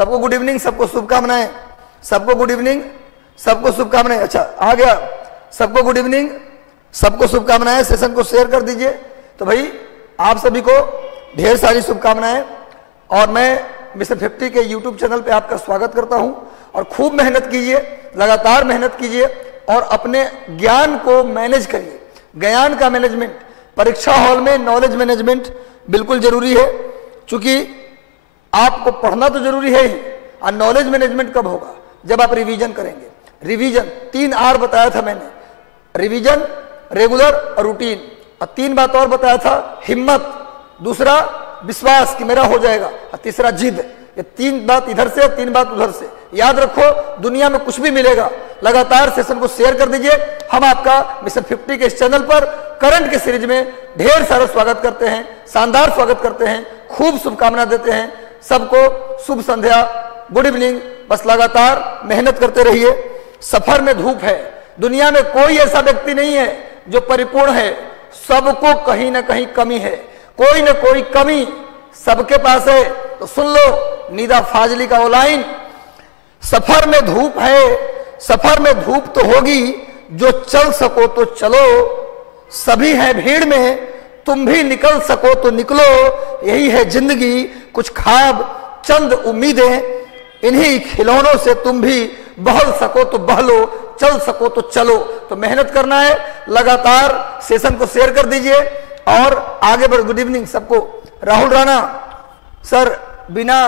सबको good evening, सबको शुभकामनाएं, सबको गुड इवनिंग, सबको शुभकामनाएं। अच्छा आ गया, सबको गुड इवनिंग, सबको शुभकामनाएं। सेशन को शेयर कर दीजिए। तो भाई आप सभी को ढेर सारी शुभकामनाएं और मैं मिशन 50 के यूट्यूब चैनल पे आपका स्वागत करता हूं। और खूब मेहनत कीजिए, लगातार मेहनत कीजिए और अपने ज्ञान को मैनेज करिए। ज्ञान का मैनेजमेंट, परीक्षा हॉल में नॉलेज मैनेजमेंट बिल्कुल जरूरी है, क्योंकि आपको पढ़ना तो जरूरी है ही, और नॉलेज मैनेजमेंट कब होगा? जब आप रिवीजन करेंगे। रिवीजन 3 R बताया था मैंने, रिवीजन, रेगुलर और रूटीन, और 3 बात और बताया था, हिम्मत, दूसरा विश्वास कि मेरा हो जाएगा, और तीसरा जिद। ये 3 बात इधर से, 3 बात उधर से। याद रखो, दुनिया में कुछ भी मिलेगा। लगातार सेशन को शेयर कर दीजिए। हम आपका मिशन 50 के इस चैनल पर करंट के सीरीज में ढेर सारा स्वागत करते हैं, शानदार स्वागत करते हैं, खूब शुभकामना देते हैं। सबको शुभ संध्या, गुड इवनिंग। बस लगातार मेहनत करते रहिए। सफर में धूप है। दुनिया में कोई ऐसा व्यक्ति नहीं है जो परिपूर्ण है, सबको कहीं ना कहीं कमी है, कोई ना कोई कमी सबके पास है। तो सुन लो निदा फाजली का वो लाइन, सफर में धूप है, सफर में धूप तो होगी, जो चल सको तो चलो, सभी हैं भीड़ में, तुम भी निकल सको तो निकलो, यही है जिंदगी, कुछ ख्वाब चंद उम्मीदें, इन्हीं खिलौनों से तुम भी बहल सको तो बहलो, चल सको तो चलो। तो मेहनत करना है, लगातार सेशन को शेयर कर दीजिए और आगे बढ़। गुड इवनिंग सबको। राहुल राणा सर, बिना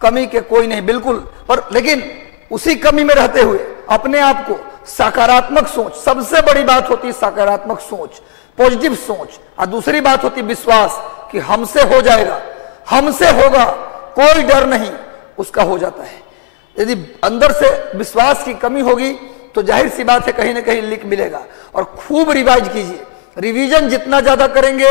कमी के कोई नहीं, बिल्कुल, पर लेकिन उसी कमी में रहते हुए अपने आप को सकारात्मक सोच, सबसे बड़ी बात होती है सकारात्मक सोच, पॉजिटिव सोच, और दूसरी बात होती विश्वास कि हमसे हो जाएगा, हमसे होगा, कोई डर नहीं, उसका हो जाता है। यदि अंदर से विश्वास की कमी होगी तो जाहिर सी बात है कहीं ना कहीं लीक मिलेगा। और खूब रिवाइज कीजिए। रिवीजन जितना ज्यादा करेंगे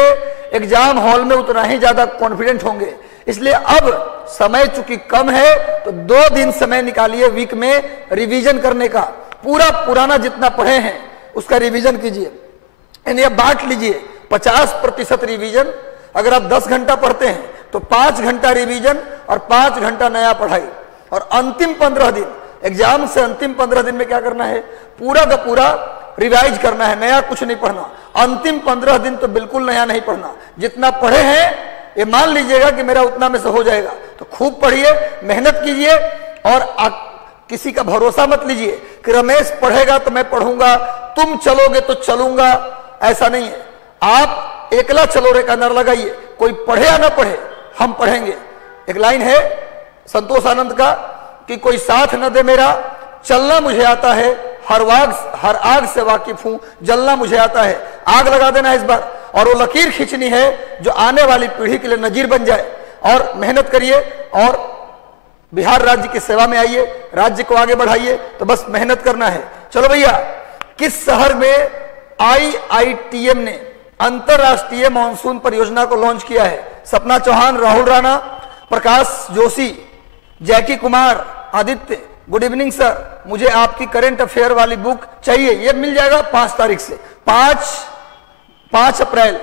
एग्जाम हॉल में उतना ही ज्यादा कॉन्फिडेंट होंगे। इसलिए अब समय चूंकि कम है तो 2 दिन समय निकालिए वीक में रिवीजन करने का। पूरा पुराना जितना पढ़े हैं उसका रिवीजन कीजिए, यानी अब बांट लीजिए 50% रिवीजन। अगर आप 10 घंटा पढ़ते हैं तो 5 घंटा रिवीजन और 5 घंटा नया पढ़ाई। और अंतिम 15 दिन, एग्जाम से अंतिम 15 दिन में क्या करना है? पूरा का पूरा रिवाइज करना है, नया कुछ नहीं पढ़ना। अंतिम 15 दिन तो बिल्कुल नया नहीं पढ़ना। जितना पढ़े हैं ये मान लीजिएगा कि मेरा उतना में से हो जाएगा। तो खूब पढ़िए, मेहनत कीजिए और किसी का भरोसा मत लीजिए कि रमेश पढ़ेगा तो मैं पढ़ूंगा, तुम चलोगे तो चलूंगा, ऐसा नहीं है। आप एकला चलो रे का नारा लगाइए, कोई पढ़े या ना पढ़े हम पढ़ेंगे। एक लाइन है संतोष आनंद का कि कोई साथ न दे मेरा, चलना मुझे आता है, हर आग से वाकिफ हूं, जलना मुझे आता है। आग लगा देना इस बार, और वो लकीर खींचनी है जो आने वाली पीढ़ी के लिए नजीर बन जाए। और मेहनत करिए और बिहार राज्य की सेवा में आइए, राज्य को आगे बढ़ाइए। तो बस मेहनत करना है। चलो भैया, किस शहर में IITM ने अंतरराष्ट्रीय मानसून परियोजना को लॉन्च किया है? Sapna Chauhan, Rahul Rana, Prakash Joshi, Jackie Kumar, Aditya. Good evening sir, मुझे आपकी करंट अफेयर वाली बुक चाहिए। ये मिल जाएगा 5 तारीख से, 5 अप्रैल,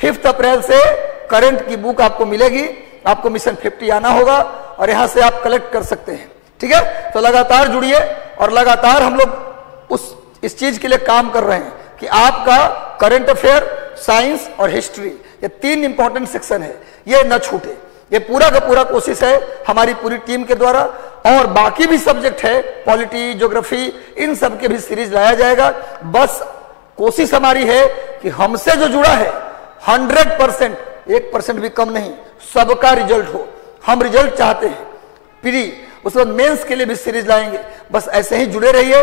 5 अप्रैल से करंट की बुक आपको मिलेगी। आपको मिशन 50 आना होगा और यहां से आप कलेक्ट कर सकते हैं। ठीक है, तो लगातार जुड़िए और लगातार हम लोग इस चीज के लिए काम कर रहे हैं कि आपका करंट अफेयर, साइंस और हिस्ट्री, ये 3 इंपॉर्टेंट सेक्शन है, ये न छूटे। ये पूरा का पूरा कोशिश है हमारी पूरी टीम के द्वारा। और बाकी भी सब्जेक्ट है, पॉलिटी, ज्योग्राफी, इन सब के भी सीरीज लाया जाएगा। बस कोशिश हमारी है कि हमसे जो जुड़ा है 100%, 1% भी कम नहीं, सबका रिजल्ट हो। हम रिजल्ट चाहते हैं प्री, उसके बाद मेंस के लिए भी सीरीज लाएंगे। बस ऐसे ही जुड़े रहिए,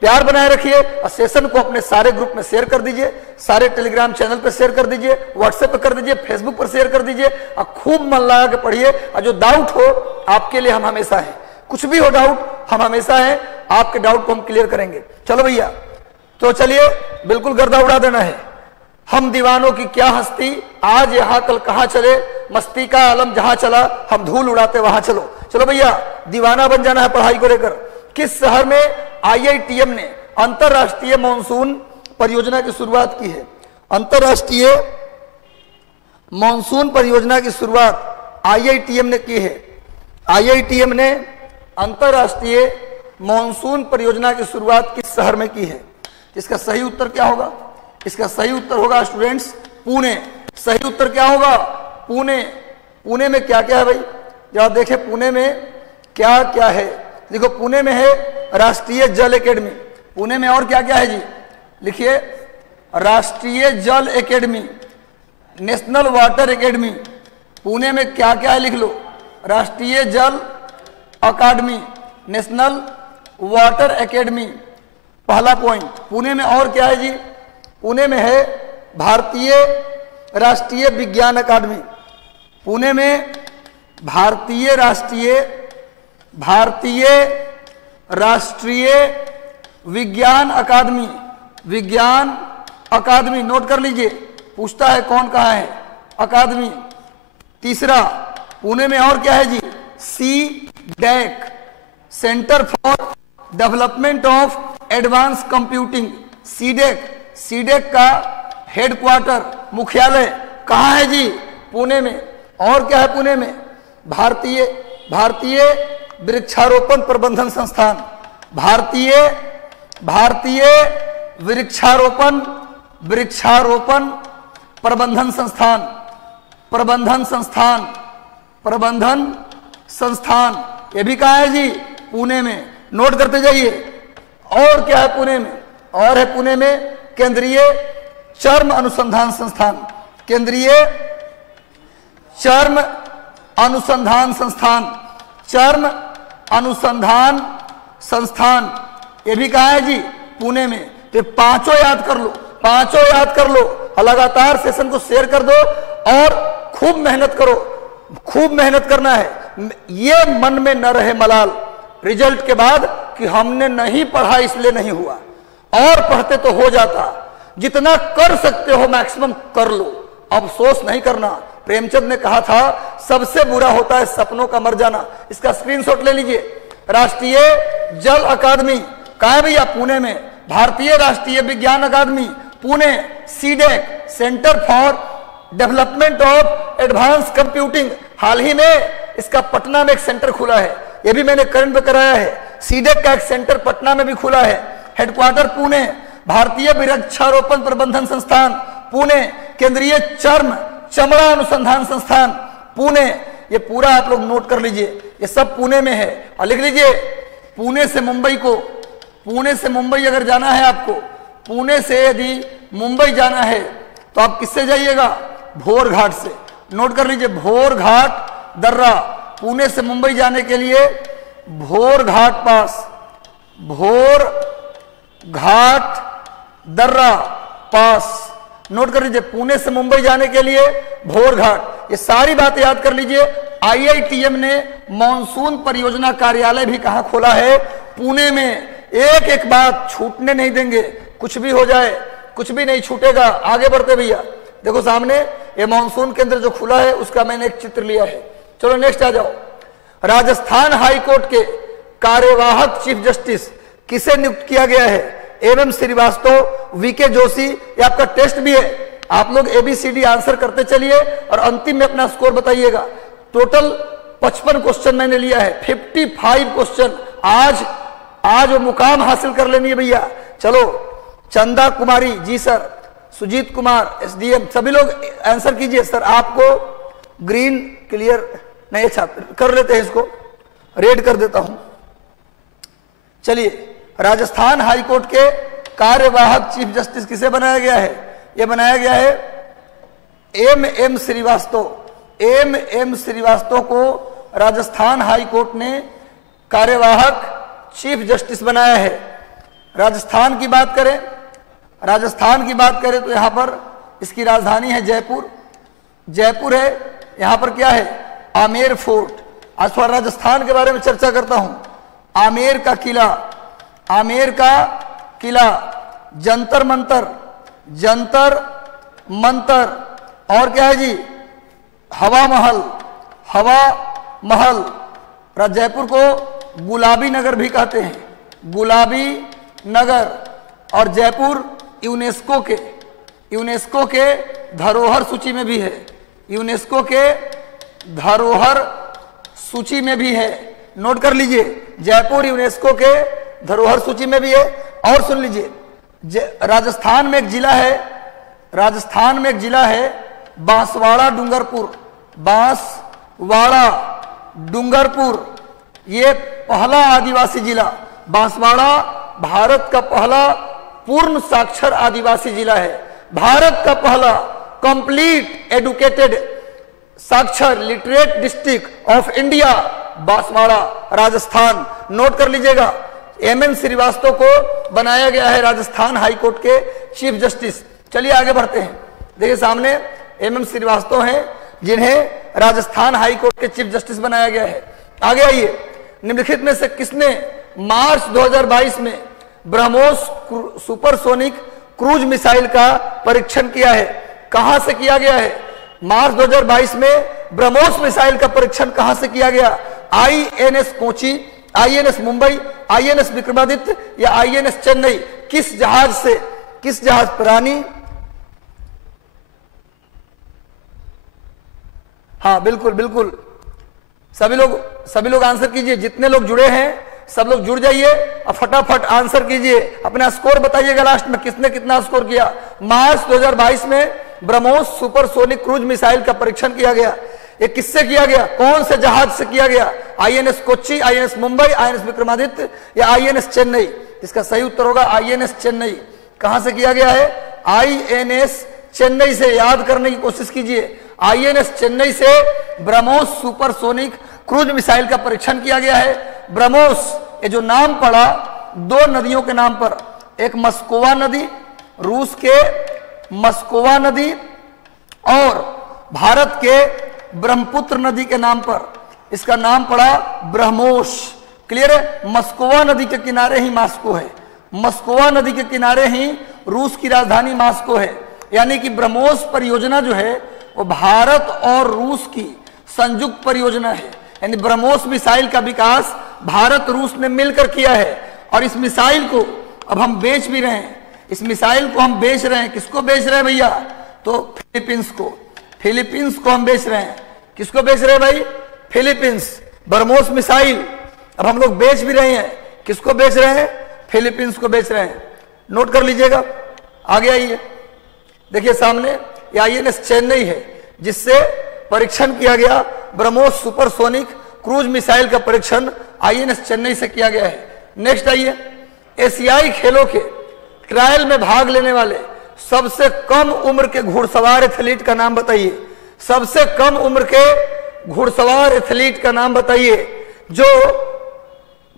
प्यार बनाए रखिए और सेशन को अपने सारे ग्रुप में शेयर कर दीजिए, सारे टेलीग्राम चैनल पर शेयर कर दीजिए, व्हाट्सएप पर कर दीजिए, फेसबुक पर शेयर कर दीजिए और खूब मन लगा के पढ़िए। और जो डाउट हो आपके लिए हम हमेशा हैं, कुछ भी हो डाउट हम हमेशा हैं, आपके डाउट को हम क्लियर करेंगे। चलो भैया, तो चलिए बिल्कुल गर्दा उड़ा देना है। हम दीवानों की क्या हस्ती, आज यहाँ कल कहाँ चले, मस्ती का आलम जहां चला, हम धूल उड़ाते वहां चलो। चलो भैया, दीवाना बन जाना है पढ़ाई को लेकर। किस शहर में IITM ने अंतरराष्ट्रीय मानसून परियोजना की शुरुआत की है? अंतरराष्ट्रीय मानसून परियोजना की शुरुआत IITM ने की है। IITM ने अंतरराष्ट्रीय मॉनसून परियोजना की शुरुआत किस शहर में की है? इसका सही उत्तर क्या होगा? इसका सही उत्तर होगा स्टूडेंट्स पुणे। सही उत्तर क्या होगा? पुणे। पुणे में क्या क्या है भाई? जब आप देखें पुणे में क्या क्या है, देखो पुणे में है राष्ट्रीय जल एकेडमी। पुणे में और क्या क्या है जी? लिखिए राष्ट्रीय जल academy, national water academy. Pune में क्या क्या है लिख लो, राष्ट्रीय जल अकादमी, नेशनल वाटर एकेडमी, पहला पॉइंट। पुणे में और क्या है जी? पुणे में है भारतीय राष्ट्रीय विज्ञान अकादमी। पुणे में भारतीय राष्ट्रीय विज्ञान अकादमी, विज्ञान अकादमी नोट कर लीजिए, पूछता है कौन कहाँ है अकादमी। तीसरा पुणे में और क्या है जी? CDEC, centre for development of advance computing. CDEC का हेडक्वार्टर मुख्यालय कहाँ है जी? पुणे में। और क्या है पुणे में? भारतीय वृक्षारोपण प्रबंधन संस्थान, भारतीय वृक्षारोपण प्रबंधन संस्थान, ये भी कहाँ है जी? पुणे में। नोट करते जाइए। और क्या है पुणे में? और है पुणे में केंद्रीय चर्म अनुसंधान संस्थान, केंद्रीय चर्म अनुसंधान संस्थान, ये भी कहाँ है जी? पुणे में। तो पांचों याद कर लो, पांचों याद कर लो। लगातार सेशन को शेयर कर दो और खूब मेहनत करो, खूब मेहनत करना है। ये मन में न रहे मलाल रिजल्ट के बाद कि हमने नहीं पढ़ा इसलिए नहीं हुआ, और पढ़ते तो हो जाता। जितना कर सकते हो मैक्सिमम कर लो, अफसोस नहीं करना। प्रेमचंद ने कहा था सबसे बुरा होता है सपनों का मर जाना। इसका स्क्रीनशॉट ले लीजिए। राष्ट्रीय जल अकादमी कहाँ है भैया? पुणे में। Bharatiya Rashtriya Vigyan Akademi Pune. CDEC, centre for development of advance computing, हाल ही में इसका पटना में एक सेंटर खुला है, यह भी मैंने करंट पे कराया है। CDEC का एक सेंटर पटना में भी खुला है, हेडक्वार्टर पुणे। भारतीय वृक्षारोपण प्रबंधन संस्थान पुणे, केंद्रीय चमड़ा अनुसंधान संस्थान पुणे। ये पूरा आप लोग नोट कर लीजिए, ये सब पुणे में है। और लिख लीजिए पुणे से मुंबई अगर जाना है आपको, पुणे से यदि मुंबई जाना है तो आप किससे जाइएगा? भोर घाट से। नोट कर लीजिए भोर घाट दर्रा। पुणे से मुंबई जाने के लिए भोर घाट पास, भोर घाट दर्रा पास। नोट कर लीजिए पुणे से मुंबई जाने के लिए भोर घाट। ये सारी बातें याद कर लीजिए। IITM ने मॉनसून परियोजना कार्यालय भी कहां खोला है? पुणे में। एक एक बात छूटने नहीं देंगे, कुछ भी हो जाए कुछ भी नहीं छूटेगा। आगे बढ़ते भैया, देखो सामने ये मॉनसून केंद्र जो खुला है उसका मैंने एक चित्र लिया है। चलो नेक्स्ट आ जाओ। राजस्थान हाईकोर्ट के कार्यवाहक चीफ जस्टिस किसे नियुक्त किया गया है? MM Srivastava, VK Joshi. ये आपका टेस्ट भी है, आप लोग ABCD आंसर करते चलिए और अंतिम में अपना स्कोर बताइएगा। टोटल 55 क्वेश्चन मैंने लिया है, 55 क्वेश्चन। आज वो मुकाम हासिल कर लेनी है भैया। चलो चंदा कुमारी जी सर, सुजीत कुमार SDM, सभी लोग आंसर कीजिए। सर आपको ग्रीन क्लियर नहीं, अच्छा कर लेते हैं, इसको रेड कर देता हूं। चलिए, राजस्थान हाईकोर्ट के कार्यवाहक चीफ जस्टिस किसे बनाया गया है? यह बनाया गया है MM श्रीवास्तव। MM श्रीवास्तव को राजस्थान हाईकोर्ट ने कार्यवाहक चीफ जस्टिस बनाया है। राजस्थान की बात करें तो यहां पर इसकी राजधानी है जयपुर है। यहां पर क्या है? आमेर फोर्ट। आज थोड़ा राजस्थान के बारे में चर्चा करता हूं। आमेर का किला, जंतर मंतर, और क्या है जी? हवा महल। जयपुर को गुलाबी नगर भी कहते हैं, गुलाबी नगर। और जयपुर यूनेस्को के धरोहर सूची में भी है, यूनेस्को के धरोहर सूची में भी है, नोट कर लीजिए। जयपुर यूनेस्को के धरोहर सूची में भी है। और सुन लीजिए, राजस्थान में एक जिला है, राजस्थान में एक जिला है बांसवाड़ा डूंगरपुर, बांसवाड़ा डूंगरपुर, ये पहला आदिवासी जिला। बांसवाड़ा भारत का पहला पूर्ण साक्षर आदिवासी जिला है, भारत का पहला कंप्लीट एडुकेटेड साक्षर literate district of India, Banswara Rajasthan. Note कर लीजिएगा। एमएन श्रीवास्तव को बनाया गया है राजस्थान हाईकोर्ट के चीफ जस्टिस। चलिए आगे बढ़ते हैं। देखिए सामने एमएम श्रीवास्तव हैं जिन्हें राजस्थान हाईकोर्ट के चीफ जस्टिस बनाया गया है। आगे आइए, निम्नलिखित में से किसने मार्च 2022 में ब्रह्मोस सुपरसोनिक क्रूज मिसाइल का परीक्षण किया है? कहां से किया गया है? मार्च 2022 में ब्रह्मोस मिसाइल का परीक्षण कहां से किया गया? INS Kochi, INS Mumbai, INS Vikramaditya या आईएनएस चेन्नई? किस जहाज से? किस जहाज? प्राणी, हाँ बिल्कुल बिल्कुल, सभी लोग आंसर कीजिए। जितने लोग जुड़े हैं सब लोग जुड़ जाइए और फटाफट आंसर कीजिए। अपना स्कोर बताइएगा लास्ट में किसने कितना स्कोर किया। मार्च 2022 में ब्रह्मोस सुपरसोनिक क्रूज मिसाइल का परीक्षण किया गया। ये किससे किया गया? कौन से जहाज से किया गया? INS Kochi, INS Mumbai, INS Vikramaditya या आईएनएस चेन्नई? इसका सही उत्तर होगा आईएनएस चेन्नई। कहां से किया गया है? आईएनएस चेन्नई से। याद करने की कोशिश कीजिए, आईएनएस चेन्नई से ब्रह्मोस सुपरसोनिक क्रूज मिसाइल का परीक्षण किया गया है। ब्रह्मोस ये जो नाम पड़ा दो नदियों के नाम पर, एक मस्कोवा नदी, रूस के मस्कोवा नदी, और भारत के ब्रह्मपुत्र नदी के नाम पर इसका नाम पड़ा ब्रह्मोस। क्लियर है? मस्कोवा नदी के किनारे ही मास्को है, मस्कोवा नदी के किनारे ही रूस की राजधानी मास्को है। यानी कि ब्रह्मोस परियोजना जो है वो भारत और रूस की संयुक्त परियोजना है। यानी ब्रह्मोस मिसाइल का विकास भारत रूस ने मिलकर किया है। और इस मिसाइल को अब हम बेच भी रहे हैं। इस मिसाइल को हम बेच रहे हैं। किसको बेच रहे हैं भैया? तो फिलीपींस को। फिलीपींस को हम बेच रहे हैं। किसको बेच रहे हैं भाई? फिलीपींस। ब्रह्मोस मिसाइल अब हम लोग बेच भी रहे हैं। किसको बेच रहे हैं? फिलीपींस को बेच रहे हैं। नोट कर लीजिएगा। आगे आइए, देखिए सामने ये आईएनएस चेन्नई है जिससे परीक्षण किया गया। ब्रह्मोस सुपरसोनिक क्रूज मिसाइल का परीक्षण आईएनएस चेन्नई से किया गया है। नेक्स्ट आइए, एशियाई खेलों के ट्रायल में भाग लेने वाले सबसे कम उम्र के घुड़सवार एथलीट का नाम बताइए। सबसे कम उम्र के घुड़सवार एथलीट का नाम बताइए जो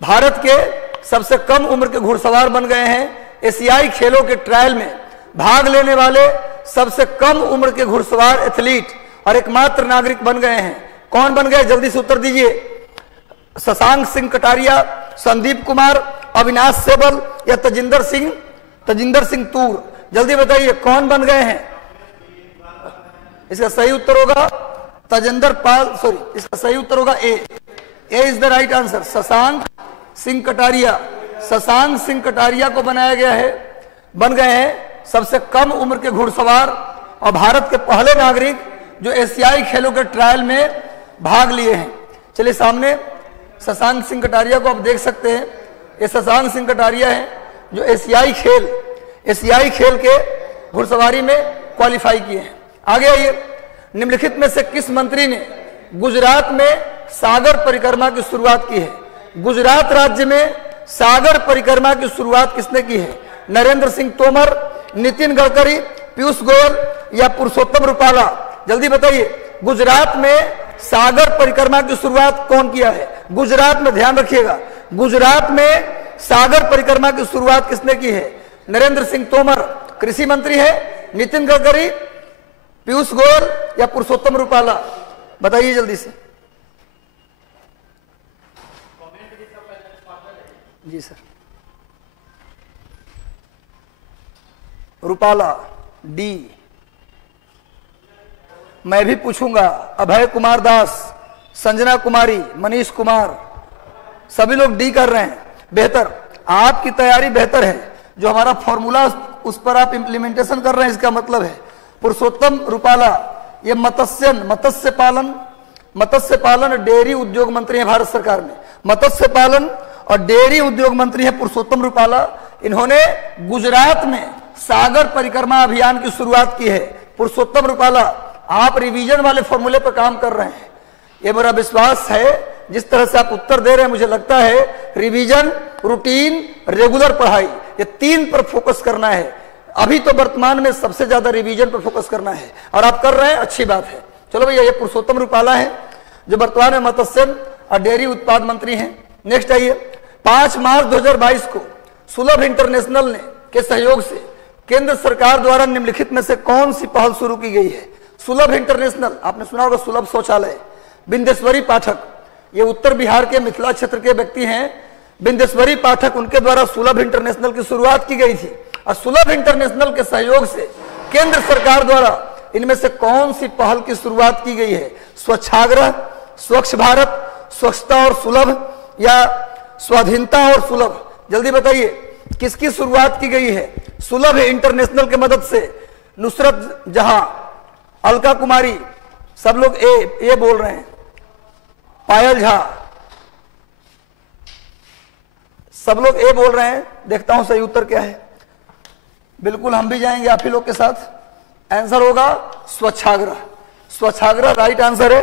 भारत के सबसे कम उम्र के घुड़सवार बन गए हैं। एशियाई खेलों के ट्रायल में भाग लेने वाले सबसे कम उम्र के घुड़सवार एथलीट और एकमात्र नागरिक बन गए हैं। कौन बन गए? जल्दी से उत्तर दीजिए। शशांक सिंह कटारिया, संदीप कुमार, अविनाश सेबल या तजिंदर सिंह तूर? जल्दी बताइए कौन बन गए हैं? इसका सही उत्तर होगा तजिंदर पाल, सॉरी, इसका सही उत्तर होगा A is the right answer. Shashank Singh Kataria, Shashank Singh Kataria को बनाया गया है, बन गए हैं सबसे कम उम्र के घुड़सवार और भारत के पहले नागरिक जो एशियाई खेलों के ट्रायल में भाग लिए हैं। चलिए सामने शशांक सिंह कटारिया को आप देख सकते हैं। ये शशांक सिंह कटारिया है जो एशियाई खेल के घुड़सवारी में क्वालिफाई किए हैं। आगे आइए, निम्नलिखित में से किस मंत्री ने गुजरात में सागर परिक्रमा की शुरुआत की है? गुजरात राज्य में सागर परिक्रमा की शुरुआत किसने की है? नरेंद्र सिंह तोमर, नितिन गडकरी, पीयूष गोयल या पुरुषोत्तम रूपाला? जल्दी बताइए, गुजरात में सागर परिक्रमा की शुरुआत कौन किया है? गुजरात में, ध्यान रखिएगा, गुजरात में सागर परिक्रमा की शुरुआत किसने की है? नरेंद्र सिंह तोमर कृषि मंत्री है, नितिन गडकरी, पीयूष गोयल या पुरुषोत्तम रूपाला? बताइए जल्दी से। जी सर, रूपाला डी। मैं भी पूछूंगा। अभय कुमार दास, संजना कुमारी, मनीष कुमार, सभी लोग डी कर रहे हैं। बेहतर, आपकी तैयारी बेहतर है। जो हमारा फॉर्मूला उस पर आप इंप्लीमेंटेशन कर रहे हैं, इसका मतलब है पुरुषोत्तम रूपाला ये मत्स्य पालन, मत्स्य पालन डेयरी उद्योग मंत्री हैं भारत सरकार में, मत्स्य पालन और डेयरी उद्योग मंत्री हैं पुरुषोत्तम रुपाला। इन्होंने गुजरात में सागर परिक्रमा अभियान की शुरुआत की है। पुरुषोत्तम रुपाला, आप रिवीजन वाले फॉर्मूले पर काम कर रहे हैं, ये मेरा विश्वास है। जिस तरह से आप उत्तर दे रहे हैं, मुझे लगता है रिवीजन, रूटीन, रेगुलर पढ़ाई, ये 3 पर फोकस करना है। अभी तो वर्तमान में सबसे ज्यादा रिवीजन पर फोकस करना है और आप कर रहे हैं, अच्छी बात है। चलो भैया, ये पुरुषोत्तम रुपाला है जो वर्तमान में मत्स्य और डेयरी उत्पाद मंत्री हैं। नेक्स्ट आइए, 5 मार्च 2022 को सुलभ इंटरनेशनल ने के सहयोग से केंद्र सरकार द्वारा निम्नलिखित में से कौन सी पहल शुरू की गई है? सुलभ इंटरनेशनल, आपने सुना होगा सुलभ शौचालय। बिंदेश्वरी पाठक, ये उत्तर बिहार के मिथिला क्षेत्र के व्यक्ति हैं, बिंदेश्वरी पाठक, उनके द्वारा सुलभ इंटरनेशनल की शुरुआत की गई थी। और सुलभ इंटरनेशनल के सहयोग से केंद्र सरकार द्वारा इनमें से कौन सी पहल की शुरुआत की गई है? स्वच्छाग्रह, स्वच्छ भारत, स्वच्छता और सुलभ, या स्वाधीनता और सुलभ? जल्दी बताइए, किसकी शुरुआत की गई है? सुलभ इंटरनेशनल के मदद से नुसरत जहां, अलका कुमारी, सब लोग ए बोल रहे हैं, पायल झा, सब लोग ए बोल रहे हैं। देखता हूं सही उत्तर क्या है। बिल्कुल हम भी जाएंगे आप ही लोग के साथ। आंसर होगा स्वच्छाग्रह। स्वच्छाग्रह राइट आंसर है।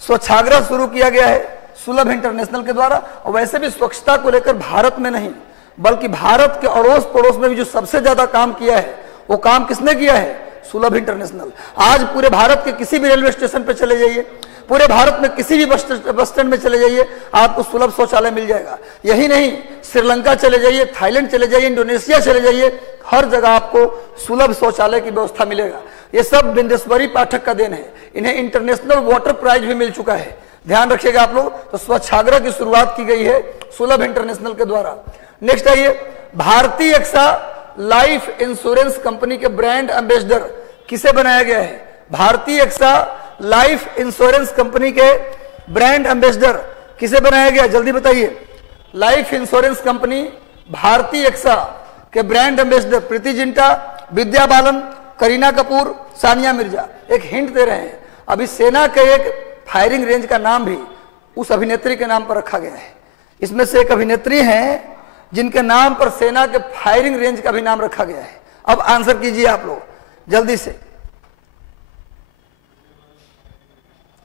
स्वच्छाग्रह शुरू किया गया है सुलभ इंटरनेशनल के द्वारा। और वैसे भी स्वच्छता को लेकर भारत में नहीं बल्कि भारत के अड़ोस पड़ोस में भी जो सबसे ज्यादा काम किया है, वो काम किसने किया है? सुलभ इंटरनेशनल। आज पूरे भारत के किसी भी रेलवे स्टेशन पे चले जाइए, पूरे भारत में किसी भी बस स्टैंड में चले जाइए, आपको सुलभ शौचालय मिल जाएगा। यही नहीं, श्रीलंका चले जाइए, थाईलैंड चले जाइए, इंडोनेशिया चले जाइए, हर जगह आपको सुलभ शौचालय की व्यवस्था मिलेगा। ये सब बिंदेश्वरी पाठक का देन है। इन्हें इंटरनेशनल वाटर प्राइज भी मिल चुका है, ध्यान रखिएगा आप लोग। तो स्वच्छाग्रह की शुरुआत की गई है सुलभ इंटरनेशनल के द्वारा। नेक्स्ट आइए, भारतीय एक्सा लाइफ इंश्योरेंस कंपनी के ब्रांड एम्बेसडर किसे बनाया गया है? भारतीय एक्सा लाइफ इंश्योरेंस कंपनी के ब्रांड एम्बेसडर किसे बनाया गया? जल्दी बताइए। लाइफ इंश्योरेंस कंपनी भारतीय एक्सा के ब्रांड एम्बेसडर प्रीति जिंटा, विद्या बालन, करीना कपूर, सानिया मिर्जा। एक हिंट दे रहे हैं, अभी सेना के एक फायरिंग रेंज का नाम भी उस अभिनेत्री के नाम पर रखा गया है। इसमें से एक अभिनेत्री हैं जिनके नाम पर सेना के फायरिंग रेंज का भी नाम रखा गया है। अब आंसर कीजिए आप लोग जल्दी से।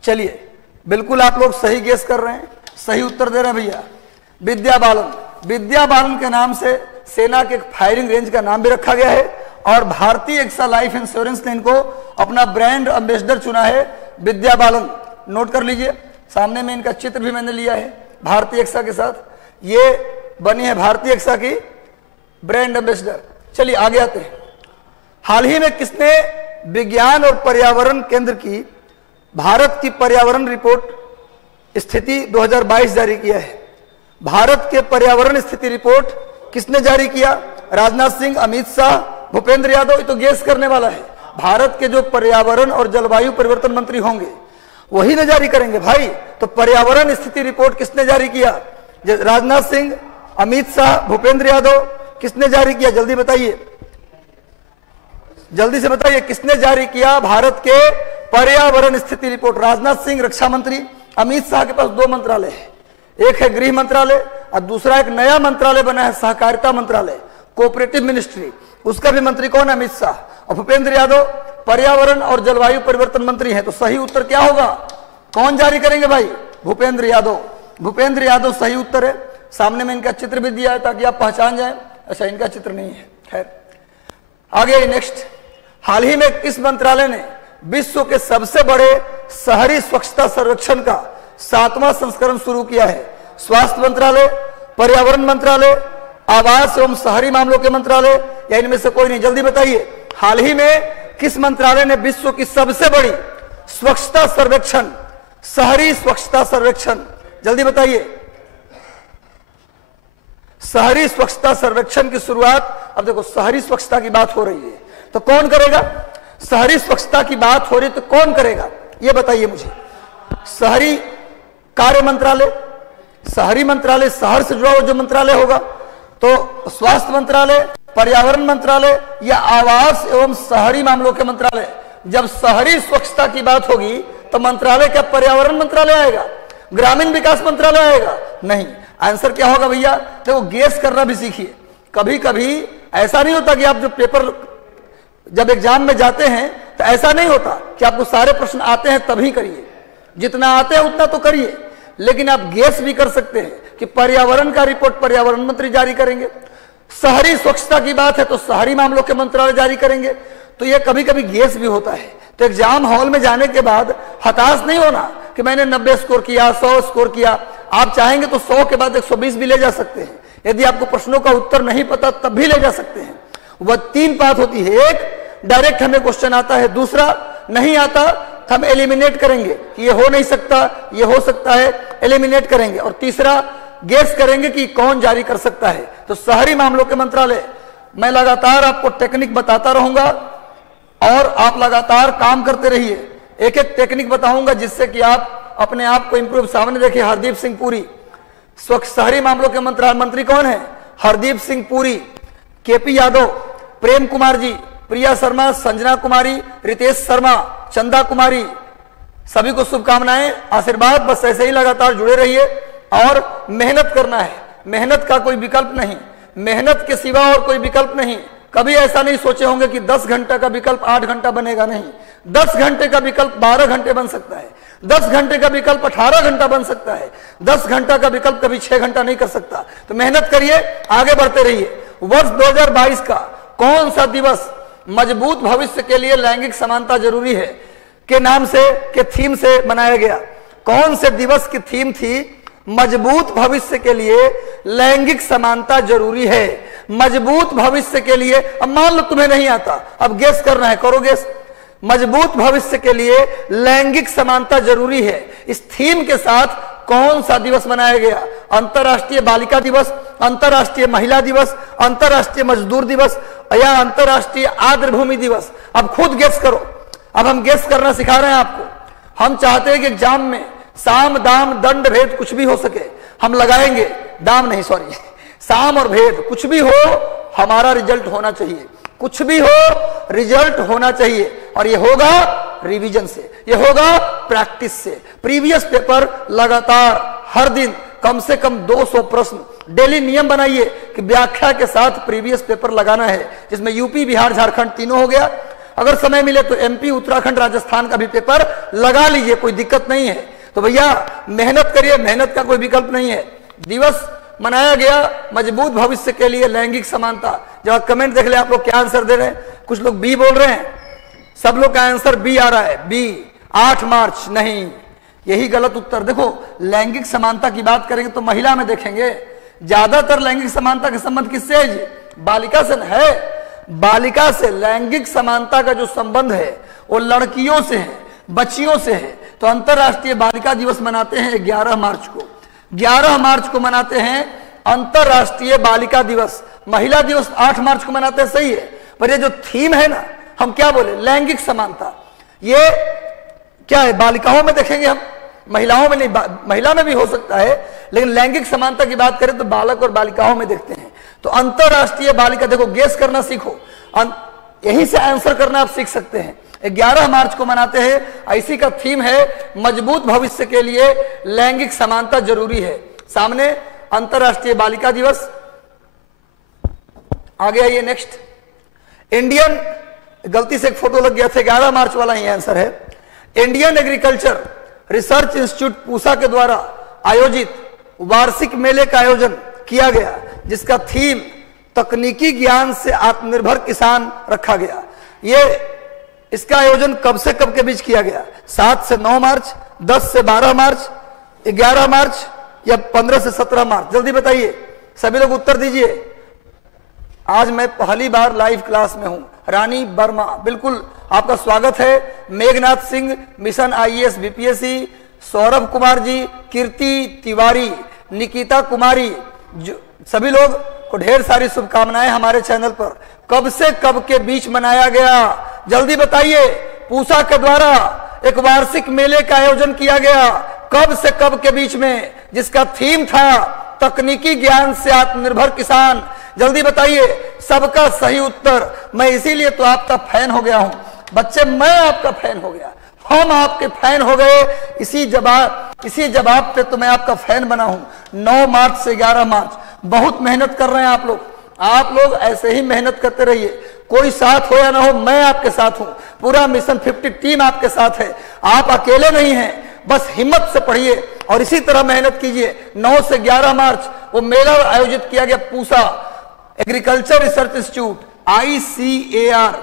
चलिए, बिल्कुल आप लोग सही गेस कर रहे हैं, सही उत्तर दे रहे हैं भैया। विद्या बालन, विद्या बालन के नाम से सेना के फायरिंग रेंज का नाम भी रखा गया है और भारतीय एक्सा लाइफ इंश्योरेंस ने इनको अपना ब्रांड एम्बेसडर चुना है, विद्या बालन। नोट कर लीजिए, सामने में इनका चित्र भी मैंने लिया है भारतीय एक्सा के साथ। ये बनी है भारतीय एक्सा की ब्रांड एम्बेसडर। चलिए आगे आते हैं। हाल ही में किसने विज्ञान और पर्यावरण केंद्र की भारत की पर्यावरण रिपोर्ट स्थिति 2022 जारी किया है? भारत के पर्यावरण स्थिति रिपोर्ट किसने जारी किया? राजनाथ सिंह, अमित शाह, भूपेंद्र यादव? ये तो गेस करने वाला है। भारत के जो पर्यावरण और जलवायु परिवर्तन मंत्री होंगे वही न जारी करेंगे भाई। तो पर्यावरण स्थिति रिपोर्ट किसने जारी किया? राजनाथ सिंह, अमित शाह, भूपेंद्र यादव? किसने जारी किया? जल्दी बताइए, जल्दी से बताइए, किसने जारी किया भारत के पर्यावरण स्थिति रिपोर्ट? राजनाथ सिंह रक्षा मंत्री, अमित शाह के पास 2 मंत्रालय है, एक है गृह मंत्रालय और दूसरा एक नया मंत्रालय बना है सहकारिता मंत्रालय, कोऑपरेटिव मिनिस्ट्री, उसका भी मंत्री कौन है? अमित शाह। और भूपेंद्र यादव पर्यावरण और जलवायु परिवर्तन मंत्री हैं। तो सही उत्तर क्या होगा? कौन जारी करेंगे भाई? भूपेंद्र यादव। भूपेंद्र यादव सही उत्तर है। सामने में इनका चित्र भी दिया है ताकि आप पहचान जाएं। अच्छा, इनका चित्र नहीं है, खैर आगे नेक्स्ट। हाल ही में किस मंत्रालय ने विश्व के सबसे बड़े शहरी स्वच्छता सर्वेक्षण का 7वां संस्करण शुरू किया है? स्वास्थ्य मंत्रालय, पर्यावरण मंत्रालय, आवास एवं शहरी मामलों के मंत्रालय, या इनमें से कोई नहीं? जल्दी बताइए, हाल ही में किस मंत्रालय ने विश्व की सबसे बड़ी स्वच्छता सर्वेक्षण, शहरी स्वच्छता सर्वेक्षण, जल्दी बताइए। शहरी स्वच्छता सर्वेक्षण की शुरुआत, अब देखो शहरी स्वच्छता की बात हो रही है तो कौन करेगा? शहरी स्वच्छता की बात हो रही तो कौन करेगा ये बताइए मुझे। शहरी कार्य मंत्रालय, शहरी मंत्रालय शहर से जुड़ा हुआ जो मंत्रालय होगा, तो स्वास्थ्य मंत्रालय, पर्यावरण मंत्रालय या आवास एवं शहरी मामलों के मंत्रालय? जब शहरी स्वच्छता की बात होगी तो मंत्रालय क्या पर्यावरण मंत्रालय आएगा, ग्रामीण विकास मंत्रालय आएगा? नहीं। आंसर क्या होगा भैया? देखो गेस करना भी सीखिए। कभी कभी ऐसा नहीं होता कि आप जो पेपर जब एग्जाम में जाते हैं तो ऐसा नहीं होता कि आपको सारे प्रश्न आते हैं तभी करिए, जितना आते हैं उतना तो करिए, लेकिन आप गेस भी कर सकते हैं कि पर्यावरण का रिपोर्ट पर्यावरण मंत्री जारी करेंगे, शहरी स्वच्छता की बात है तो शहरी मामलों के मंत्रालय जारी करेंगे। तो ये कभी कभी गेस भी होता है। तो एग्जाम हॉल में जाने के बाद हताश नहीं होना कि मैंने 90 स्कोर किया, 100 स्कोर किया। आप चाहेंगे तो 100 के बाद 120 भी ले जा सकते हैं। यदि आपको प्रश्नों का उत्तर नहीं पता तब भी ले जा सकते हैं। वह 3 बात होती है, एक डायरेक्ट हमें क्वेश्चन आता है, दूसरा नहीं आता तो हम एलिमिनेट करेंगे कि ये हो नहीं सकता, ये हो सकता है, एलिमिनेट करेंगे, और तीसरा गेस करेंगे कि कौन जारी कर सकता है। तो शहरी मामलों के मंत्रालय, मैं लगातार आपको टेक्निक बताता रहूंगा और आप लगातार काम करते रहिए। एक एक टेक्निक बताऊंगा जिससे कि आप अपने आप को इंप्रूव। सामने देखिए हरदीप सिंह पुरी, स्वच्छ शहरी मामलों के मंत्री कौन है? हरदीप सिंह पुरी, केपी यादव, प्रेम कुमार जी, प्रिया शर्मा, संजना कुमारी, रितेश शर्मा, चंदा कुमारी, सभी को शुभकामनाएं, आशीर्वाद। बस ऐसे ही लगातार जुड़े रहिए और मेहनत करना है। मेहनत का कोई विकल्प नहीं, मेहनत के सिवा और कोई विकल्प नहीं। कभी ऐसा नहीं सोचे होंगे कि 10 घंटे का विकल्प 8 घंटा बनेगा, नहीं। 10 घंटे का विकल्प 12 घंटे बन सकता है, 10 घंटे का विकल्प 18 घंटा बन सकता है, 10 घंटा का विकल्प कभी 6 घंटा नहीं कर सकता। तो मेहनत करिए, आगे बढ़ते रहिए। वर्ष 2022 का कौन सा दिवस मजबूत भविष्य के लिए लैंगिक समानता जरूरी है के नाम से, के थीम से मनाया गया? कौन से दिवस की थीम थी? मजबूत भविष्य के लिए लैंगिक समानता जरूरी है। मजबूत भविष्य के लिए, अब मान लो तुम्हें नहीं आता, अब गेस करना है, करो गेस। मजबूत भविष्य के लिए लैंगिक समानता जरूरी है, इस थीम के साथ कौन सा दिवस मनाया गया? अंतर्राष्ट्रीय बालिका दिवस, अंतर्राष्ट्रीय महिला दिवस, अंतर्राष्ट्रीय मजदूर दिवस या अंतर्राष्ट्रीय आर्द्रभूमि दिवस? अब खुद गेस करो। अब हम गेस करना सिखा रहे हैं आपको। हम चाहते हैं कि एग्जाम में साम दाम दंड भेद कुछ भी हो सके, हम लगाएंगे। दाम नहीं, सॉरी, साम और भेद कुछ भी हो, हमारा रिजल्ट होना चाहिए। कुछ भी हो, रिजल्ट होना चाहिए। और ये होगा रिवीजन से, ये होगा प्रैक्टिस से। प्रीवियस पेपर लगातार हर दिन कम से कम 200 प्रश्न डेली नियम बनाइए कि व्याख्या के साथ प्रीवियस पेपर लगाना है, जिसमें यूपी, बिहार, झारखंड तीनों हो गया। अगर समय मिले तो एमपी, उत्तराखंड, राजस्थान का भी पेपर लगा लीजिए, कोई दिक्कत नहीं है। तो भैया मेहनत करिए, मेहनत का कोई विकल्प नहीं है। दिवस मनाया गया मजबूत भविष्य के लिए लैंगिक समानता। जब आप कमेंट देख ले, आप लोग क्या आंसर दे रहे हैं? कुछ लोग बी बोल रहे हैं, सब लोग का आंसर बी आ रहा है। बी 8 मार्च, नहीं, यही गलत उत्तर। देखो लैंगिक समानता की बात करेंगे तो महिला में देखेंगे, ज्यादातर लैंगिक समानता का संबंध किससे है जी? बालिका से है। बालिका से लैंगिक समानता का जो संबंध है वो लड़कियों से है, बच्चियों से है। तो अंतरराष्ट्रीय बालिका दिवस मनाते हैं 11 मार्च को। 11 मार्च को मनाते हैं अंतरराष्ट्रीय बालिका दिवस। महिला दिवस 8 मार्च को मनाते हैं, सही है। पर ये जो थीम है ना, हम क्या बोले? लैंगिक समानता। ये क्या है? बालिकाओं में देखेंगे हम, महिलाओं में नहीं। महिला में भी हो सकता है, लेकिन लैंगिक समानता की बात करें तो बालक और बालिकाओं में देखते हैं। तो अंतरराष्ट्रीय बालिका, देखो गेस करना सीखो, यहीं से आंसर करना आप सीख सकते हैं। 11 मार्च को मनाते हैं, इसी का थीम है मजबूत भविष्य के लिए लैंगिक समानता जरूरी है। सामने अंतरराष्ट्रीय बालिका दिवस आ गया। ये नेक्स्ट इंडियन, गलती से एक फोटो लग गया था, 11 मार्च वाला ही आंसर है। Indian agriculture research institute Pusa के द्वारा आयोजित वार्षिक मेले का आयोजन किया गया, जिसका थीम तकनीकी ज्ञान से आत्मनिर्भर किसान रखा गया। ये इसका आयोजन कब से कब के बीच किया गया? 7 से 9 मार्च, 10 से 12 मार्च, 11 मार्च या 15 से 17 मार्च? जल्दी बताइए, सभी लोग उत्तर दीजिए। आज मैं पहली बार लाइव क्लास में हूं। रानी वर्मा, बिल्कुल आपका स्वागत है। Meghnath Singh, mission IAS BPSC, Saurabh Kumar ji, Kirti Tiwari, Nikita Kumari, सभी लोग को ढेर सारी शुभकामनाएं हमारे चैनल पर। कब से कब के बीच मनाया गया? जल्दी बताइए। पूसा के द्वारा एक वार्षिक मेले का आयोजन किया गया, कब से कब के बीच में, जिसका थीम था तकनीकी ज्ञान से आत्मनिर्भर किसान। जल्दी बताइए। सबका सही उत्तर। मैं इसीलिए तो आपका फैन हो गया हूं बच्चे, मैं आपका फैन हो गया। हम आपके फैन हो गए। इसी जवाब पे तो मैं आपका फैन बना हूं। 9 मार्च से 11 मार्च बहुत मेहनत कर रहे हैं आप लोग ऐसे ही मेहनत करते रहिए। कोई साथ हो या ना हो, मैं आपके साथ हूं। पूरा मिशन 50 टीम आपके साथ है। आप अकेले नहीं हैं, बस हिम्मत से पढ़िए और इसी तरह मेहनत कीजिए। 9 से 11 मार्च वो मेला आयोजित किया गया Pusa agriculture research institute, ICAR,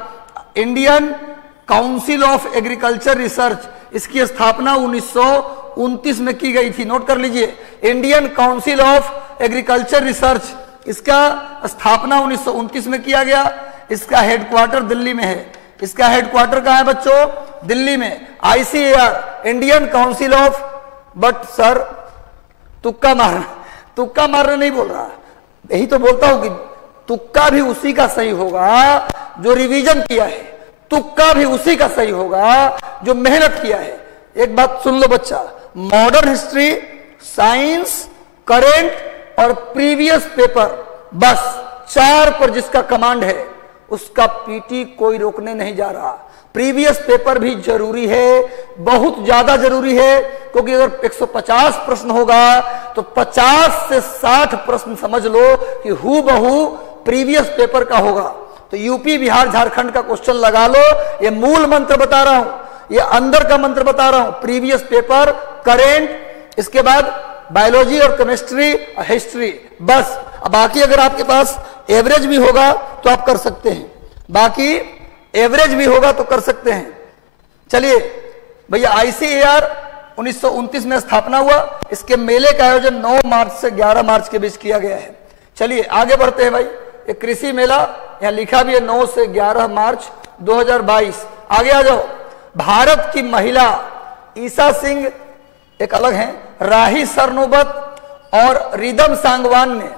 Indian council of agriculture research. इसकी स्थापना 1929 में की गई थी, नोट कर लीजिए। Indian council of agriculture research, इसका स्थापना 1929 में किया गया। इसका हेडक्वार्टर दिल्ली में है। इसका हेडक्वार्टर कहां है बच्चों? दिल्ली में। ICAR, Indian council of, but sir तुक्का मारना नहीं बोल रहा, यही तो बोलता हूं कि तुक्का भी उसी का सही होगा जो रिवीजन किया है, तुक्का भी उसी का सही होगा जो मेहनत किया है। एक बात सुन लो बच्चा, मॉडर्न हिस्ट्री, साइंस, करेंट और प्रीवियस पेपर, बस 4 पर जिसका कमांड है उसका पीटी कोई रोकने नहीं जा रहा। प्रीवियस पेपर भी जरूरी है, बहुत ज्यादा जरूरी है, क्योंकि अगर 150 प्रश्न होगा तो 50 से 60 प्रश्न समझ लो कि हूबहू प्रीवियस पेपर का होगा। तो यूपी, बिहार, झारखंड का क्वेश्चन लगा लो। ये मूल मंत्र बता रहा हूं, ये अंदर का मंत्र बता रहा हूं। प्रीवियस पेपर, करेंट, इसके बाद बायोलॉजी और केमिस्ट्री और हिस्ट्री, बस। अब बाकी अगर आपके पास एवरेज भी होगा तो आप कर सकते हैं, बाकी एवरेज भी होगा तो कर सकते हैं। चलिए भैया, ICAR 1929 में स्थापना हुआ। इसके मेले का आयोजन 9 मार्च से 11 मार्च के बीच किया गया है। चलिए आगे बढ़ते हैं भाई। एक कृषि मेला यहां लिखा भी है 9 से 11 मार्च 2022। आगे आ जाओ। भारत की महिला ईसा सिंह एक अलग है, राही सरनोबत और रिदम सांगवान ने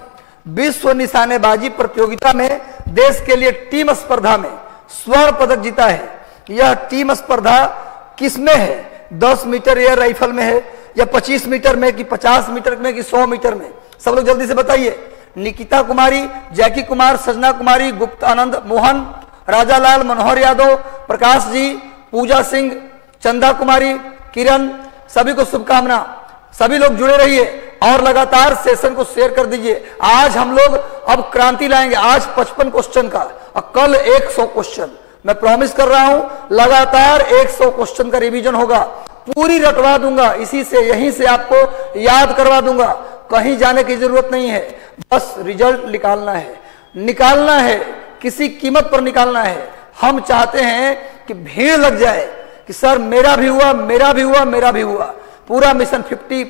विश्व निशानेबाजी प्रतियोगिता में देश के लिए टीम स्पर्धा में स्वर्ण पदक जीता है। यह टीम स्पर्धा किसमें है? 10 मीटर एयर राइफल में है या 25 मीटर में कि 50 मीटर में कि 100 मीटर में? सब लोग जल्दी से बताइए। निकिता कुमारी, जैकी कुमार, सजना कुमारी, गुप्त आनंद, मोहन, राजालाल, मनोहर यादव, प्रकाश जी, पूजा सिंह, चंदा कुमारी, किरण, सभी को शुभकामना। सभी लोग जुड़े रहिए और लगातार सेशन को शेयर कर दीजिए। आज हम लोग अब क्रांति लाएंगे। आज 55 क्वेश्चन का और कल 100 क्वेश्चन। मैं प्रॉमिस कर रहा हूं, लगातार 100 क्वेश्चन का रिवीजन होगा। पूरी रटवा दूंगा, इसी से, यहीं से आपको याद करवा दूंगा। कहीं जाने की जरूरत नहीं है, बस रिजल्ट निकालना है, किसी कीमत पर निकालना है। हम चाहते हैं कि भीड़ लग जाए कि सर मेरा भी हुआ, मेरा भी हुआ, मेरा भी हुआ। पूरा मिशन 50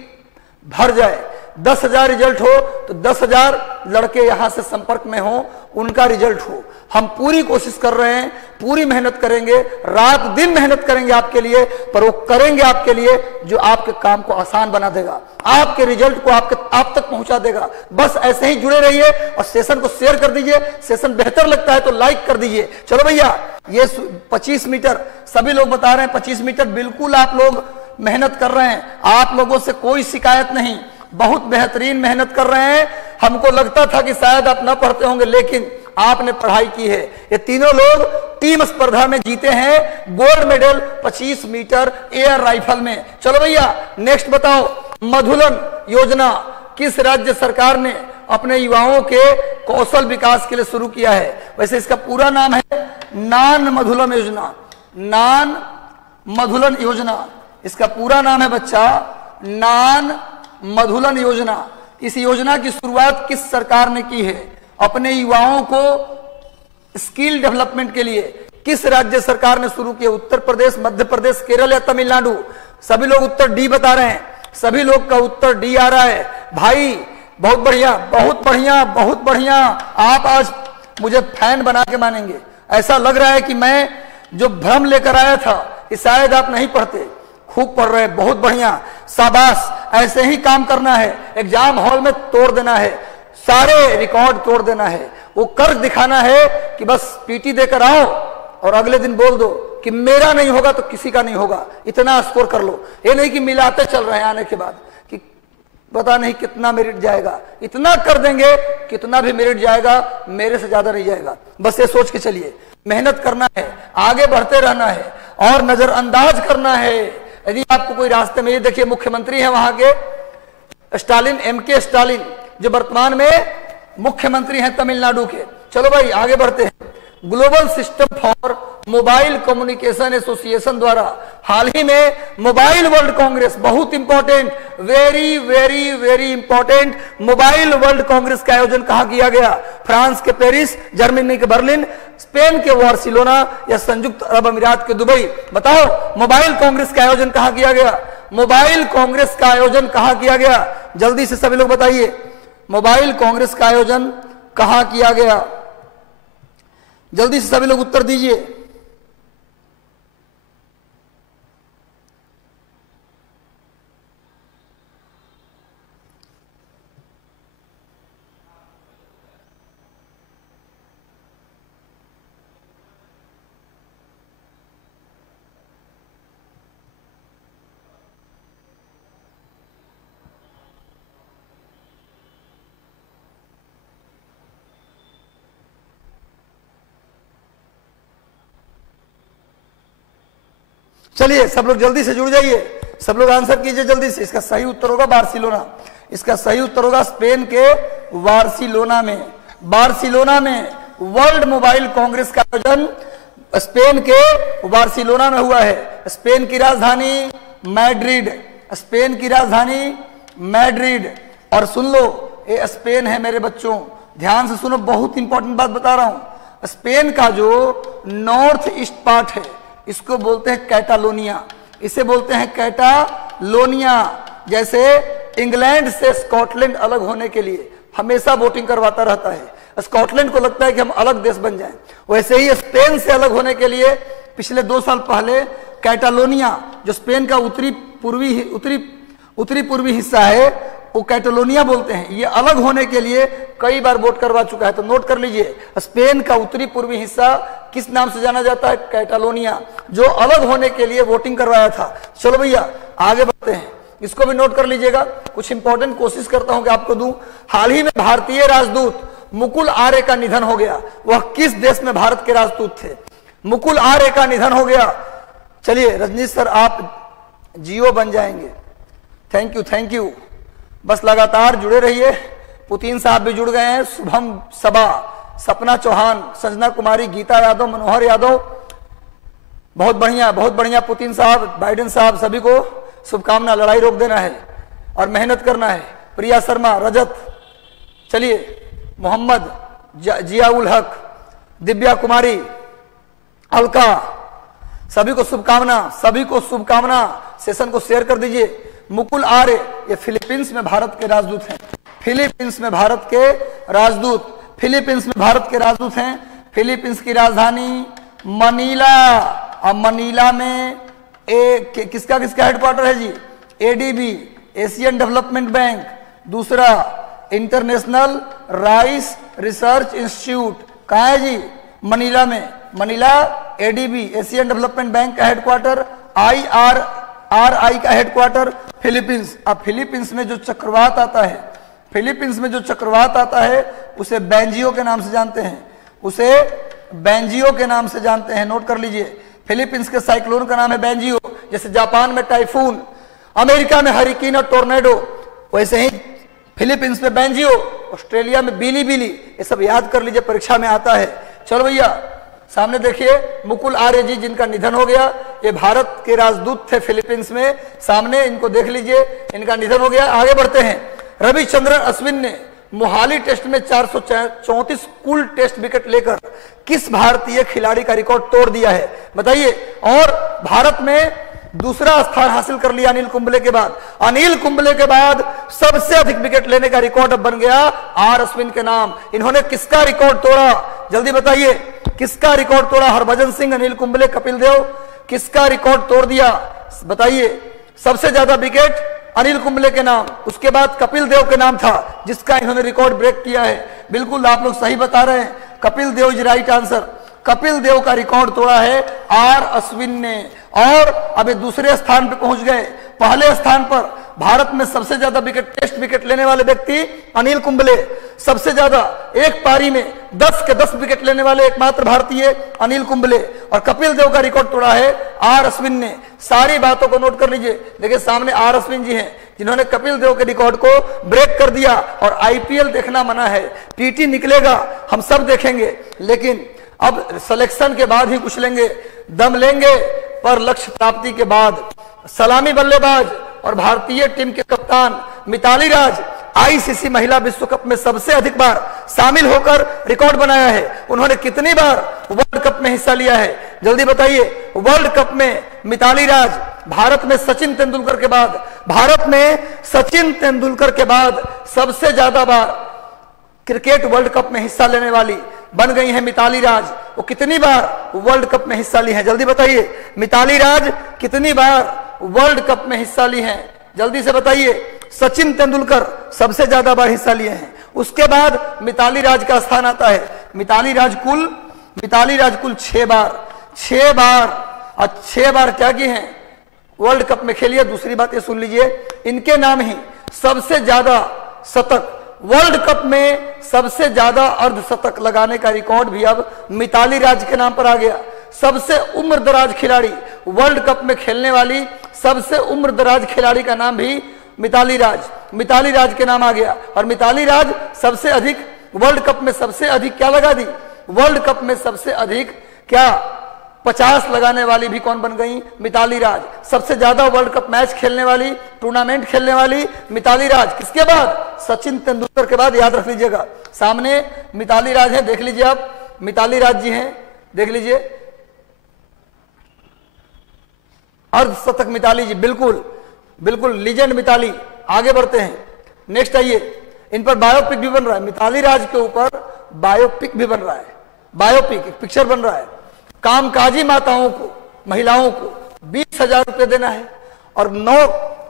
भर जाए। 10,000 रिजल्ट हो तो 10,000 लड़के यहां से संपर्क में हो, उनका रिजल्ट हो। हम पूरी कोशिश कर रहे हैं, पूरी मेहनत करेंगे, रात दिन मेहनत करेंगे आपके लिए, पर वो करेंगे आपके लिए जो आपके काम को आसान बना देगा, आपके रिजल्ट को आप तक पहुंचा देगा। बस ऐसे ही जुड़े रहिए और सेशन को शेयर कर दीजिए। सेशन बेहतर लगता है तो लाइक कर दीजिए। चलो भैया, ये 25 मीटर सभी लोग बता रहे हैं, 25 मीटर बिल्कुल आप लोग मेहनत कर रहे हैं। आप लोगों से कोई शिकायत नहीं, बहुत बेहतरीन मेहनत कर रहे हैं। हमको लगता था कि शायद आप ना पढ़ते होंगे, लेकिन आपने पढ़ाई की है। ये तीनों लोग टीम स्पर्धा में जीते हैं gold medal 25 metre air rifle में। चलो भैया नेक्स्ट बताओ। मधुलन योजना किस राज्य सरकार ने अपने युवाओं के कौशल विकास के लिए शुरू किया है? वैसे इसका पूरा नाम है नान मधुलन योजना। नान मधुलन योजना इसका पूरा नाम है बच्चा, नान मधुलन योजना। इस योजना की शुरुआत किस सरकार ने की है? अपने युवाओं को स्किल डेवलपमेंट के लिए किस राज्य सरकार ने शुरू किया? उत्तर प्रदेश, मध्य प्रदेश, केरल या तमिलनाडु? सभी लोग उत्तर डी बता रहे हैं, सभी लोग का उत्तर डी आ रहा है। भाई बहुत बढ़िया, बहुत बढ़िया, बहुत बढ़िया। आप आज मुझे फैन बना के मानेंगे। ऐसा लग रहा है कि मैं जो भ्रम लेकर आया था कि शायद आप नहीं पढ़ते, खूब पढ़ रहे हैं, बहुत बढ़िया, शाबाश। ऐसे ही काम करना है, एग्जाम हॉल में तोड़ देना है, सारे रिकॉर्ड तोड़ देना है, वो कर दिखाना है कि बस पीटी देकर आओ और अगले दिन बोल दो कि मेरा नहीं होगा तो किसी का नहीं होगा। इतना स्कोर कर लो। ये नहीं कि मिलाते चल रहे हैं आने के बाद कि पता नहीं कितना मेरिट जाएगा। इतना कर देंगे कितना भी मेरिट जाएगा, मेरे से ज्यादा नहीं जाएगा। बस ये सोच के चलिए, मेहनत करना है, आगे बढ़ते रहना है। और नजरअंदाज करना है। यदि आपको कोई रास्ते में, ये देखिए मुख्यमंत्री है वहां के स्टालिन, एमके स्टालिन, जो वर्तमान में मुख्यमंत्री हैं तमिलनाडु के। चलो भाई आगे बढ़ते हैं। Global system for mobile communication association द्वारा हाल ही में मोबाइल वर्ल्ड कांग्रेस, बहुत important, very very very important, mobile world Congress का आयोजन कहां किया गया? फ्रांस के पेरिस, जर्मनी के बर्लिन, स्पेन के बार्सिलोना या संयुक्त अरब अमीरात के दुबई। बताओ मोबाइल कांग्रेस का आयोजन कहां किया गया? मोबाइल कांग्रेस का आयोजन कहां किया गया? जल्दी से सभी लोग बताइए, मोबाइल कांग्रेस का आयोजन कहां किया गया? जल्दी से सभी लोग उत्तर दीजिए। चलिए सब लोग जल्दी से जुड़ जाइए, सब लोग आंसर कीजिए जल्दी से। इसका सही उत्तर होगा बार्सिलोना। इसका सही उत्तर होगा स्पेन के बार्सिलोना में। बार्सिलोना में वर्ल्ड मोबाइल कांग्रेस का आयोजन स्पेन के बार्सिलोना में हुआ है। स्पेन की राजधानी मैड्रिड, स्पेन की राजधानी मैड्रिड। और सुन लो, ये स्पेन है मेरे बच्चों, ध्यान से सुनो, बहुत इंपॉर्टेंट बात बता रहा हूं। स्पेन का जो नॉर्थ ईस्ट पार्ट है इसको बोलते हैं कैटालोनिया, इसे बोलते हैं कैटालोनिया। जैसे इंग्लैंड से स्कॉटलैंड अलग होने के लिए हमेशा वोटिंग करवाता रहता है, स्कॉटलैंड को लगता है कि हम अलग देश बन जाएं, वैसे ही स्पेन से अलग होने के लिए पिछले 2 साल पहले कैटालोनिया, जो स्पेन का उत्तरी पूर्वी हिस्सा है, वो कैटालोनिया बोलते हैं, ये अलग होने के लिए कई बार वोट करवा चुका है। तो नोट कर लीजिए, स्पेन का उत्तरी पूर्वी हिस्सा किस नाम से जाना जाता है? कैटालोनिया, जो अलग होने के लिए वोटिंग करवाया था। चलो भैया आगे बढ़ते हैं, इसको भी नोट कर लीजिएगा। कुछ इंपॉर्टेंट कोशिश करता हूं कि आपको दूं। हाल ही में भारतीय राजदूत मुकुल आर्य का निधन हो गया। वह किस देश में भारत के राजदूत थे? मुकुल आर्य का निधन हो गया। चलिए रजनीश सर आप जियो बन जाएंगे। Thank you, thank you. बस लगातार जुड़े रहिए। पुतिन साहब भी जुड़ गए हैं, शुभम सबा, सपना चौहान, संजना कुमारी, गीता यादव, मनोहर यादव, बहुत बढ़िया, बहुत बढ़िया। पुतिन साहब, बाइडेन साहब, सभी को शुभकामना। लड़ाई रोक देना है और मेहनत करना है। प्रिया शर्मा, रजत, चलिए मोहम्मद, जियाउल हक, दिव्या कुमारी, अलका, सभी को शुभकामना, सभी को शुभकामना। सेशन को शेयर कर दीजिए। मुकुल आर्य ये फिलीपींस में भारत के राजदूत हैं, फिलीपींस में भारत के राजदूत, फिलीपींस में भारत के राजदूत हैं। फिलीपींस की राजधानी मनीला। अब मनीला में किसका हेडक्वार्टर है जी? ADB, Asian development bank. दूसरा इंटरनेशनल राइस रिसर्च इंस्टीट्यूट कहाँ है जी? मनीला में। Manila ADB, Asian development bank का हेडक्वार्टर, IRRI का हेडक्वार्टर फिलीपींस। अब फिलीपींस में जो चक्रवात आता है, फिलीपींस में जो चक्रवात आता है उसे बेंजियो के नाम से जानते हैं, उसे बेंजियो के नाम से जानते हैं। नोट कर लीजिए, फिलीपींस के साइक्लोन का नाम है बेंजियो। जैसे जापान में टाइफून, अमेरिका में हरिकेन और टोर्नेडो, वैसे ही फिलीपींस में बेंजियो, ऑस्ट्रेलिया में बिली बिली। ये सब याद कर लीजिए, परीक्षा में आता है। चलो भैया सामने देखिए, मुकुल आर्य जी जिनका निधन हो गया, ये भारत के राजदूत थे फिलीपींस में। सामने इनको देख लीजिए, इनका निधन हो गया। आगे बढ़ते हैं। रविचंद्रन अश्विन ने मोहाली टेस्ट में 434 कुल टेस्ट विकेट लेकर किस भारतीय खिलाड़ी का रिकॉर्ड तोड़ दिया है? बताइए। और भारत में दूसरा स्थान हासिल कर लिया अनिल कुंबले के बाद। अनिल कुंबले के बाद सबसे अधिक विकेट लेने का रिकॉर्ड अब बन गया आर अश्विन के नाम। इन्होंने किसका रिकॉर्ड तोड़ा? जल्दी बताइए, किसका रिकॉर्ड तोड़ा? हरभजन सिंह, अनिल कुंबले, कपिल देव, किसका रिकॉर्ड तोड़ दिया? बताइए। सबसे ज्यादा विकेट अनिल कुंबले के नाम, उसके बाद कपिल देव के नाम था, जिसका इन्होंने रिकॉर्ड ब्रेक किया है। बिल्कुल आप लोग सही बता रहे हैं, Kapil Dev is right answer. Kapil Dev का रिकॉर्ड तोड़ा है आर अश्विन ने। और अब ये दूसरे स्थान पे पहुंच गए। पहले स्थान पर भारत में सबसे ज्यादा विकेट, टेस्ट विकेट लेने वाले व्यक्ति अनिल कुंबले, सबसे ज्यादा एक पारी में 10 के 10 विकेट लेने वाले एकमात्र भारतीय अनिल कुंबले। और कपिल देव का रिकॉर्ड तोड़ा है आर अश्विन ने। सारी बातों को नोट कर लीजिए। देखिए सामने आर अश्विन जी हैं जिन्होंने कपिल देव के रिकॉर्ड को ब्रेक कर दिया। और आईपीएल देखना मना है, पीटी निकलेगा, हम सब देखेंगे, लेकिन अब सिलेक्शन के बाद ही कुछ लेंगे, दम लेंगे, पर लक्ष्य प्राप्ति के बाद। सलामी बल्लेबाज और भारतीय टीम के कप्तान मिताली राज आईसीसी महिला विश्व कप में सबसे अधिक बार शामिल होकर रिकॉर्ड बनाया है। उन्होंने कितनी बार वर्ल्ड कप में हिस्सा लिया है, जल्दी बताइए। वर्ल्ड कप में मिताली राज भारत में सचिन तेंदुलकर के बाद, भारत में सचिन तेंदुलकर के बाद सबसे ज्यादा बार क्रिकेट वर्ल्ड कप में हिस्सा लेने वाली बन गई है मिताली राज। वो कितनी बार वर्ल्ड कप में हिस्सा ली है, जल्दी बताइए। मिताली राज कितनी बार वर्ल्ड कप में हिस्सा ली है, जल्दी से बताइए। सचिन तेंदुलकर सबसे ज्यादा बार हिस्सा लिए हैं, उसके बाद मिताली राज का स्थान आता है। मिताली राज कुल 6 बार और 6 बार क्या की हैं, वर्ल्ड कप में खेली है। दूसरी बात ये सुन लीजिए, इनके नाम ही सबसे ज्यादा शतक, वर्ल्ड कप में सबसे ज्यादा अर्धशतक लगाने का रिकॉर्ड भी अब मिताली राज के नाम पर आ गया। सबसे उम्रदराज खिलाड़ी, वर्ल्ड कप में खेलने वाली सबसे उम्रदराज खिलाड़ी का नाम भी मिताली राज के नाम आ गया। और मिताली राज सबसे अधिक वर्ल्ड कप में सबसे अधिक क्या लगा दी, वर्ल्ड कप में सबसे अधिक क्या 50 लगाने वाली भी कौन बन गई, मिताली राज। सबसे ज्यादा वर्ल्ड कप मैच खेलने वाली, टूर्नामेंट खेलने वाली मिताली राज। किसके बाद, सचिन तेंदुलकर के बाद, याद रख लीजिएगा। सामने मिताली राज है, देख लीजिए आप, मिताली राज जी हैं, देख लीजिए। अर्धशतक मिताली जी, बिल्कुल लीजेंड मिताली। आगे बढ़ते हैं, नेक्स्ट आइए। इन पर बायोपिक भी बन रहा है, मिताली राज के ऊपर बायोपिक भी बन रहा है, बायोपिक एक पिक्चर बन रहा है। कामकाजी माताओं को, महिलाओं को 20,000 रुपए देना है और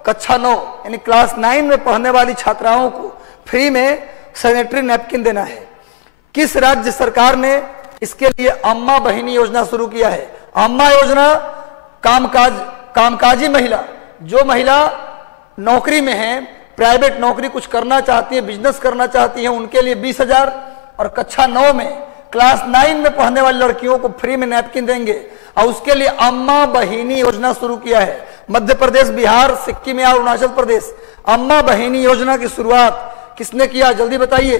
कक्षा 9 यानी क्लास 9 में पढ़ने वाली छात्राओं को फ्री में सैनिटरी नैपकिन देना है। किस राज्य सरकार ने इसके लिए अम्मा बहिनी योजना शुरू किया है? अम्मा योजना कामकाजी महिला, जो महिला नौकरी में है, प्राइवेट नौकरी कुछ करना चाहती है, बिजनेस करना चाहती है, उनके लिए 20,000 और कक्षा 9 में क्लास 9 में पढ़ने वाली लड़कियों को फ्री में नैपकिन देंगे। और उसके लिए अम्मा बहिनी योजना शुरू किया है। मध्य प्रदेश, बिहार, सिक्किम या अरुणाचल प्रदेश। अम्मा बहिनी योजना की शुरुआत किसने किया, जल्दी बताइए।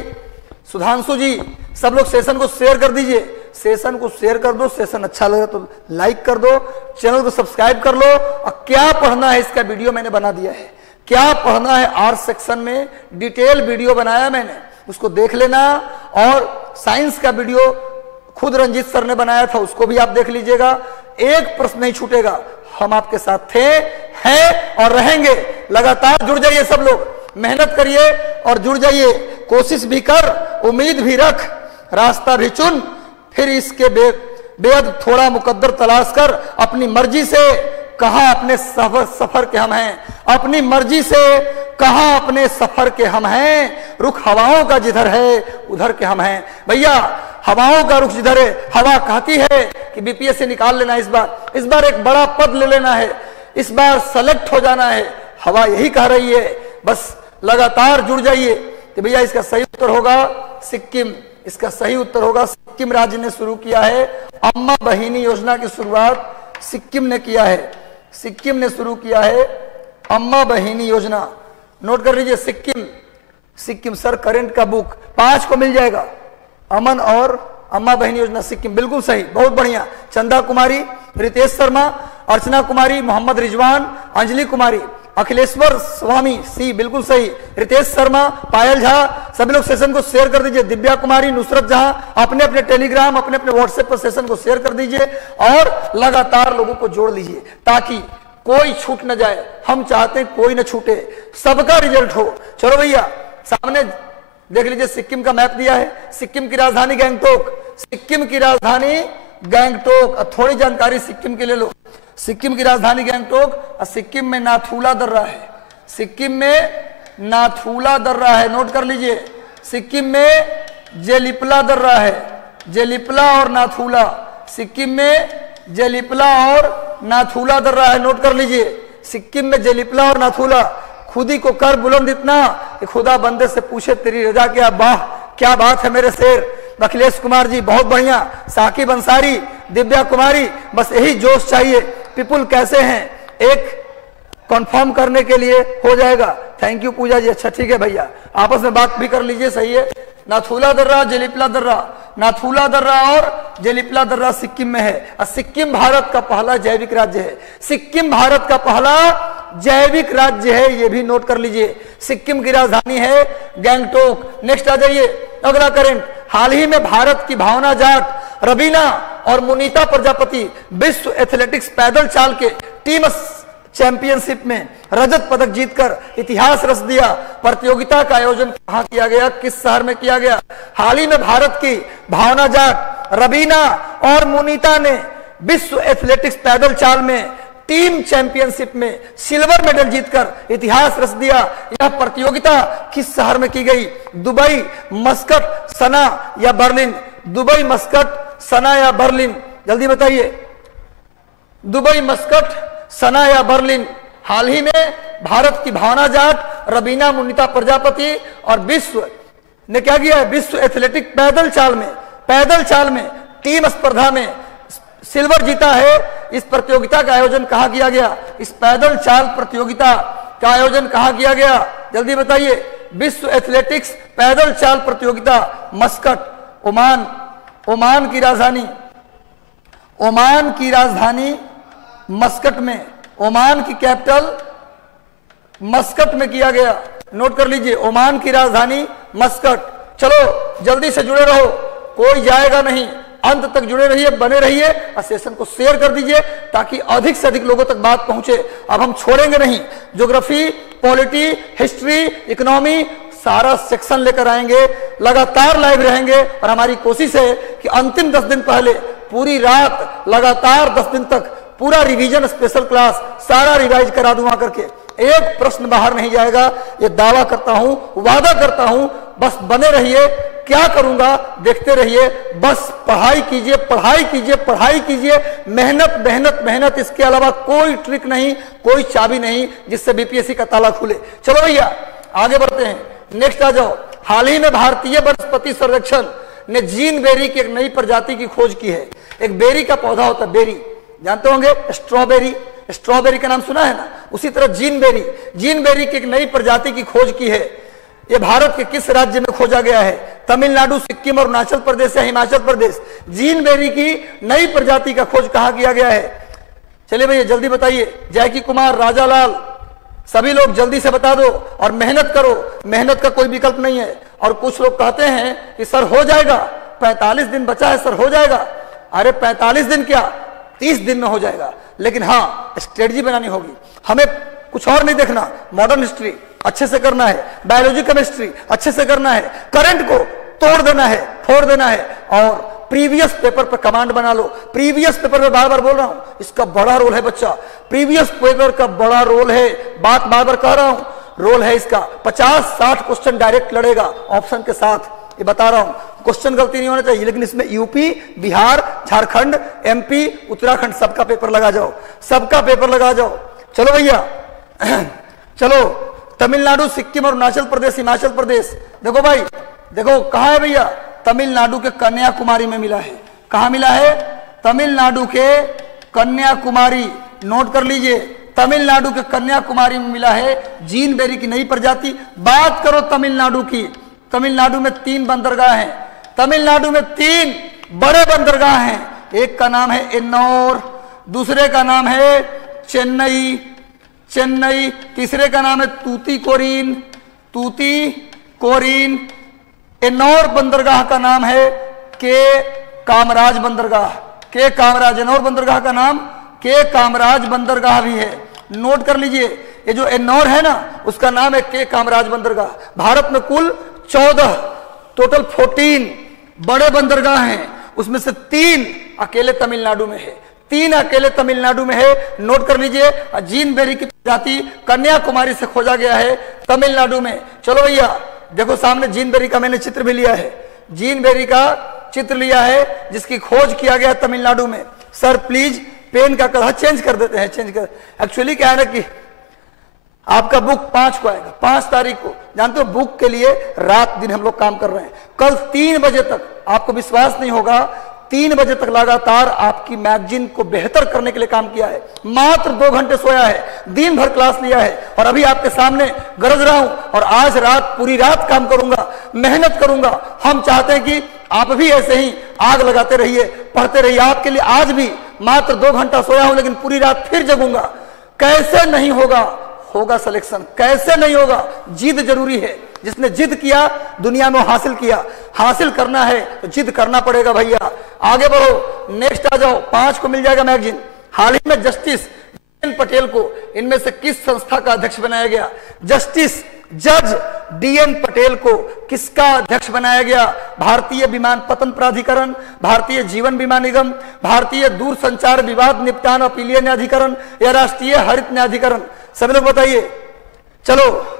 सुधांशु जी, सब लोग सेशन को शेयर कर दीजिए, सेशन को शेयर कर दो। सेशन अच्छा लगे तो लाइक कर दो, चैनल को सब्सक्राइब कर लो। और क्या पढ़ना है इसका वीडियो मैंने बना दिया है, क्या पढ़ना है आर्ट्स सेक्शन में डिटेल वीडियो बनाया मैंने, उसको देख लेना। और साइंस का वीडियो खुद रंजीत सर ने बनाया था, उसको भी आप देख लीजिएगा। एक प्रश्न नहीं छूटेगा, हम आपके साथ थे, हैं और रहेंगे। लगातार जुड़ जाइए, सब लोग मेहनत करिए और जुड़ जाइए। कोशिश भी कर, उम्मीद भी रख, रास्ता भी चुन, फिर इसके बेहद थोड़ा मुकद्दर तलाश कर। अपनी मर्जी से कहां अपने सफर के हम हैं, अपनी मर्जी से कहां अपने सफर के हम हैं। रुख हवाओं का जिधर है उधर के हम हैं। भैया हवाओं का रुख जिधर है, हवा कहती है कि बीपीएससी निकाल लेना, इस बार एक बड़ा पद ले लेना है, इस बार सेलेक्ट हो जाना है, हवा यही कह रही है। बस लगातार जुड़ जाइए। तो भैया इसका सही उत्तर होगा सिक्किम, इसका सही उत्तर होगा सिक्किम राज्य ने शुरू किया है। अम्मा बहिनी योजना की शुरुआत सिक्किम ने किया है, सिक्किम ने शुरू किया है अम्मा बहिनी योजना। नोट कर लीजिए, सिक्किम सर करंट का बुक 5 को मिल जाएगा। अमन और अम्मा बहिनी योजना सिक्किम, बिल्कुल सही, बहुत बढ़िया। चंदा कुमारी, रितेश शर्मा, अर्चना कुमारी, मोहम्मद रिजवान, अंजलि कुमारी, अखिलेश्वर स्वामी सी, बिल्कुल सही। रितेश शर्मा, पायल झा, सभी लोग सेशन को शेयर कर दीजिए। दिव्या कुमारी, नुसरत जहां, अपने अपने टेलीग्राम, अपने अपने व्हाट्सएप पर सेशन को शेयर कर दीजिए और लगातार लोगों को जोड़ लीजिए ताकि कोई छूट न जाए। हम चाहते हैं कोई न छूटे, सबका रिजल्ट हो। चलो भैया, सामने देख लीजिए, सिक्किम का मैप दिया है। सिक्किम की राजधानी गैंगटोक, सिक्किम की राजधानी गैंगटोक। थोड़ी जानकारी सिक्किम के ले लो। सिक्किम की राजधानी गैंगटोक और सिक्किम में नाथुला दर्रा है, सिक्किम में नाथुला दर्रा है, नोट कर लीजिए। सिक्किम में जेलिपला दर्रा है, जेलिपला और नाथुला। सिक्किम में जेलिपला और नाथुला दर्रा है, नोट कर लीजिए। सिक्किम में जेलिपला और नाथुला, खुदी को कर बुलंद इतना कि खुदा बंदे से पूछे तेरी रजा क्या। वाह क्या बात है मेरे शेर। अखिलेश कुमार जी बहुत बढ़िया, साकिब अंसारी, दिव्या कुमारी, बस यही जोश चाहिए। पीपुल कैसे हैं, एक कंफर्म करने के लिए हो जाएगा। थैंक यू पूजा जी, अच्छा ठीक है भैया, आपस में बात भी कर लीजिए, सही है। नाथुला दर्रा, जेलिपला दर्रा, नाथुला दर्रा और जेलिपला दर्रा सिक्किम में है। और सिक्किम भारत का पहला जैविक राज्य है। सिक्किम भारत का पहला जैविक राज्य है, ये भी नोट कर लीजिए। सिक्किम की राजधानी है गैंगटोक। नेक्स्ट आ जाइए, अगला करंट। हाल ही में भारत की भावना जाट, रबीना और मुनीता प्रजापति विश्व एथलेटिक्स पैदल चाल के टीम चैंपियनशिप में रजत पदक जीतकर इतिहास रच दिया। प्रतियोगिता का आयोजन कहां किया गया, किस शहर में किया गया? हाल ही में भारत की भावना जाट, रबीना और मुनीता ने विश्व एथलेटिक्स पैदल चाल में टीम चैंपियनशिप में सिल्वर मेडल जीतकर इतिहास रच दिया। यह प्रतियोगिता किस शहर में की गई? दुबई, मस्कट, सना या बर्लिन? दुबई, मस्कट, सना या बर्लिन? जल्दी बताइए। दुबई, मस्कट, सना या बर्लिन? हाल ही में भारत की भावना जाट, रबीना मुनीता प्रजापति और विश्व ने क्या किया है? विश्व एथलेटिक पैदल चाल में टीम स्पर्धा में सिल्वर जीता है। इस प्रतियोगिता का आयोजन कहां किया गया? इस पैदल चाल प्रतियोगिता का आयोजन कहां किया गया? जल्दी बताइए। विश्व एथलेटिक्स पैदल चाल प्रतियोगिता मस्कट, ओमान। ओमान की राजधानी मस्कट में, ओमान की कैपिटल मस्कट में किया गया। नोट कर लीजिए, ओमान की राजधानी मस्कट। चलो जल्दी से जुड़े रहो, कोई जाएगा नहीं, अंत तक जुड़े रहिए, बने रहिए और सेशन को शेयर कर दीजिए ताकि अधिक से अधिक लोगों तक बात पहुंचे। अब हम छोड़ेंगे नहीं, ज्योग्राफी, पॉलिटी, हिस्ट्री, इकोनॉमी सारा सेक्शन लेकर आएंगे, लगातार लाइव रहेंगे। और हमारी कोशिश है कि अंतिम 10 दिन पहले पूरी रात लगातार 10 दिन तक पूरा रिवीजन स्पेशल क्लास सारा रिवाइज करा दूंगा करके, एक प्रश्न बाहर नहीं जाएगा, ये दावा करता हूं, वादा करता हूं। बस बने रहिए, क्या करूंगा देखते रहिए। बस पढ़ाई कीजिए, पढ़ाई कीजिए, पढ़ाई कीजिए, मेहनत मेहनत मेहनत, इसके अलावा कोई ट्रिक नहीं, कोई चाबी नहीं जिससे बीपीएससी का ताला खुले। चलो भैया आगे बढ़ते हैं, नेक्स्ट आ जाओ। हाल ही में भारतीय वनस्पति सर्वेक्षण ने जीन बेरी की एक नई प्रजाति की खोज की है। एक बेरी का पौधा होता है, बेरी जानते होंगे, स्ट्रॉबेरी, स्ट्रॉबेरी का नाम सुना है ना, उसी तरह जीन बेरी की एक नई प्रजाति की खोज की है। यह भारत के किस राज्य में खोजा गया है? तमिलनाडु, सिक्किम और अरुणाचल प्रदेश या हिमाचल प्रदेश? जीन बेरी की नई प्रजाति का खोज कहां किया गया है? चलिए भैया जल्दी बताइए। जैकी कुमार, राजा लाल, सभी लोग जल्दी से बता दो और मेहनत करो, मेहनत का कोई विकल्प नहीं है। और कुछ लोग कहते हैं कि सर हो जाएगा, 45 दिन बचा है सर, हो जाएगा। अरे 45 दिन क्या, 30 दिन में हो जाएगा। लेकिन हाँ, स्ट्रेटजी बनानी होगी, हमें कुछ और नहीं देखना। मॉडर्न हिस्ट्री अच्छे से करना है, बायोलॉजी केमिस्ट्री अच्छे से करना है, करंट को तोड़ देना है, फोड़ देना है, और प्रीवियस पेपर पर कमांड बना लो। प्रीवियस पेपर में बार बार बोल रहा हूं, इसका बड़ा रोल है बच्चा, प्रीवियस पेपर का बड़ा रोल है, बात बार बार कह रहा हूं, रोल है इसका। 50-60 क्वेश्चन डायरेक्ट लड़ेगा ऑप्शन के साथ, ये बता रहा हूं। क्वेश्चन गलती नहीं होना चाहिए, लेकिन इसमें यूपी, बिहार, झारखंड, एमपी, उत्तराखंड सबका पेपर लगा जाओ, सबका पेपर लगा जाओ। चलो भैया चलो, तमिलनाडु, सिक्किम और अरुणाचल प्रदेश, हिमाचल प्रदेश। देखो भाई, देखो कहां है भैया? तमिलनाडु के कन्याकुमारी में मिला है। कहां मिला है? तमिलनाडु के कन्याकुमारी, नोट कर लीजिए, तमिलनाडु के कन्याकुमारी में मिला है जीन बेरी की नई प्रजाति। बात करो तमिलनाडु की, तमिलनाडु में 3 बंदरगाह हैं, तमिलनाडु में 3 बड़े बंदरगाह हैं। एक का नाम है एन्नौर, दूसरे का नाम है चेन्नई, तीसरे का नाम है तूतीकोरिन। एन्नौर बंदरगाह का नाम है के कामराज बंदरगाह, के कामराज। एन्नौर बंदरगाह का नाम के कामराज बंदरगाह भी है, नोट कर लीजिए। ये जो एन्नौर है ना, उसका नाम है के कामराज बंदरगाह। भारत में कुल 14 टोटल 14 बड़े बंदरगाह हैं, उसमें से 3 अकेले तमिलनाडु में है, 3 अकेले तमिलनाडु में है, नोट कर लीजिए। जीन बेरी की प्रजाति कन्याकुमारी से खोजा गया है तमिलनाडु में। चलो भैया देखो, सामने जीन बेरी का मैंने चित्र भी लिया है, जीन बेरी का चित्र लिया है जिसकी खोज किया गया तमिलनाडु में। सर प्लीज पेन का कलर चेंज कर देते हैं, चेंज कर। एक्चुअली क्या है ना कि आपका बुक 5 को आएगा, 5 तारीख को। जानते हो बुक के लिए रात दिन हम लोग काम कर रहे हैं। कल 3 बजे तक, आपको विश्वास नहीं होगा, 3 बजे तक लगातार आपकी मैगजीन को बेहतर करने के लिए काम किया है। मात्र 2 घंटे सोया है, दिन भर क्लास लिया है और अभी आपके सामने गरज रहा हूं और आज रात पूरी रात काम करूंगा, मेहनत करूंगा। हम चाहते हैं कि आप भी ऐसे ही आग लगाते रहिए, पढ़ते रहिए। आपके लिए आज भी मात्र 2 घंटा सोया हूं लेकिन पूरी रात फिर जगूंगा। कैसे नहीं होगा, होगा सिलेक्शन, कैसे नहीं होगा, जिद जरूरी है। जिसने जिद किया दुनिया में हासिल किया। हासिल करना है तो जिद करना पड़ेगा भैया। आगे बढ़ो, नेक्स्ट आ जाओ। 5 को मिल जाएगा मैगजीन। हाल ही में जस्टिस डीएन पटेल को इनमें से किस संस्था का अध्यक्ष बनाया गया? जस्टिस जज डीएन पटेल को किसका अध्यक्ष बनाया गया? भारतीय विमानपत्तन प्राधिकरण, भारतीय जीवन बीमा निगम, भारतीय दूरसंचार विवाद निपटान अपीलीय न्यायाधिकरण या राष्ट्रीय हरित न्यायाधिकरण? सभी लोग बताइए। चलो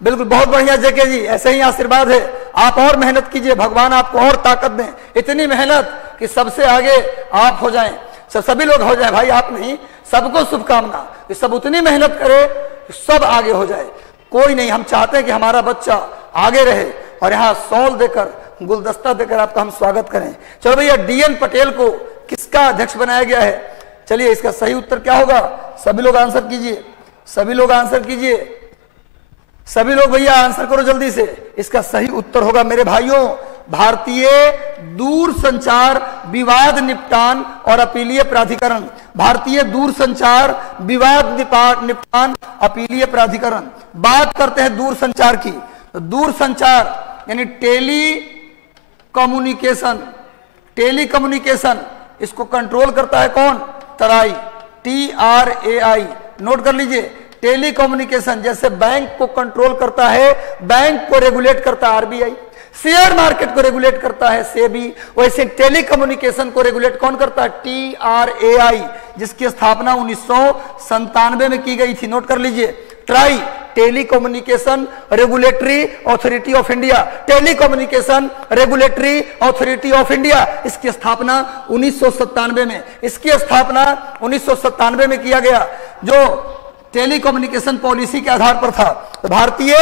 बिल्कुल, बहुत बढ़िया जेके जी, ऐसे ही आशीर्वाद है। आप और मेहनत कीजिए, भगवान आपको और ताकत दें, इतनी मेहनत कि सबसे आगे आप हो जाएं, सभी लोग हो जाएं। भाई आप नहीं, सबको शुभकामना कि सब उतनी मेहनत करे कि सब आगे हो जाए। कोई नहीं, हम चाहते हैं कि हमारा बच्चा आगे रहे और यहाँ शॉल देकर, गुलदस्ता देकर आपका हम स्वागत करें। चलो भैया, डीएन पटेल को किसका अध्यक्ष बनाया गया है? चलिए इसका सही उत्तर क्या होगा? सभी लोग आंसर कीजिए, सभी लोग आंसर कीजिए, सभी लोग भैया आंसर करो जल्दी से। इसका सही उत्तर होगा मेरे भाइयों, भारतीय दूरसंचार विवाद निपटान और अपीलीय प्राधिकरण। भारतीय दूरसंचार विवाद निपटान अपीलीय प्राधिकरण। बात करते हैं दूरसंचार की। तो दूरसंचार यानी टेली कम्युनिकेशन, इसको कंट्रोल करता है कौन? तराई, TRAI। नोट कर लीजिए, टेली कम्युनिकेशन। जैसे बैंक को कंट्रोल करता है, बैंक को रेगुलेट करता है RBI, शेयर मार्केट को रेगुलेट करता है सेबी, वैसे टेली कम्युनिकेशन को रेगुलेट कौन करता है? TRAI, जिसकी स्थापना 1997 में की गई थी। नोट कर लीजिए, TRAI, telecommunication regulatory authority of India, telecommunication regulatory authority of India. इसकी स्थापना 1997 में, इसकी स्थापना 1997 में किया गया, जो टेलीकम्युनिकेशन पॉलिसी के आधार पर था। तो भारतीय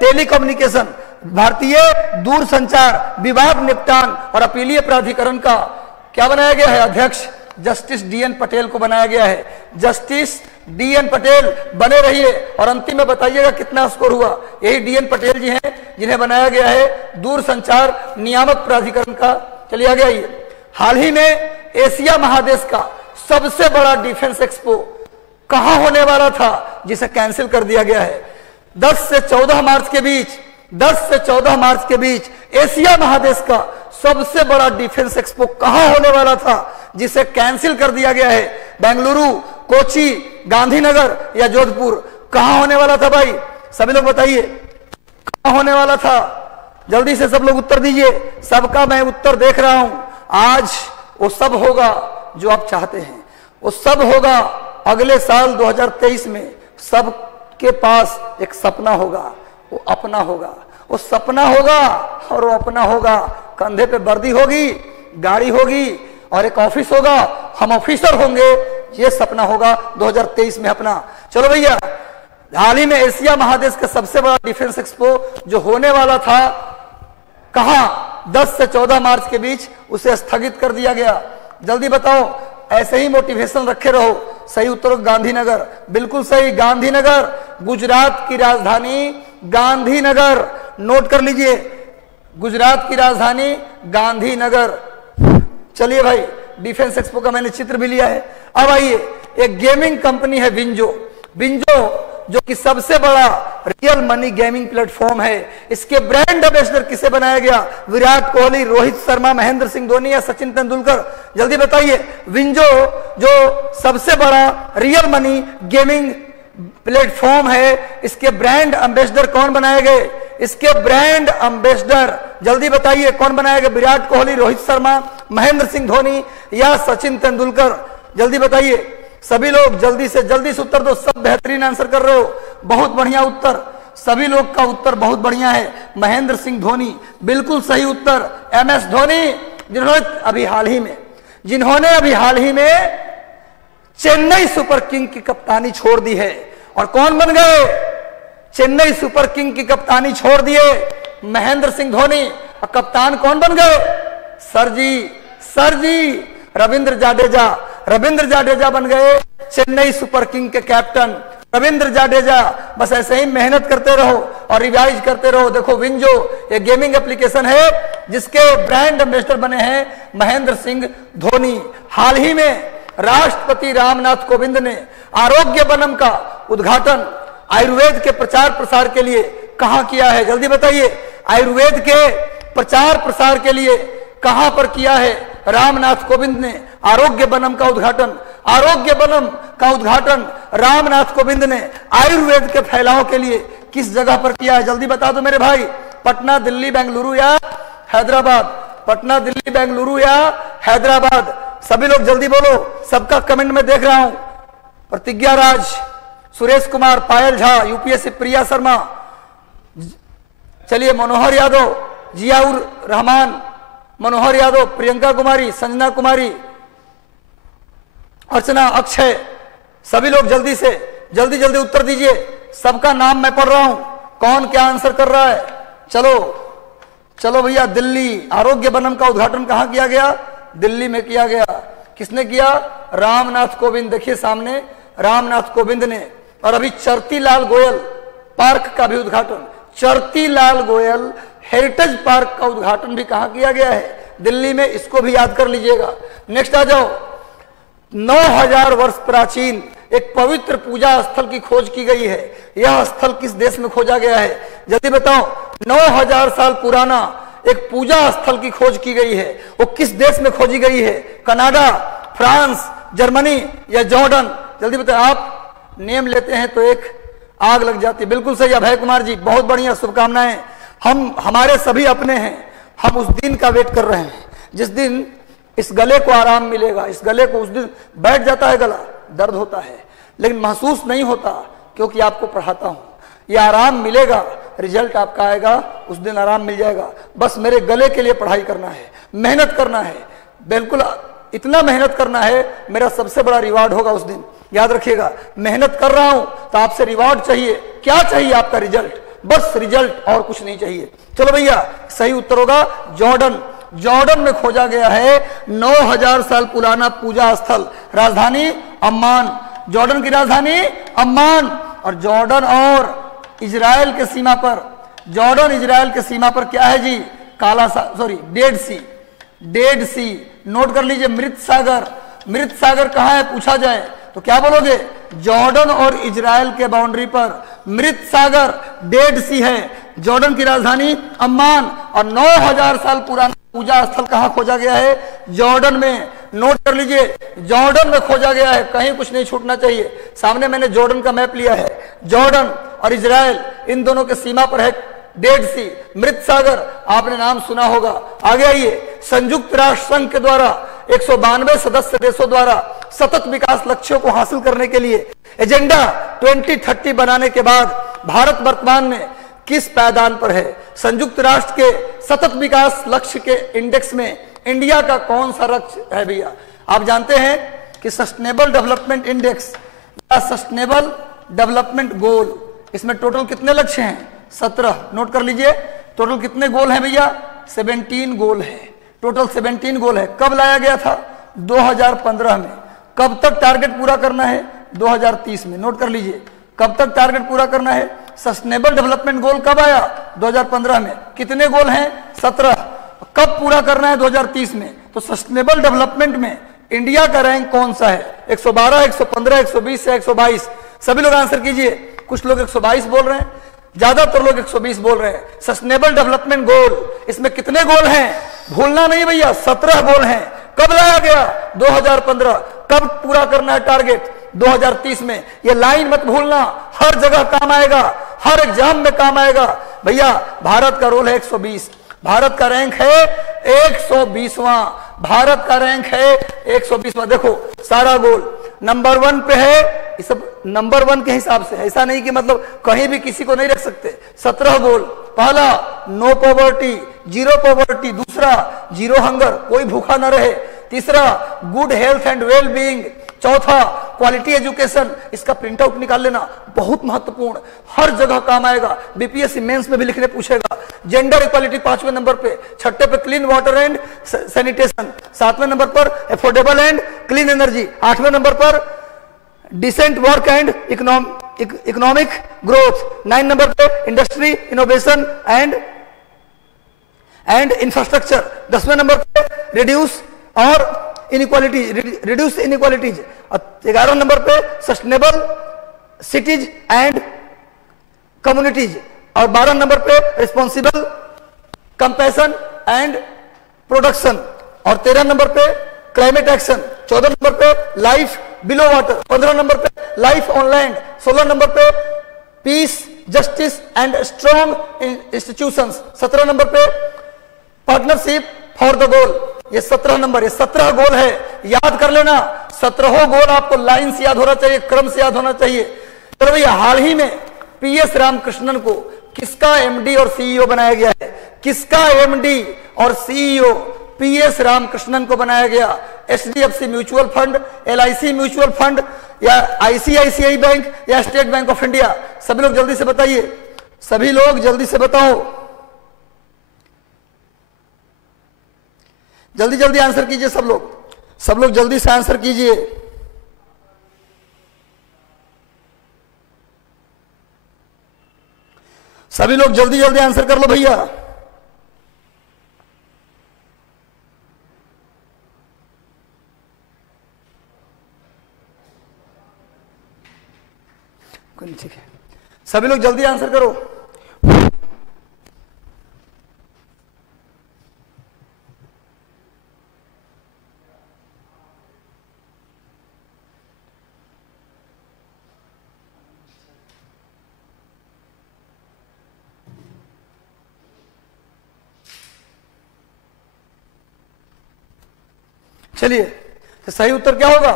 टेलीकम्युनिकेशन, भारतीय दूरसंचार विवाद निपटान और अपीलीय प्राधिकरण का क्या बनाया गया है? अध्यक्ष जस्टिस डीएन पटेल को बनाया गया है। जस्टिस डीएन पटेल बने रहिए और अंतिम में बताइएगा कितना स्कोर हुआ। यही डीएन पटेल जी हैं जिन्हें बनाया गया है दूरसंचार नियामक प्राधिकरण का। चलिए आगे आइए। हाल ही में एशिया महादेश का सबसे बड़ा डिफेंस एक्सपो कहां होने वाला था, जिसे कैंसिल कर दिया गया है? 10 से 14 मार्च के बीच, 10 से 14 मार्च के बीच एशिया महादेश का सबसे बड़ा डिफेंस एक्सपो कहां होने वाला था, जिसे कैंसिल कर दिया गया है? बेंगलुरु, कोची, गांधीनगर या जोधपुर? कहां होने वाला था भाई? सभी लोग बताइए, कहां होने वाला था? जल्दी से सब लोग उत्तर दीजिए। सबका मैं उत्तर देख रहा हूं। आज वो सब होगा जो आप चाहते हैं, वो सब होगा अगले साल 2023 में। सबके पास एक सपना होगा, वो अपना होगा, वो सपना होगा और वो अपना होगा। कंधे पे वर्दी होगी, गाड़ी होगी और एक ऑफिस होगा, हम ऑफिसर होंगे। ये सपना होगा 2023 में अपना। चलो भैया, हाल ही में एशिया महादेश का सबसे बड़ा डिफेंस एक्सपो जो होने वाला था, कहां? 10 से 14 मार्च के बीच उसे स्थगित कर दिया गया। जल्दी बताओ, ऐसे ही मोटिवेशन रखे रहो। सही उत्तर गांधीनगर, बिल्कुल सही, गांधीनगर, गुजरात की राजधानी गांधीनगर। नोट कर लीजिए, गुजरात की राजधानी गांधीनगर। चलिए भाई, डिफेंस एक्सपो का मैंने चित्र भी लिया है। अब आइए, एक गेमिंग कंपनी है विंजो, जो कि सबसे बड़ा रियल मनी गेमिंग प्लेटफॉर्म है। इसके ब्रांड एम्बेसडर किसे बनाया गया? विराट कोहली, रोहित शर्मा, महेंद्र सिंह धोनी या सचिन तेंदुलकर? जल्दी बताइए। विंजो जो सबसे बड़ा रियल मनी गेमिंग प्लेटफॉर्म है, इसके ब्रांड एम्बेसडर कौन बनाए गए? इसके ब्रांड एम्बेसडर जल्दी बताइए कौन बनाया गया? विराट कोहली, रोहित शर्मा, महेंद्र सिंह धोनी या सचिन तेंदुलकर? जल्दी बताइए। सभी लोग जल्दी से उत्तर दो। सब बेहतरीन आंसर कर रहे हो, बहुत बढ़िया उत्तर। सभी लोग का उत्तर बहुत बढ़िया है। महेंद्र सिंह धोनी, बिल्कुल सही उत्तर। MS धोनी, जिन्होंने अभी हाल ही में चेन्नई सुपर किंग की कप्तानी छोड़ दी है। और कौन बन गए? चेन्नई सुपर किंग की कप्तानी छोड़ दिए महेंद्र सिंह धोनी। और कप्तान कौन बन गए? सर जी रविंद्र जाडेजा। रविंद्र जाडेजा बन गए चेन्नई सुपर किंग के कैप्टन। रविंद्र जाडेजा बस ऐसे ही मेहनत करते रहो और रिवाइज करते रहो। देखो विंजो ये गेमिंग एप्लीकेशन है जिसके ब्रांड एम्बेसडर बने हैं महेंद्र सिंह धोनी। हाल ही में राष्ट्रपति रामनाथ कोविंद ने आरोग्य वनम का उद्घाटन आयुर्वेद के प्रचार प्रसार के लिए कहां किया है? जल्दी बताइए, आयुर्वेद के प्रचार प्रसार के लिए कहां पर किया है? रामनाथ कोविंद ने आरोग्य वनम का उद्घाटन। आरोग्य वनम का उद्घाटन रामनाथ कोविंद ने आयुर्वेद के फैलाव के लिए किस जगह पर किया है? जल्दी बता दो मेरे भाई। पटना, दिल्ली, बेंगलुरु या हैदराबाद? पटना, दिल्ली, बेंगलुरु या हैदराबाद? सभी लोग जल्दी बोलो, सबका कमेंट में देख रहा हूं। प्रतिज्ञा राज, सुरेश कुमार, पायल झा, यूपीएससी प्रिया शर्मा, चलिए मनोहर यादव, जियाउर रहमान, मनोहर यादव, प्रियंका कुमारी, संजना कुमारी, अर्चना, अक्षय, सभी लोग जल्दी से जल्दी जल्दी उत्तर दीजिए। सबका नाम मैं पढ़ रहा हूं, कौन क्या आंसर कर रहा है। चलो चलो भैया, दिल्ली आरोग्य वनम का उद्घाटन कहां किया गया? दिल्ली में किया गया। किसने किया? रामनाथ कोविंद। देखिए सामने रामनाथ कोविंद ने। और अभी चरती लाल गोयल पार्क का भी उद्घाटन, चरती लाल गोयल हेरिटेज पार्क का उद्घाटन भी कहां किया गया है? दिल्ली में। इसको भी याद कर लीजिएगा। नेक्स्ट आ जाओ। 9000 वर्ष प्राचीन एक पवित्र पूजा स्थल की खोज की गई है। यह स्थल किस देश में खोजा गया है? जल्दी बताओ। 9000 साल पुराना एक पूजा स्थल की खोज की गई है, वो किस देश में खोजी गई है? कनाडा, फ्रांस, जर्मनी या जॉर्डन? जल्दी बताओ। आप नेम लेते हैं तो एक आग लग जाती है। बिल्कुल सही अभय कुमार जी, बहुत बढ़िया, शुभकामनाएं। हमारे सभी अपने हैं। हम उस दिन का वेट कर रहे हैं जिस दिन इस गले को आराम मिलेगा। इस गले को उस दिन बैठ जाता है, गला दर्द होता है लेकिन महसूस नहीं होता, क्योंकि आपको पढ़ाता हूं। ये आराम मिलेगा, रिजल्ट आपका आएगा, उस दिन आराम मिल जाएगा। बस मेरे गले के लिए पढ़ाई करना है, मेहनत करना है, बिल्कुल इतना मेहनत करना है, मेरा सबसे बड़ा रिवार्ड होगा उस दिन। याद रखिएगा, मेहनत कर रहा हूं तो आपसे रिवार्ड चाहिए। क्या चाहिए? आपका रिजल्ट, बस रिजल्ट, और कुछ नहीं चाहिए। चलो भैया, सही उत्तर होगा जॉर्डन। जॉर्डन में खोजा गया है 9000 साल पुराना पूजा स्थल। राजधानी अम्मान। जॉर्डन की राजधानी अम्मान। और जॉर्डन और इजराइल के सीमा पर, जॉर्डन इजराइल के सीमा पर क्या है जी? डेड सी। डेड सी नोट कर लीजिए। मृत सागर। मृत सागर कहां है पूछा जाए तो क्या बोलोगे? जॉर्डन और इजराइल के बाउंड्री पर मृत सागर, डेड सी है। जॉर्डन की राजधानी अम्मान। और 9000 साल पुराना पूजा स्थल कहां खोजा गया है? जॉर्डन में। नोट कर लीजिए, जॉर्डन में खोजा गया है। कहीं कुछ नहीं छूटना चाहिए। सामने मैंने जॉर्डन का मैप लिया है। जॉर्डन और इजराइल, इन दोनों के सीमा पर है डेड सी, मृत सागर। आपने नाम सुना होगा। आगे आइए। संयुक्त राष्ट्र संघ के द्वारा 192 सदस्य देशों द्वारा सतत विकास लक्ष्यों को हासिल करने के लिए एजेंडा 2030 बनाने के बाद भारत वर्तमान में किस पायदान पर है? संयुक्त राष्ट्र के सतत विकास लक्ष्य के इंडेक्स में इंडिया का कौन सा लक्ष्य है भैया? आप जानते हैं कि सस्टेनेबल डेवलपमेंट इंडेक्स या सस्टेनेबल डेवलपमेंट गोल, इसमें टोटल कितने लक्ष्य हैं? 17। नोट कर लीजिए, टोटल कितने गोल हैं भैया? 17 गोल है। टोटल 17 गोल है। कब लाया गया था? 2015 में। कब तक टारगेट पूरा करना है? 2030 में। नोट कर लीजिए, कब तक टारगेट पूरा करना है? सस्टेनेबल डेवलपमेंट गोल कब आया? 2015 में। कितने गोल हैं? 17। कब पूरा करना है? 2030 में। तो सस्टेनेबल डेवलपमेंट में इंडिया का रैंक कौन सा है? 112, 115, 120 या 122? सभी लोग आंसर कीजिए। कुछ लोग 122 बोल रहे हैं, ज्यादातर लोग 120 बोल रहे हैं। सस्टेनेबल डेवलपमेंट गोल, इसमें कितने गोल हैं? भूलना नहीं भैया, 17 गोल हैं। कब लाया गया? 2015। कब पूरा करना है टारगेट? 2030 में। ये लाइन मत भूलना, हर जगह काम आएगा, हर एग्जाम में काम आएगा भैया। भारत का रोल है 120। भारत का रैंक है 120वां। भारत का रैंक है 120वां। देखो सारा गोल नंबर 1 पे है। ये सब नंबर 1 के हिसाब से, ऐसा नहीं कि मतलब कहीं भी किसी को नहीं रख सकते। 17 गोल। पहला नो पॉवर्टी, 0 पॉवर्टी। दूसरा 0 हंगर, कोई भूखा न रहे। तीसरा good health and well being. चौथा क्वालिटी एजुकेशन, इसका प्रिंट आउट निकाल लेना, बहुत महत्वपूर्ण, हर जगह काम आएगा, बीपीएससी मेंस में भी लिखने पूछेगा। जेंडर इक्वालिटी 5वें नंबर पे, 6ठे पे क्लीन वाटर एंड सैनिटेशन, 7वें नंबर पर अफोर्डेबल एंड क्लीन एनर्जी, 8वें नंबर पर decent work and economic growth, 9 number पे इंडस्ट्री इनोवेशन एंड इंफ्रास्ट्रक्चर, 10वें नंबर पे रिड्यूस इनइक्वालिटीज, 11 नंबर पे सस्टेनेबल सिटीज एंड कम्युनिटीज, और 12 नंबर पे रिस्पॉन्सिबल कंपैशन एंड प्रोडक्शन, और 13 नंबर पे क्लाइमेट एक्शन, 14 नंबर पे लाइफ बिलो वाटर, 15 नंबर पे लाइफ ऑन लैंड, 16 नंबर पे piece justice and strong institutions, 17 number पे पार्टनरशिप फॉर द गोल। ये 17 number, ये 17 गोल है, याद कर लेना। 17 गोल आपको लाइन से याद होना चाहिए, क्रम से याद होना चाहिए। तो भैया हाल ही में पीएस रामकृष्णन को किसका एमडी और सीईओ बनाया गया है? किसका एमडी और सीईओ पीएस रामकृष्णन को बनाया गया? HDFC mutual fund, LIC mutual fund, या आईसीआईसीआई बैंक, या स्टेट बैंक ऑफ इंडिया? सभी लोग जल्दी से बताइए, सभी लोग जल्दी से बताओ, जल्दी जल्दी आंसर कीजिए सब लोग जल्दी से आंसर कीजिए। सभी लोग जल्दी जल्दी आंसर कर लो भैया। ठीक है, सभी लोग जल्दी आंसर करो। चलिए, तो सही उत्तर क्या होगा?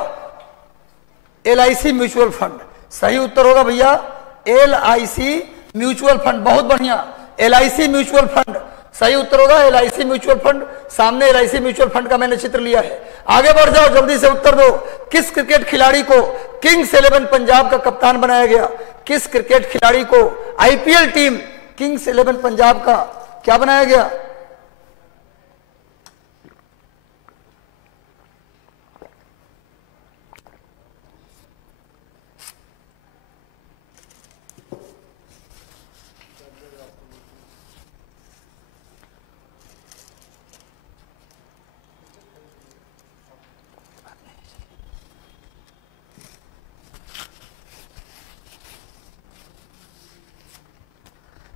एलआईसी म्यूचुअल फंड सही उत्तर होगा भैया। एलआईसी म्यूचुअल फंड, बहुत बढ़िया, एलआईसी म्यूचुअल फंड सही उत्तर होगा। एलआईसी म्यूचुअल फंड, सामने एलआईसी म्यूचुअल फंड का मैंने चित्र लिया है। आगे बढ़ जाओ, जल्दी से उत्तर दो। किस क्रिकेट खिलाड़ी को किंग्स 11 पंजाब का कप्तान बनाया गया? किस क्रिकेट खिलाड़ी को आईपीएल टीम किंग्स 11 पंजाब का क्या बनाया गया?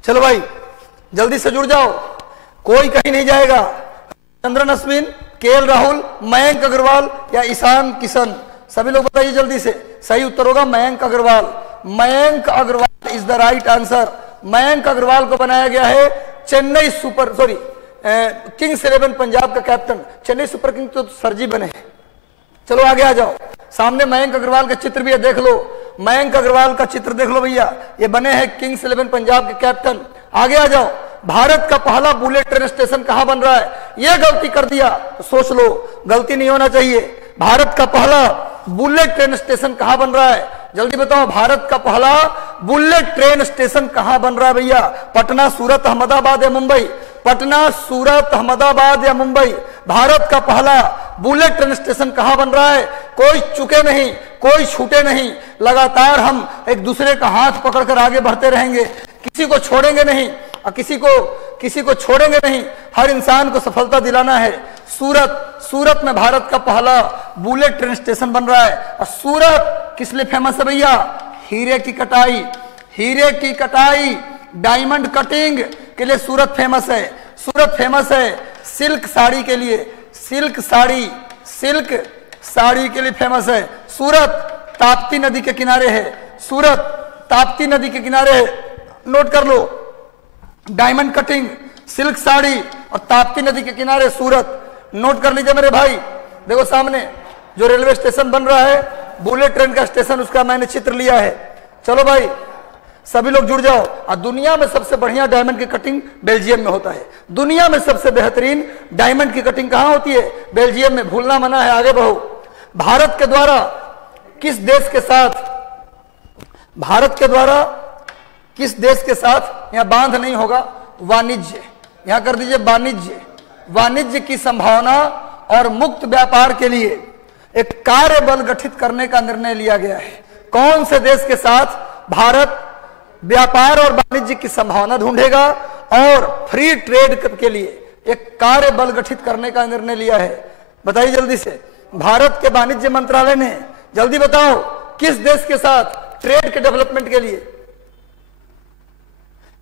चलो भाई जल्दी से जुड़ जाओ, कोई कहीं नहीं जाएगा। चंद्रन अश्विन, केएल राहुल, मयंक अग्रवाल या ईशान किशन? सभी लोग बताइए जल्दी से। सही उत्तर होगा Mayank Agarwal. Mayank Agarwal is the right answer. Mayank Agarwal को बनाया गया है चेन्नई किंग्स 11 पंजाब का कैप्टन। चेन्नई सुपर किंग्स तो सरजी बने हैं। चलो आगे आ जाओ, सामने मयंक अग्रवाल का चित्र भी है, देख लो। मयंक अग्रवाल का चित्र देख लो भैया, ये बने हैं किंग्स 11 पंजाब के कैप्टन। आगे आ जाओ, भारत का पहला बुलेट ट्रेन स्टेशन कहां बन रहा है? ये गलती कर दिया तो सोच लो, गलती नहीं होना चाहिए। भारत का पहला बुलेट ट्रेन स्टेशन कहां बन रहा है? जल्दी बताओ, भारत का पहला बुलेट ट्रेन स्टेशन कहां बन रहा है भैया? पटना, सूरत, अहमदाबाद या मुंबई? पटना, सूरत, अहमदाबाद या मुंबई? भारत का पहला बुलेट ट्रेन स्टेशन कहां बन रहा है? कोई चुके नहीं, कोई छूटे नहीं, लगातार हम एक दूसरे का हाथ पकड़कर आगे बढ़ते रहेंगे, किसी को छोड़ेंगे नहीं और किसी को छोड़ेंगे नहीं। हर इंसान को सफलता दिलाना है। सूरत में भारत का पहला बुलेट ट्रेन स्टेशन बन रहा है। और सूरत किस लिए फेमस है भैया? हीरे की कटाई, डायमंड कटिंग के लिए सूरत फेमस है। सूरत फेमस है सिल्क साड़ी के लिए, सिल्क साड़ी के लिए फेमस है। सूरत ताप्ती नदी के किनारे है, सूरत ताप्ती नदी के किनारे है, नोट कर लो। डायमंड कटिंग, सिल्क साड़ी और ताप्ती नदी के किनारे सूरत, नोट कर लीजिए मेरे भाई। देखो सामने जो रेलवे स्टेशन बन रहा है, बुलेट ट्रेन का स्टेशन, उसका मैंने चित्र लिया है। चलो भाई सभी लोग जुड़ जाओ। और दुनिया में सबसे बढ़िया डायमंड की कटिंग बेल्जियम में होता है। दुनिया में सबसे बेहतरीन डायमंड की कटिंग कहां होती है? बेल्जियम में। भूलना मना है, आगे बढ़ो। भारत के द्वारा किस देश के साथ भारत के द्वारा, किस देश के साथ, यहां बांध नहीं होगा, वाणिज्य, यहां कर दीजिए वाणिज्य, वाणिज्य की संभावना और मुक्त व्यापार के लिए एक कार्य बल गठित करने का निर्णय लिया गया है। कौन से देश के साथ भारत व्यापार और वाणिज्य की संभावना ढूंढेगा और फ्री ट्रेड के लिए एक कार्य बल गठित करने का निर्णय लिया है? बताइए जल्दी से। भारत के वाणिज्य मंत्रालय ने, जल्दी बताओ, किस देश के साथ ट्रेड के डेवलपमेंट के लिए,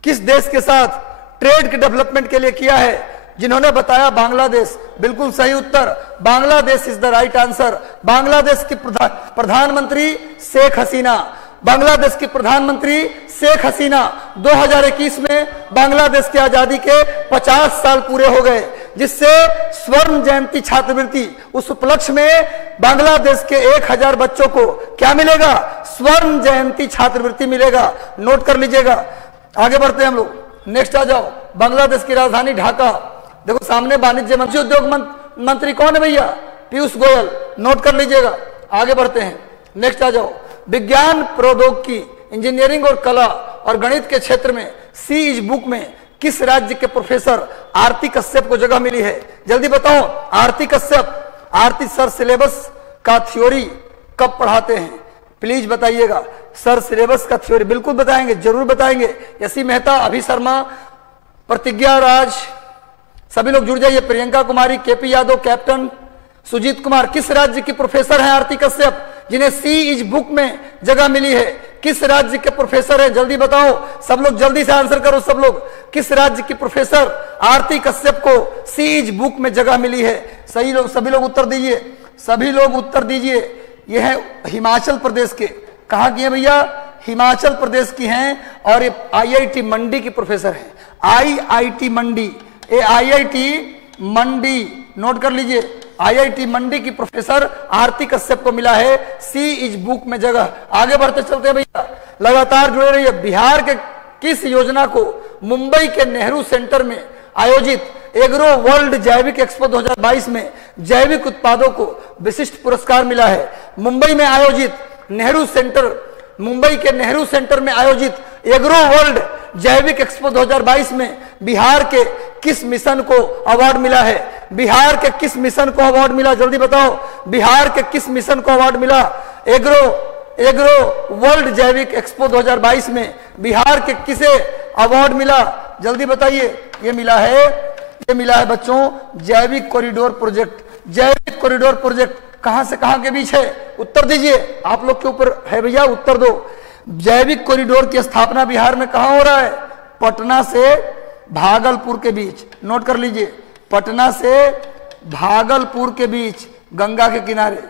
किस देश के साथ ट्रेड के डेवलपमेंट के लिए किया है? जिन्होंने बताया बांग्लादेश, बिल्कुल सही उत्तर, Bangladesh is the right answer. Bangladesh की प्रधानमंत्री शेख हसीना, बांग्लादेश की प्रधानमंत्री शेख हसीना 2021 में बांग्लादेश की आजादी के 50 साल पूरे हो गए, जिससे स्वर्ण जयंती छात्रवृत्ति, उस उपलक्ष्य में बांग्लादेश के 1000 बच्चों को क्या मिलेगा? स्वर्ण जयंती छात्रवृत्ति मिलेगा। नोट कर लीजिएगा। आगे बढ़ते हैं हम लोग, नेक्स्ट आ जाओ। बांग्लादेश की राजधानी ढाका, देखो सामने वाणिज्य मंत्री, उद्योग मंत्री कौन है भैया? पीयूष गोयल। नोट कर लीजिएगा। आगे बढ़ते हैं, नेक्स्ट आ जाओ। विज्ञान, प्रौद्योगिकी, इंजीनियरिंग और कला और गणित के क्षेत्र में सी इज बुक में किस राज्य के प्रोफेसर आरती कश्यप को जगह मिली है? जल्दी बताओ। आरती कश्यप, आरती सर सिलेबस का थ्योरी कब पढ़ाते हैं? प्लीज बताइएगा। सर सिलेबस का थ्योरी बिल्कुल बताएंगे, जरूर बताएंगे। यसी मेहता, अभी शर्मा, प्रतिज्ञा राज, सभी लोग जुड़ जाइए। Priyanka Kumari, KP Yadav, captain Sujit Kumar. किस राज्य की प्रोफेसर हैं आरती कश्यप, जिन्हें सी इज बुक में जगह मिली है? किस राज्य के प्रोफेसर हैं? जल्दी बताओ सब लोग, जल्दी से आंसर करो सब लोग। किस राज्य की प्रोफेसर आरती कश्यप को सी इज बुक में जगह मिली है? सही लोग, सभी लोग उत्तर दीजिए, सभी लोग उत्तर दीजिए। ये है हिमाचल प्रदेश के। कहाँ की है भैया? हिमाचल प्रदेश की हैं और ये आईआईटी मंडी की प्रोफेसर है। आईआईटी मंडी, ये आईआईटी मंडी, नोट कर लीजिए। आईआईटी मंडी की प्रोफेसर आरती कश्यप को मिला है सी इज बुक में जगह। आगे बढ़ते चलते हैं भैया, लगातार जुड़े रहिए। बिहार के किस योजना को मुंबई के नेहरू सेंटर में आयोजित एग्रो वर्ल्ड जैविक एक्सपो 2022 में जैविक उत्पादों को विशिष्ट पुरस्कार मिला है? मुंबई में आयोजित नेहरू सेंटर, मुंबई के नेहरू सेंटर में आयोजित एग्रो वर्ल्ड जैविक एक्सपो 2022 में बिहार के किस मिशन को अवार्ड मिला है? बिहार के किस मिशन को अवार्ड मिला? जल्दी बताओ। बिहार के किस मिशन को अवार्ड मिला? एग्रो वर्ल्ड जैविक एक्सपो 2022 में बिहार के किसे अवार्ड मिला? जल्दी बताइए। ये मिला है बच्चों जैविक कॉरिडोर प्रोजेक्ट। जैविक कॉरिडोर प्रोजेक्ट कहां से कहां के बीच है? उत्तर दीजिए, आप लोग के ऊपर है भैया, उत्तर दो। जैविक कॉरिडोर की स्थापना बिहार में कहां हो रहा है? पटना से भागलपुर के बीच। नोट कर लीजिए, पटना से भागलपुर के बीच, गंगा के किनारे।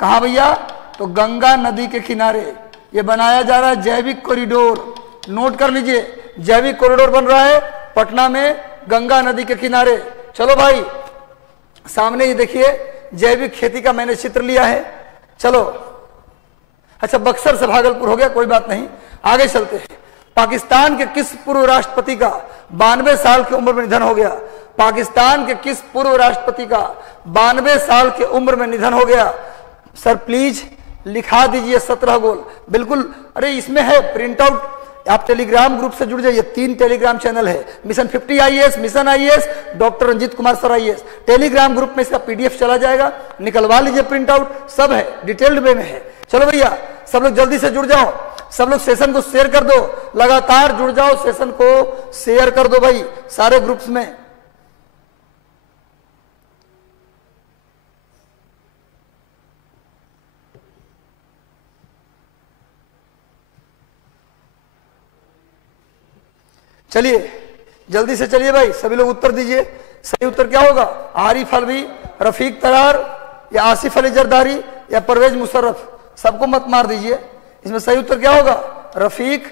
कहां भैया? तो गंगा नदी के किनारे ये बनाया जा रहा है जैविक कॉरिडोर। नोट कर लीजिए, जैविक कॉरिडोर बन रहा है पटना में, गंगा नदी के किनारे। चलो भाई, सामने ये देखिए जैविक खेती का मैंने चित्र लिया है। चलो, अच्छा बक्सर से भागलपुर हो गया, कोई बात नहीं, आगे चलते हैं। पाकिस्तान के किस पूर्व राष्ट्रपति का 92 साल की उम्र में निधन हो गया? पाकिस्तान के किस पूर्व राष्ट्रपति का 92 साल की उम्र में निधन हो गया? सर प्लीज लिखा दीजिए 17 गोल। बिल्कुल, अरे इसमें है प्रिंट आउट, आप टेलीग्राम ग्रुप से जुड़ जाइए। 3 टेलीग्राम चैनल है, mission 50 IAS, mission IAS, doctor Ranjit Kumar sir IAS. Telegram group में इसका पीडीएफ चला जाएगा, निकलवा लीजिए, प्रिंट आउट सब है, डिटेल्ड वे में है। चलो भैया, सब लोग जल्दी से जुड़ जाओ, सब लोग सेशन को शेयर कर दो, लगातार जुड़ जाओ, सेशन को शेयर कर दो भाई सारे ग्रुप्स में। चलिए जल्दी से चलिए भाई, सभी लोग उत्तर दीजिए। सही उत्तर क्या होगा? आरिफ अलवी, रफीक तरार, या आसिफ अली जरदारी, या परवेज मुशर्रफ? सबको मत मार दीजिए, इसमें सही उत्तर क्या होगा? रफीक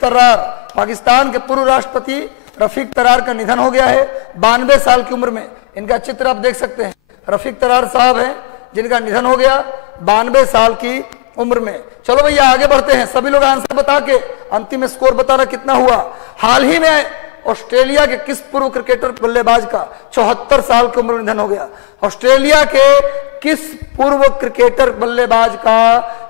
तरार। पाकिस्तान के पूर्व राष्ट्रपति रफीक तरार का निधन हो गया है 92 साल की उम्र में। इनका चित्र आप देख सकते हैं, रफीक तरार साहब हैं जिनका निधन हो गया 92 साल की उम्र में। चलो भैया आगे बढ़ते हैं, सभी लोग आंसर बता के अंतिम स्कोर बताना कितना हुआ। हाल ही में ऑस्ट्रेलिया के किस पूर्व क्रिकेटर बल्लेबाज का 74 साल की उम्र में निधन हो गया? ऑस्ट्रेलिया के किस पूर्व क्रिकेटर बल्लेबाज का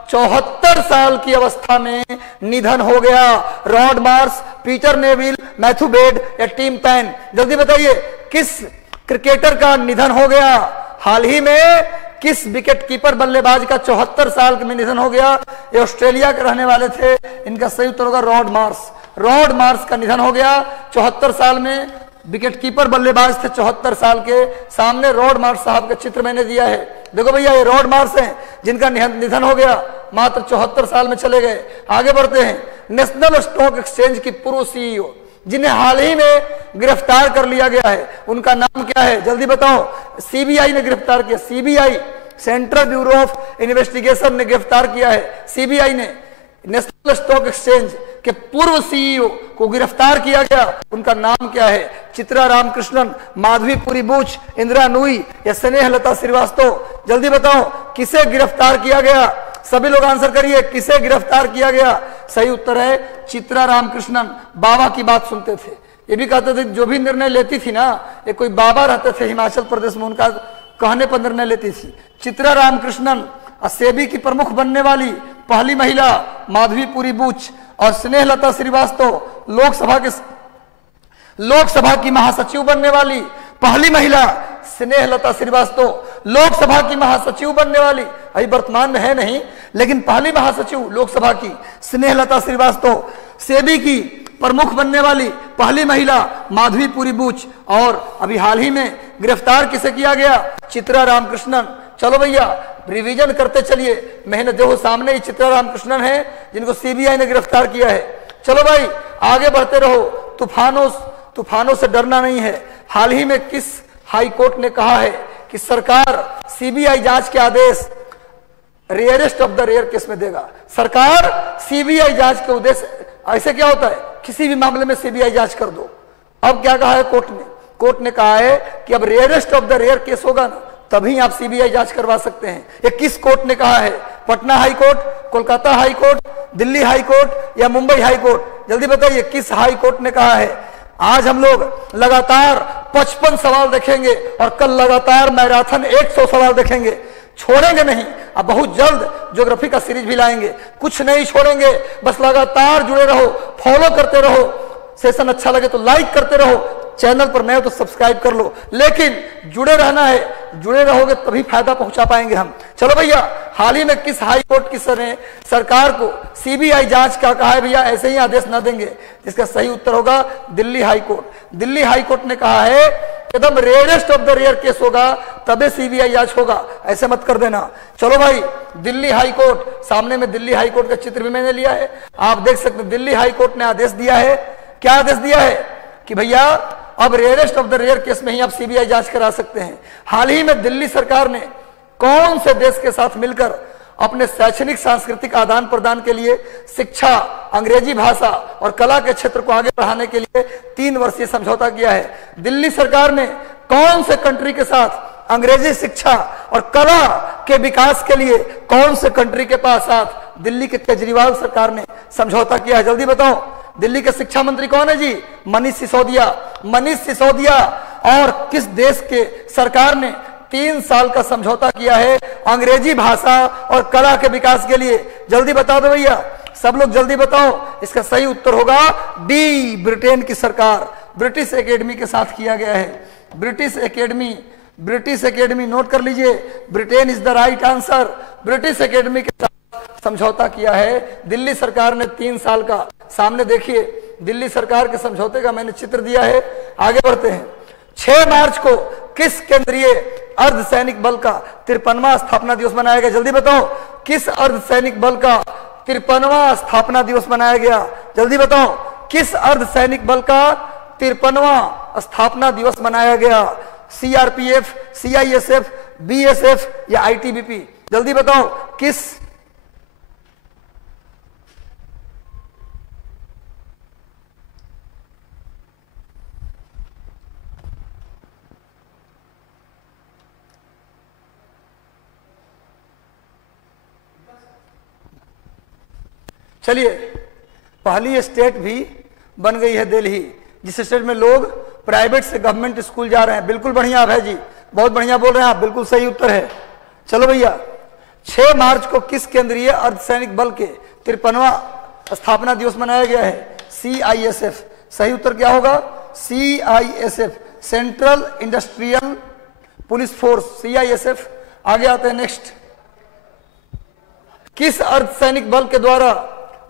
74 साल की अवस्था में निधन हो गया? Rod Marsh, Peter Neville, Matthew bed या टिम पैन? जल्दी बताइए, किस क्रिकेटर का निधन हो गया? हाल ही में किस विकेट कीपर बल्लेबाज का 74 साल में निधन हो गया? ये ऑस्ट्रेलिया के रहने वाले थे, इनका सही उत्तर होगा रॉड मार्श। रॉड मार्श का निधन हो गया 74 साल में। विकेट कीपर बल्लेबाज थे 74 साल के। सामने रॉड मार्श साहब का चित्र मैंने दिया है, देखो भैया ये रॉड मार्श हैं जिनका निधन हो गया, मात्र 74 साल में चले गए। आगे बढ़ते हैं, नेशनल स्टॉक एक्सचेंज की पूर्व सीईओ जिन्हें हाल ही में गिरफ्तार कर लिया गया है, उनका नाम क्या है? जल्दी बताओ। सीबीआई ने गिरफ्तार किया, CBI central bureau of investigation ने गिरफ्तार किया है। सीबीआई ने नेशनल स्टॉक एक्सचेंज के पूर्व सीईओ को गिरफ्तार किया गया, उनका नाम क्या है? चित्रा रामकृष्णन, माधवीपुरी बुच, इंदिरा नूई या स्नेहलता श्रीवास्तव? जल्दी बताओ, किसे गिरफ्तार किया गया? सभी लोग आंसर करिए, किसे गिरफ्तार किया गया? सही उत्तर है चित्रा रामकृष्णन। बाबा की बात सुनते थे, ये भी कहते थे, जो भी निर्णय लेती थी ना, ये कोई बाबा रहते थे हिमाचल प्रदेश में, उनका कहने पर निर्णय लेती थी। चित्रा रामकृष्णन सेबी की प्रमुख बनने वाली पहली महिला, माधवीपुरी बुच और स्नेहलता श्रीवास्तव लोकसभा की महासचिव बनने वाली पहली महिला स्नेहलता श्रीवास्तव लोकसभा की महासचिव बनने वाली, अभी वर्तमान में है नहीं, लेकिन पहली महासचिव लोकसभा की स्नेहलता श्रीवास्तव। सेबी की प्रमुख बनने वाली पहली महिला माधवीपुरी बुच, और अभी हाल ही में गिरफ्तार किसे किया गया? चित्रा रामकृष्णन। चलो भैया रिवीजन करते चलिए, मेहनत देखो सामने ही चित्रा रामकृष्णन है जिनको सीबीआई ने गिरफ्तार किया है। चलो भाई आगे बढ़ते रहो। तूफानों से डरना नहीं है। हाल ही में किस हाई कोर्ट ने कहा है कि सरकार सीबीआई जांच के आदेश rarest of the rare case में देगा? सरकार सीबीआई जांच के उद्देश्य, ऐसे क्या होता है किसी भी मामले में सीबीआई जांच कर दो। अब क्या कहा है कोर्ट ने? कोर्ट ने कहा है कि अब rarest of the rare case होगा ना, तभी आप सीबीआई जांच करवा सकते हैं। ये किस कोर्ट ने कहा है? Patna high court, Kolkata high court, Delhi high court या मुंबई हाई कोर्ट? जल्दी बताइए किस हाई कोर्ट ने कहा है? आज हम लोग लगातार 55 सवाल देखेंगे और कल लगातार मैराथन 100 सवाल देखेंगे, छोड़ेंगे नहीं। अब बहुत जल्द ज्योग्राफी का सीरीज भी लाएंगे, कुछ नहीं छोड़ेंगे, बस लगातार जुड़े रहो, फॉलो करते रहो। सेशन अच्छा लगे तो लाइक करते रहो, चैनल पर नए हो तो सब्सक्राइब कर लो, लेकिन जुड़े रहना है, जुड़े रहोगे तभी फायदा पहुंचा पाएंगे हम। चलो भैया, हाल ही में किस हाई कोर्ट की सरकार को सीबीआई जांच का कहा है? भैया ऐसे ही आदेश न देंगे, इसका सही उत्तर होगा Delhi high court. Delhi high court ने कहा है एकदम rarest of the rare case होगा तबे सीबीआई जांच होगा, ऐसे मत कर देना। चलो भाई दिल्ली हाई कोर्ट, सामने में दिल्ली हाई कोर्ट का चित्र भी मैंने लिया है, आप देख सकते हैं। दिल्ली हाई कोर्ट ने आदेश दिया है, क्या आदेश दिया है? कि भैया अब rarest of the rare case में ही आप सीबीआई जांच करा सकते हैं। हाल ही में दिल्ली सरकार ने कौन से देश के साथ मिलकर अपने शैक्षणिक सांस्कृतिक आदान प्रदान के लिए शिक्षा, अंग्रेजी भाषा और कला के क्षेत्र को आगे बढ़ाने के लिए 3 वर्षीय समझौता किया है? दिल्ली सरकार ने कौन से कंट्री के साथ अंग्रेजी शिक्षा और कला के विकास के लिए कौन से कंट्री के साथ दिल्ली के केजरीवाल सरकार ने समझौता किया है? जल्दी बताओ। दिल्ली के शिक्षा मंत्री कौन है जी? मनीष सिसोदिया। मनीष सिसोदिया और किस देश के सरकार ने 3 साल का समझौता किया है अंग्रेजी भाषा और कला के विकास के लिए? जल्दी बता दो भैया, सब लोग जल्दी बताओ। इसका सही उत्तर होगा डी, ब्रिटेन की सरकार। ब्रिटिश एकेडमी के साथ किया गया है। ब्रिटिश एकेडमी नोट कर लीजिए, Britain is the right answer. British academy के साथ समझौता किया है दिल्ली सरकार ने 3 साल का। सामने देखिए दिल्ली सरकार के समझौते का मैंने चित्र दिया है। आगे बढ़ते हैं। 6 मार्च को किस केंद्रीय अर्धसैनिक बल का 53वां स्थापना दिवस मनाया गया? जल्दी बताओ, किस अर्धसैनिक बल का 53वां स्थापना दिवस मनाया गया? जल्दी बताओ, किस अर्धसैनिक बल का 53वां स्थापना दिवस मनाया गया? सीआरपीएफ, सीआईएसएफ, बीएसएफ या आईटीबीपी? जल्दी बताओ किस? चलिए, पहली स्टेट भी बन गई है दिल्ली। जिस स्टेट में लोग प्राइवेट से गवर्नमेंट स्कूल जा रहे हैं। बिल्कुल बढ़िया अभय जी, बहुत बढ़िया बोल रहे हैं आप, बिल्कुल सही उत्तर है। चलो भैया, 6 मार्च को किस केंद्रीय अर्धसैनिक बल के 53वां स्थापना दिवस मनाया गया है? CISF। सही उत्तर क्या होगा? CISF, central industrial police force, CISF। आगे आते हैं नेक्स्ट। किस अर्धसैनिक बल के द्वारा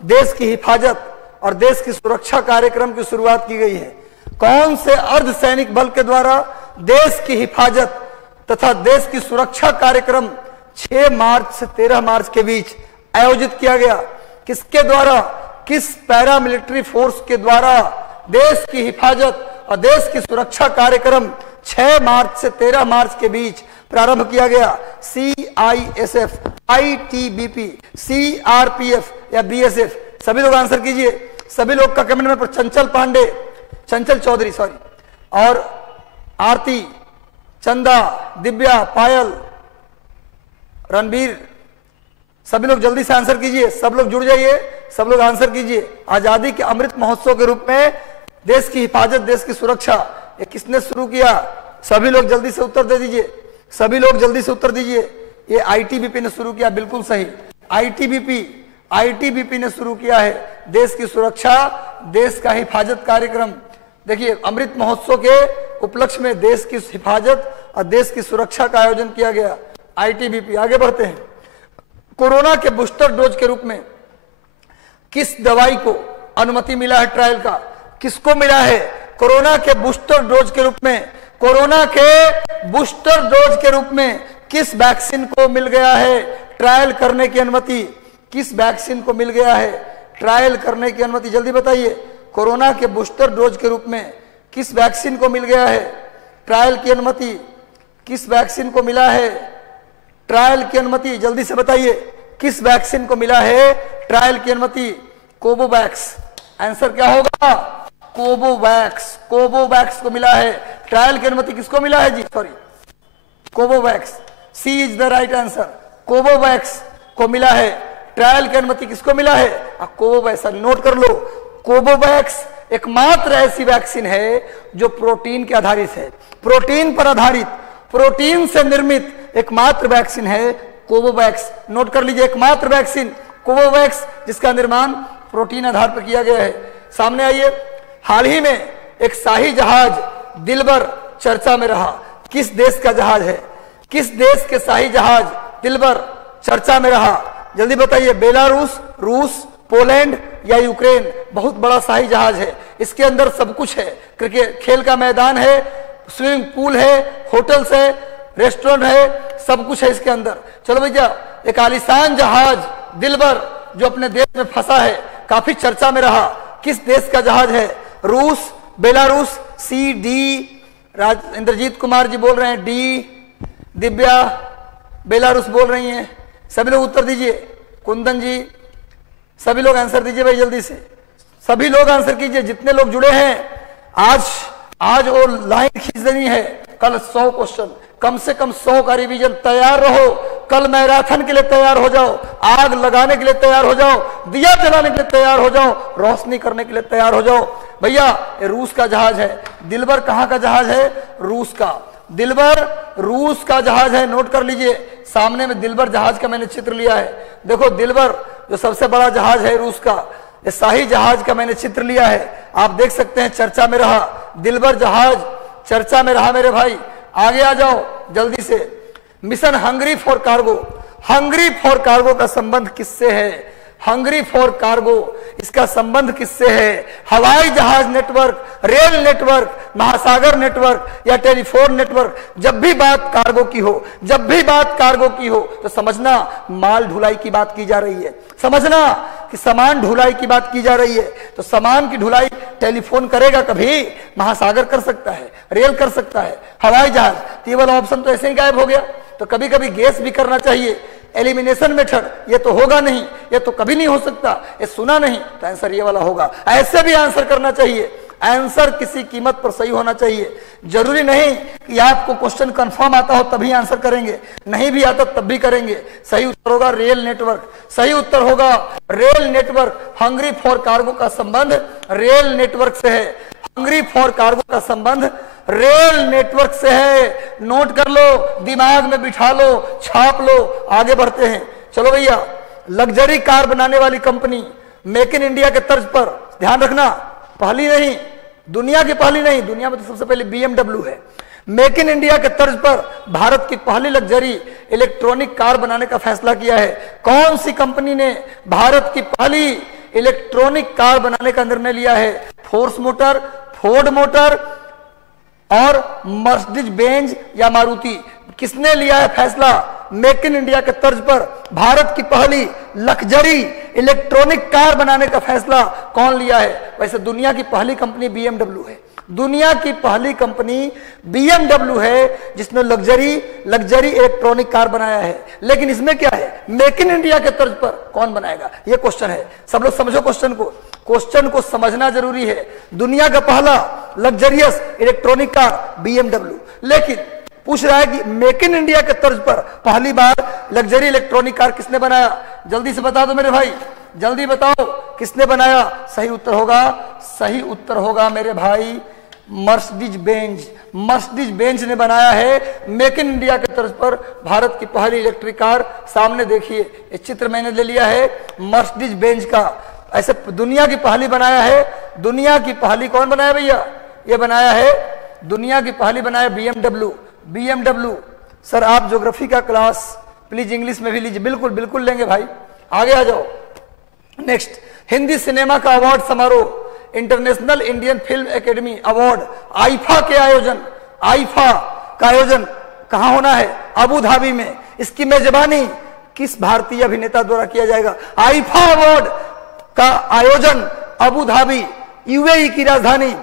देश की हिफाजत और देश की सुरक्षा कार्यक्रम की शुरुआत की गई है? कौन से अर्धसैनिक बल के द्वारा देश की हिफाजत तथा देश की सुरक्षा कार्यक्रम 6 मार्च से 13 मार्च के बीच आयोजित किया गया? किसके द्वारा, किस पैरामिलिट्री फोर्स के द्वारा देश की हिफाजत और देश की सुरक्षा कार्यक्रम 6 मार्च से 13 मार्च के बीच प्रारंभ किया गया? CISF, ITBP, CRPF या BSF? सभी लोग आंसर कीजिए। सभी लोग का कमेंट में चंचल पांडे, चंचल चौधरी सॉरी, और आरती, चंदा, दिव्या, पायल, रणबीर, सभी लोग जल्दी से आंसर कीजिए। सब लोग जुड़ जाइए, सब लोग आंसर कीजिए। आजादी के अमृत महोत्सव के रूप में देश की हिफाजत, देश की सुरक्षा, ये किसने शुरू किया? सभी लोग जल्दी से उत्तर दे दीजिए, सभी लोग जल्दी से उत्तर दीजिए। ये ITBP ने शुरू किया, बिल्कुल सही। ITBP ने शुरू किया है देश की सुरक्षा, देश का हिफाजत कार्यक्रम। देखिए, अमृत महोत्सव के उपलक्ष्य में देश की हिफाजत और देश की सुरक्षा का आयोजन किया गया, ITBP। आगे बढ़ते हैं। कोरोना के बूस्टर डोज के रूप में किस दवाई को अनुमति मिला है ट्रायल का? किसको मिला है कोरोना के बूस्टर डोज के रूप में? कोरोना के बूस्टर डोज के रूप में किस वैक्सीन को मिल गया है ट्रायल करने की अनुमति? किस वैक्सीन को मिल गया है ट्रायल करने की अनुमति? जल्दी बताइए। कोरोना के बूस्टर डोज के रूप में किस वैक्सीन को मिल गया है ट्रायल की अनुमति? किस वैक्सीन को मिला है ट्रायल की अनुमति? जल्दी से बताइए, किस वैक्सीन को मिला है ट्रायल की अनुमति? कोवोवैक्स। आंसर क्या होगा? कोवोवैक्स। कोवोवैक्स को मिला है ट्रायल की अनुमति। किसको मिला है जी? Sorry, Covovax. C is the right answer. Covovax को मिला है ट्रायल की अनुमति। किसको मिला है? कोवोवैक्स। नोट कर लो, कोवोवैक्स एकमात्र ऐसी वैक्सीन है जो प्रोटीन के आधारित है, प्रोटीन पर आधारित, प्रोटीन से निर्मित एकमात्र वैक्सीन है कोवोवैक्स। नोट कर लीजिए, एकमात्र वैक्सीन कोवोवैक्स जिसका निर्माण प्रोटीन आधार पर किया गया है। सामने आइए, हाल ही में एक शाही जहाज दिलबर चर्चा में रहा। किस देश का जहाज है? किस देश के शाही जहाज दिलबर चर्चा में रहा? जल्दी बताइए। बेलारूस, रूस, पोलैंड या यूक्रेन? बहुत बड़ा शाही जहाज है, इसके अंदर सब कुछ है। क्रिकेट खेल का मैदान है, स्विमिंग पूल है, होटल्स है, रेस्टोरेंट है, सब कुछ है इसके अंदर। चलो भैया, एक आलीशान जहाज दिलबर जो अपने देश में फंसा है, काफी चर्चा में रहा। किस देश का जहाज है? रूस, बेलारूस, सी, डी। इंद्रजीत कुमार जी बोल रहे हैं डी, दिव्या बेलारूस बोल रही हैं। सभी लोग उत्तर दीजिए। कुंदन जी, सभी लोग आंसर दीजिए भाई जल्दी से, सभी लोग आंसर कीजिए। जितने लोग जुड़े हैं आज और लाइन खींच देनी है। कल 100 क्वेश्चन, कम से कम 100 का रिवीजन। तैयार रहो, कल मैराथन के लिए तैयार हो जाओ, आग लगाने के लिए तैयार हो जाओ, दिया जलाने के लिए तैयार हो जाओ, रोशनी करने के लिए तैयार हो जाओ। भैया, ये रूस का जहाज है। दिलबर कहां का जहाज है? रूस का। दिलबर रूस का जहाज है, नोट कर लीजिए। सामने में दिलबर जहाज का मैंने चित्र लिया है। देखो, दिलबर जो सबसे बड़ा जहाज है रूस का, ये शाही जहाज का मैंने चित्र लिया है। आप देख सकते हैं, चर्चा में रहा दिलबर जहाज, चर्चा में रहा मेरे भाई। आगे आ जाओ जल्दी से। Mission Hungary for cargo. Hungary for cargo का संबंध किससे है? हंगरी फॉर कार्गो, इसका संबंध किससे है? हवाई जहाज नेटवर्क, रेल नेटवर्क, महासागर नेटवर्क या टेलीफोन नेटवर्क? जब भी बात कार्गो की हो, जब भी बात कार्गो की हो, तो समझना माल ढुलाई की बात की जा रही है। समझना कि सामान ढुलाई की बात की जा रही है। तो सामान की ढुलाई टेलीफोन करेगा कभी? महासागर कर सकता है, रेल कर सकता है, हवाई जहाज। ये वाला ऑप्शन तो ऐसे ही गायब हो गया। तो कभी कभी गेस भी करना चाहिए। एलिमिनेशन मेथड, ये तो होगा नहीं, ये तो कभी नहीं हो सकता, ये सुना नहीं, तो आंसर ये वाला होगा। ऐसे भी आंसर करना चाहिए। आंसर किसी कीमत पर सही होना चाहिए। जरूरी नहीं कि आपको क्वेश्चन कंफर्म आता हो तभी आंसर करेंगे, नहीं भी आता तब भी करेंगे। सही उत्तर होगा रेल नेटवर्क। सही उत्तर होगा rail network. Hungary for cargo का संबंध रेल नेटवर्क से है। हंगरी फॉर कार्गो का संबंध रेल नेटवर्क से है। नोट कर लो, दिमाग में बिठा लो, छाप लो, आगे बढ़ते हैं। चलो भैया, लग्जरी कार बनाने वाली कंपनी मेक इन इंडिया के तर्ज पर, ध्यान रखना, पहली नहीं, दुनिया की पहली नहीं, दुनिया में तो सबसे पहले BMW है। मेक इन इंडिया के तर्ज पर भारत की पहली लग्जरी इलेक्ट्रॉनिक कार बनाने का फैसला किया है। कौन सी कंपनी ने भारत की पहली इलेक्ट्रॉनिक कार बनाने का निर्णय लिया है? फोर्स मोटर, फोर्ड मोटर और मर्सिडीज बेंज या मारुति। किसने लिया है फैसला? मेक इन इंडिया के तर्ज पर भारत की पहली लग्जरी इलेक्ट्रॉनिक कार बनाने का फैसला कौन लिया है? वैसे दुनिया की पहली कंपनी BMW है, दुनिया की पहली कंपनी BMW है जिसने लग्जरी इलेक्ट्रॉनिक कार बनाया है। लेकिन इसमें क्या है? मेक इन इंडिया के तर्ज पर कौन बनाएगा, यह क्वेश्चन है। सब लोग समझो क्वेश्चन को समझना जरूरी है। दुनिया का पहला लग्जरियस इलेक्ट्रॉनिक कार BMW, लेकिन पूछ रहा है कि मेक इन इंडिया के तर्ज पर पहली बार लग्जरी इलेक्ट्रॉनिक कार किसने बनाया? जल्दी से बता दो मेरे भाई, जल्दी बताओ किसने बनाया? सही उत्तर होगा मेरे भाई मर्सिडीज बेंज ने बनाया है मेक इन इंडिया के तर्ज पर भारत की पहली इलेक्ट्रिक कार। सामने देखिए, ये चित्र मैंने ले लिया है मर्सिडीज बेंज का। ऐसे दुनिया की पहली बनाया है। दुनिया की पहली कौन बनाया भैया? ये बनाया है, दुनिया की पहली बनाया BMW। सर आप ज्योग्राफी का क्लास प्लीज इंग्लिश में भी लीजिए। बिल्कुल लेंगे भाई, आगे आ जाओ। नेक्स्ट, हिंदी सिनेमा का अवार्ड समारोह international Indian film academy award IIFA का आयोजन कहां होना है? अबू धाबी में। इसकी मेजबानी किस भारतीय अभिनेता द्वारा किया जाएगा? आईफा अवार्ड का आयोजन अबू धाबी, यूएई की राजधानी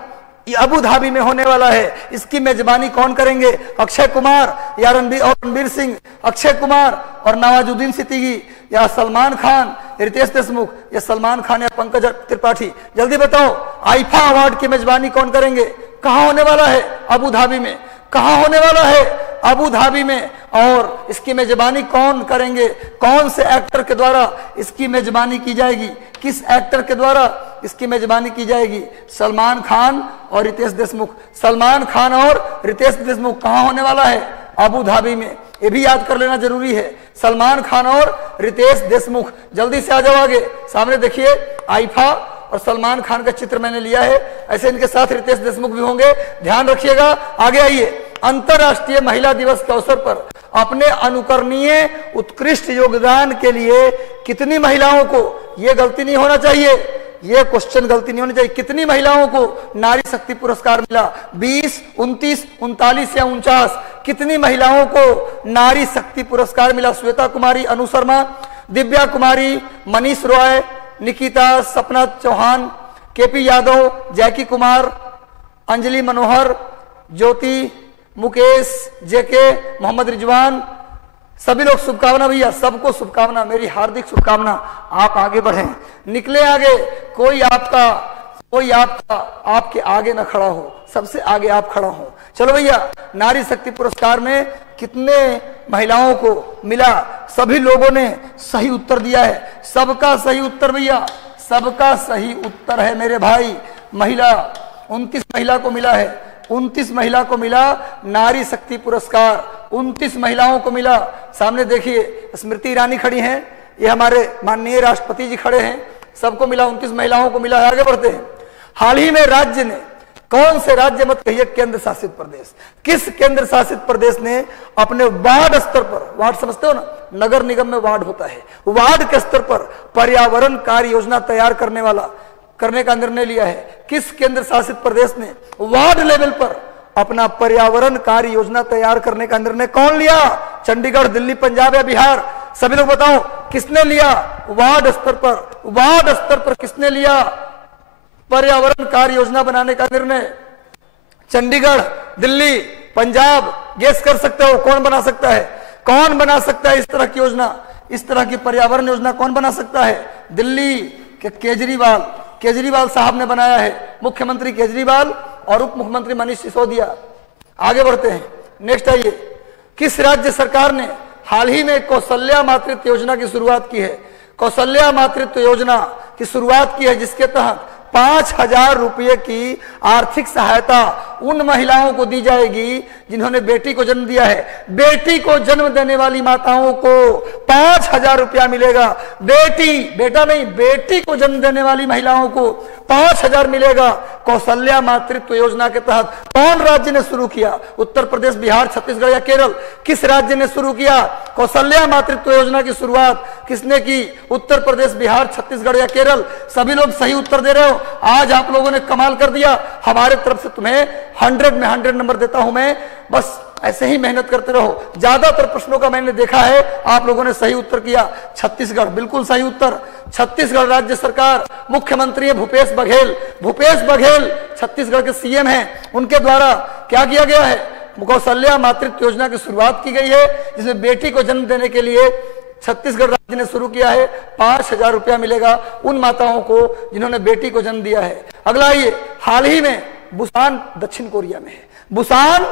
अबू धाबी में होने वाला है। इसकी मेजबानी कौन करेंगे? अक्षय कुमार या रणवीर सिंह? अक्षय कुमार और नवाजुद्दीन सिद्दीकी या सलमान खान, रितेश देशमुख या सलमान खान या पंकज त्रिपाठी? जल्दी बताओ, आईफा अवार्ड की मेजबानी कौन करेंगे? कहां होने वाला है? अबू धाबी में। कहां होने वाला है? अबू धाबी में। और इसकी मेजबानी कौन करेंगे? कौन से एक्टर के द्वारा इसकी मेजबानी की जाएगी? किस एक्टर के द्वारा इसकी मेजबानी की जाएगी? सलमान खान और रितेश देशमुख। सलमान खान और रितेश देशमुख कहां होने वाला है? अबू धाबी में। ये भी याद कर लेना जरूरी है, सलमान खान और रितेश देशमुख। जल्दी से आ जाओ आगे, सामने देखिए आईफा और सलमान खान का चित्र मैंने लिया है। ऐसे इनके साथ रितेश देशमुख भी होंगे, ध्यान रखिएगा। आगे आइए, अंतरराष्ट्रीय महिला दिवस के अवसर पर अपने अनुकरणीय उत्कृष्ट योगदान के लिए कितनी महिलाओं को, यह गलती नहीं होना चाहिए, यह क्वेश्चन गलती नहीं होनी चाहिए, कितनी महिलाओं को नारी शक्ति पुरस्कार मिला? 20, 29, 39 या 49? कितनी महिलाओं को नारी शक्ति पुरस्कार मिला? श्वेता कुमारी, अनु शर्मा, दिव्या कुमारी, मनीष रॉय, निकिता, सपना चौहान, केपी यादव, जैकी कुमार, अंजलि मनोहर, ज्योति, मुकेश, जेके, मोहम्मद रिजवान। सभी लोग शुभकामना भैया, सबको शुभकामना, मेरी हार्दिक शुभकामना। आप आगे बढ़ें, निकले आगे, कोई आपका आपके आगे ना खड़ा हो, सबसे आगे आप खड़ा हो। चलो भैया, नारी शक्ति पुरस्कार में कितने महिलाओं को मिला? सभी लोगों ने सही उत्तर दिया है। सबका सही उत्तर भैया, सबका सही उत्तर है मेरे भाई। महिला 29 महिला को मिला है, 29 महिला को मिला नारी शक्ति पुरस्कार, 29 महिलाओं को मिला। सामने देखिए स्मृति ईरानी खड़ी हैं, ये हमारे माननीय राष्ट्रपति जी खड़े हैं, सबको मिला, 29 महिलाओं को मिला। आगे बढ़ते हैं। हाल ही में राज्य ने, कौन से राज्य मत कहिए, केंद्र शासित प्रदेश, किस केंद्र शासित प्रदेश ने अपने वार्ड स्तर पर, वार्ड समझते हो ना, नगर निगम में वार्ड होता है, वार्ड के स्तर पर पर्यावरण कार्य योजना तैयार करने का निर्णय लिया है? किस केंद्र शासित प्रदेश ने वार्ड लेवल पर अपना पर्यावरण कार्य योजना तैयार करने का निर्णय कौन लिया? चंडीगढ़, दिल्ली, पंजाब या बिहार? सभी लोग बताओ किसने लिया? वार्ड स्तर पर किसने लिया पर्यावरण कार्य योजना बनाने का निर्णय? चंडीगढ़, दिल्ली, पंजाब? गेस कर सकते हो कौन बना सकता है? कौन बना सकता है इस तरह की योजना, इस तरह की पर्यावरण योजना कौन बना सकता है? दिल्ली के केजरीवाल साहब ने बनाया है, मुख्यमंत्री केजरीवाल और उप मुख्यमंत्री मनीष सिसोदिया। आगे बढ़ते हैं, नेक्स्ट आइए। किस राज्य सरकार ने हाल ही में कौशल्या मातृत्व योजना की शुरुआत की है? कौशल्या मातृत्व योजना की शुरुआत की है, जिसके तहत 5,000 रुपये की आर्थिक सहायता उन महिलाओं को दी जाएगी जिन्होंने बेटी को जन्म दिया है। बेटी को जन्म देने वाली माताओं को 5,000 रुपया मिलेगा। बेटा नहीं, बेटी को जन्म देने वाली महिलाओं को 5,000 मिलेगा। कौशल्या मातृत्व योजना के तहत कौन राज्य ने शुरू किया? उत्तर प्रदेश, बिहार, छत्तीसगढ़ या केरल? किस राज्य ने शुरू किया कौशल्या मातृत्व योजना की शुरुआत? किसने की? उत्तर प्रदेश, बिहार, छत्तीसगढ़ या केरल? सभी लोग सही उत्तर दे रहे हो। आज आप लोगों ने कमाल कर दिया। हमारे तरफ से तुम्हें 100 में 100 नंबर देता हूं मैं। बस ऐसे ही मेहनत करते रहो। ज्यादातर प्रश्नों का मैंने देखा है आप लोगों ने सही उत्तर किया। छत्तीसगढ़, बिल्कुल सही उत्तर। छत्तीसगढ़ राज्य सरकार, मुख्यमंत्री है भूपेश बघेल। भूपेश बघेल छत्तीसगढ़ के सीएम हैं। उनके द्वारा क्या किया गया है? कौशल्या मातृत्व योजना की शुरुआत की गई है, जिसमें बेटी को जन्म देने के लिए छत्तीसगढ़ राज्य ने शुरू किया है। 5,000 रुपया मिलेगा उन माताओं को जिन्होंने बेटी को जन्म दिया है। अगला ये, हाल ही में बुसान दक्षिण कोरिया में है। बुसान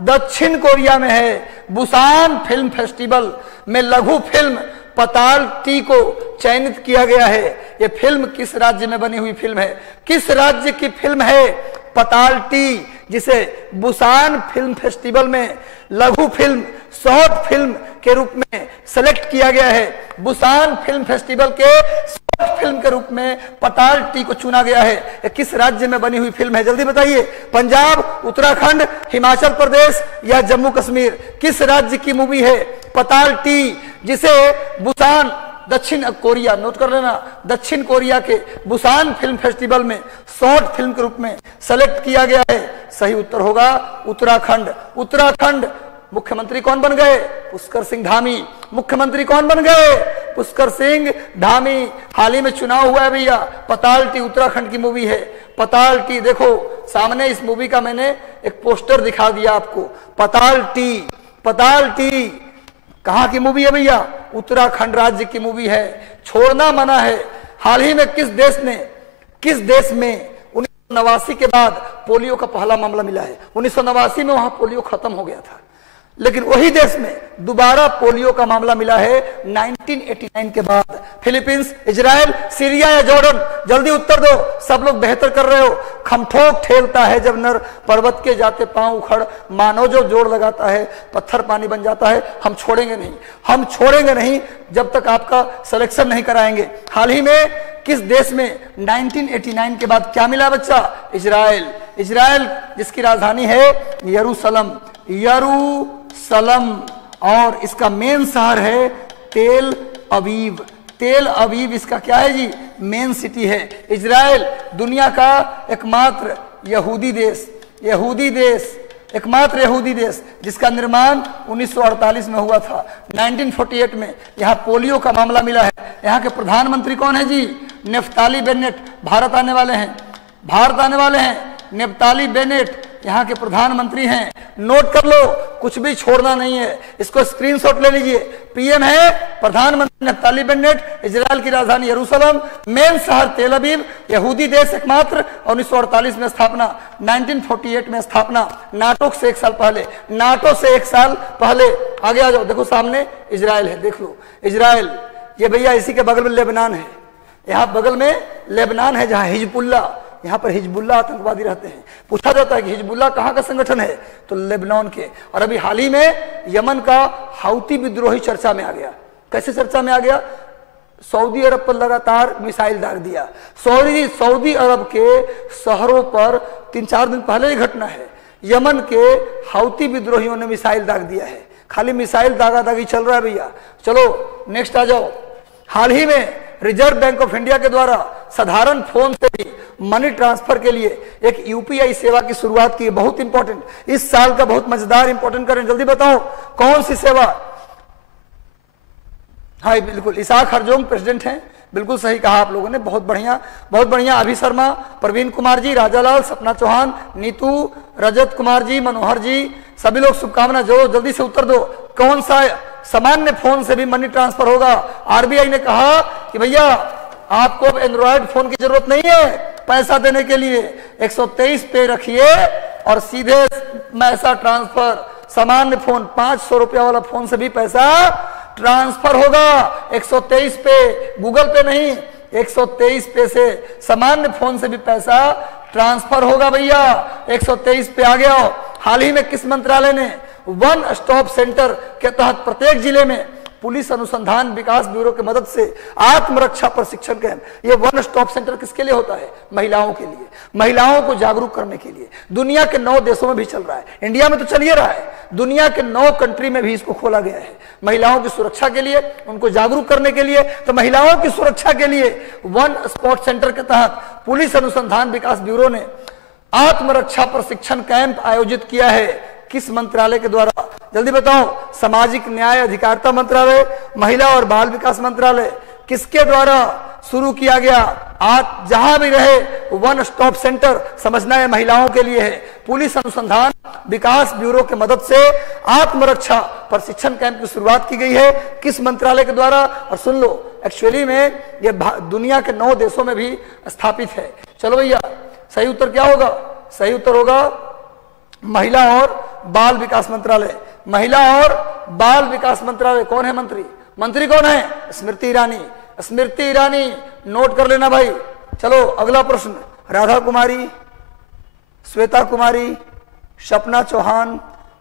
दक्षिण कोरिया में है। बुसान फिल्म फेस्टिवल में लघु फिल्म पताल टी को चयनित किया गया है। यह फिल्म किस राज्य में बनी हुई फिल्म है? किस राज्य की फिल्म है पताल टी, जिसे बुसान फिल्म फेस्टिवल में लघु फिल्म, शॉर्ट फिल्म के रूप में सेलेक्ट किया गया है। बुसान फिल्म फेस्टिवल के शॉर्ट फिल्म के रूप में पताल टी को चुना गया है। यह किस राज्य में बनी हुई फिल्म है? जल्दी बताइए। पंजाब, उत्तराखंड, हिमाचल प्रदेश या जम्मू कश्मीर? किस राज्य की मूवी है पताल टी, जिसे बुसान दक्षिण कोरिया, नोट कर लेना, दक्षिण कोरिया के बुसान फिल्म फेस्टिवल में शॉर्ट फिल्म के रूप में सेलेक्ट किया गया है? सही उत्तर होगा उत्तराखंड। उत्तराखंड मुख्यमंत्री कौन बन गए? पुष्कर सिंह धामी। मुख्यमंत्री कौन बन गए? पुष्कर सिंह धामी। हाल ही में चुनाव हुआ है भैया। पताल टी उत्तराखंड की मूवी है। पताल टी देखो सामने, इस मूवी का मैंने एक पोस्टर दिखा दिया आपको। पताल टी, पताल टी कहां की मूवी है भैया? उत्तराखंड राज्य की मूवी है। छोड़ना मना है। हाल ही में किस देश में 1989 के बाद पोलियो का पहला मामला मिला है? 1989 में वहां पोलियो खत्म हो गया था, लेकिन वही देश में दोबारा पोलियो का मामला मिला है 1989 के बाद। फिलीपींस, इजराइल, सीरिया या जॉर्डन? जल्दी उत्तर दो। सब लोग बेहतर कर रहे हो। खमठोक ठेलता है जब नर, पर्वत के जाते पांव उखड़, मानो जो जोड़ लगाता है पत्थर पानी बन जाता है। हम छोड़ेंगे नहीं, हम छोड़ेंगे नहीं जब तक आपका सिलेक्शन नहीं कराएंगे। हाल ही में किस देश में 1989 के बाद क्या मिला बच्चा? इजराइल। इजराइल जिसकी राजधानी है यरूशलम। यरूशलम और इसका मेन शहर है तेल अवीव। तेल अवीव इसका क्या है जी? मेन सिटी है। इजराइल दुनिया का एकमात्र यहूदी देश, एकमात्र यहूदी देश जिसका निर्माण 1948 में हुआ था। 1948 में यहाँ पोलियो का मामला मिला है। यहाँ के प्रधानमंत्री कौन है जी? Naftali Bennett. भारत आने वाले हैं। नेफ्ताली बेनेट यहाँ के प्रधानमंत्री हैं। नोट कर लो, कुछ भी छोड़ना नहीं है। इसको स्क्रीनशॉट ले लीजिए। पीएम है प्रधानमंत्री नेफ्ताली बेनेट। इजराइल की राजधानी यरूशलेम, मेन शहर तेल अवीव, यहूदी देश एकमात्र। 1948 में स्थापना, 1948 में स्थापना। नाटो से 1 साल पहले। आगे आ जाओ, देखो सामने इजराइल है, देख लो इजराइल। ये भैया इसी के बगल में लेबनान है। यहाँ बगल में लेबनान है जहाँ हिजबुल्ला, यहाँ पर हिजबुल्ला आतंकवादी रहते हैं। पूछा जाता है कि हिजबुल्ला कहाँ का संगठन है? तो लेबनान के। और अभी हाल ही में यमन का हाउती विद्रोही चर्चा में आ गया। कैसे चर्चा में आ गया? सऊदी अरब पर लगातार मिसाइल दाग दिया। सऊदी अरब के शहरों पर 3-4 दिन पहले ही घटना है, यमन के हाउती विद्रोहियों ने मिसाइल दाग दिया है। खाली मिसाइल दागी चल रहा है भैया। चलो नेक्स्ट आ जाओ। हाल ही में रिजर्व बैंक ऑफ इंडिया के द्वारा साधारण फोन से भी मनी ट्रांसफर के लिए एक यूपीआई सेवा की शुरुआत की। बहुत इंपॉर्टेंट, इस साल का बहुत मजेदार इंपॉर्टेंट करें। जल्दी बताओ कौन सी सेवा? हाँ बिल्कुल, इसाक हरजोंग प्रेसिडेंट हैं। बिल्कुल सही कहा आप लोगों ने, बहुत बढ़िया। अभि शर्मा, प्रवीण कुमार जी, राजालाल, सपना चौहान, नीतू, रजत कुमार जी, मनोहर जी, सभी लोग शुभकामना। जो जल्दी से उत्तर दो, कौन सा सामान्य फोन से भी मनी ट्रांसफर होगा? आरबीआई ने कहा कि भैया आपको अब एंड्रॉयड फोन की जरूरत नहीं है पैसा देने के लिए। 123 पे रखिए और सीधे पैसा ट्रांसफर। सामान्य फोन 500 रुपया वाला फोन से भी पैसा ट्रांसफर होगा 123 पे, गूगल पे नहीं, 123 पे से सामान्य फोन से भी पैसा ट्रांसफर होगा भैया। 123 पे आ गया हो। हाल ही में किस मंत्रालय ने वन स्टॉप सेंटर के तहत प्रत्येक जिले में पुलिस अनुसंधान विकास ब्यूरो की मदद से आत्मरक्षा प्रशिक्षण कैंप। ये वन स्टॉप सेंटर किसके लिए होता है? महिलाओं के लिए, महिलाओं को जागरूक करने के लिए। दुनिया के 9 देशों में भी चल रहा है, इंडिया में तो चल ही रहा है, दुनिया के 9 कंट्री में भी इसको खोला गया है महिलाओं की सुरक्षा के लिए, उनको जागरूक करने के लिए। तो महिलाओं की सुरक्षा के लिए वन स्पॉट सेंटर के तहत पुलिस अनुसंधान विकास ब्यूरो ने आत्मरक्षा प्रशिक्षण कैंप आयोजित किया है। किस मंत्रालय के द्वारा? जल्दी बताओ। सामाजिक न्याय अधिकारिता मंत्रालय, महिला और बाल विकास मंत्रालय, किसके द्वारा शुरू किया गया? आज जहां भी रहे वन स्टॉप सेंटर, समझना है महिलाओं के लिए है। पुलिस अनुसंधान विकास ब्यूरो की मदद से आत्मरक्षा प्रशिक्षण कैंप की शुरुआत की गई है। किस मंत्रालय के द्वारा? और सुन लो, एक्चुअली में ये दुनिया के 9 देशों में भी स्थापित है। चलो भैया, सही उत्तर क्या होगा? सही उत्तर होगा महिला और बाल विकास मंत्रालय। महिला और बाल विकास मंत्रालय कौन है मंत्री? मंत्री कौन है? स्मृति ईरानी। स्मृति ईरानी, नोट कर लेना भाई। चलो अगला प्रश्न। राधा कुमारी, श्वेता कुमारी, सपना चौहान,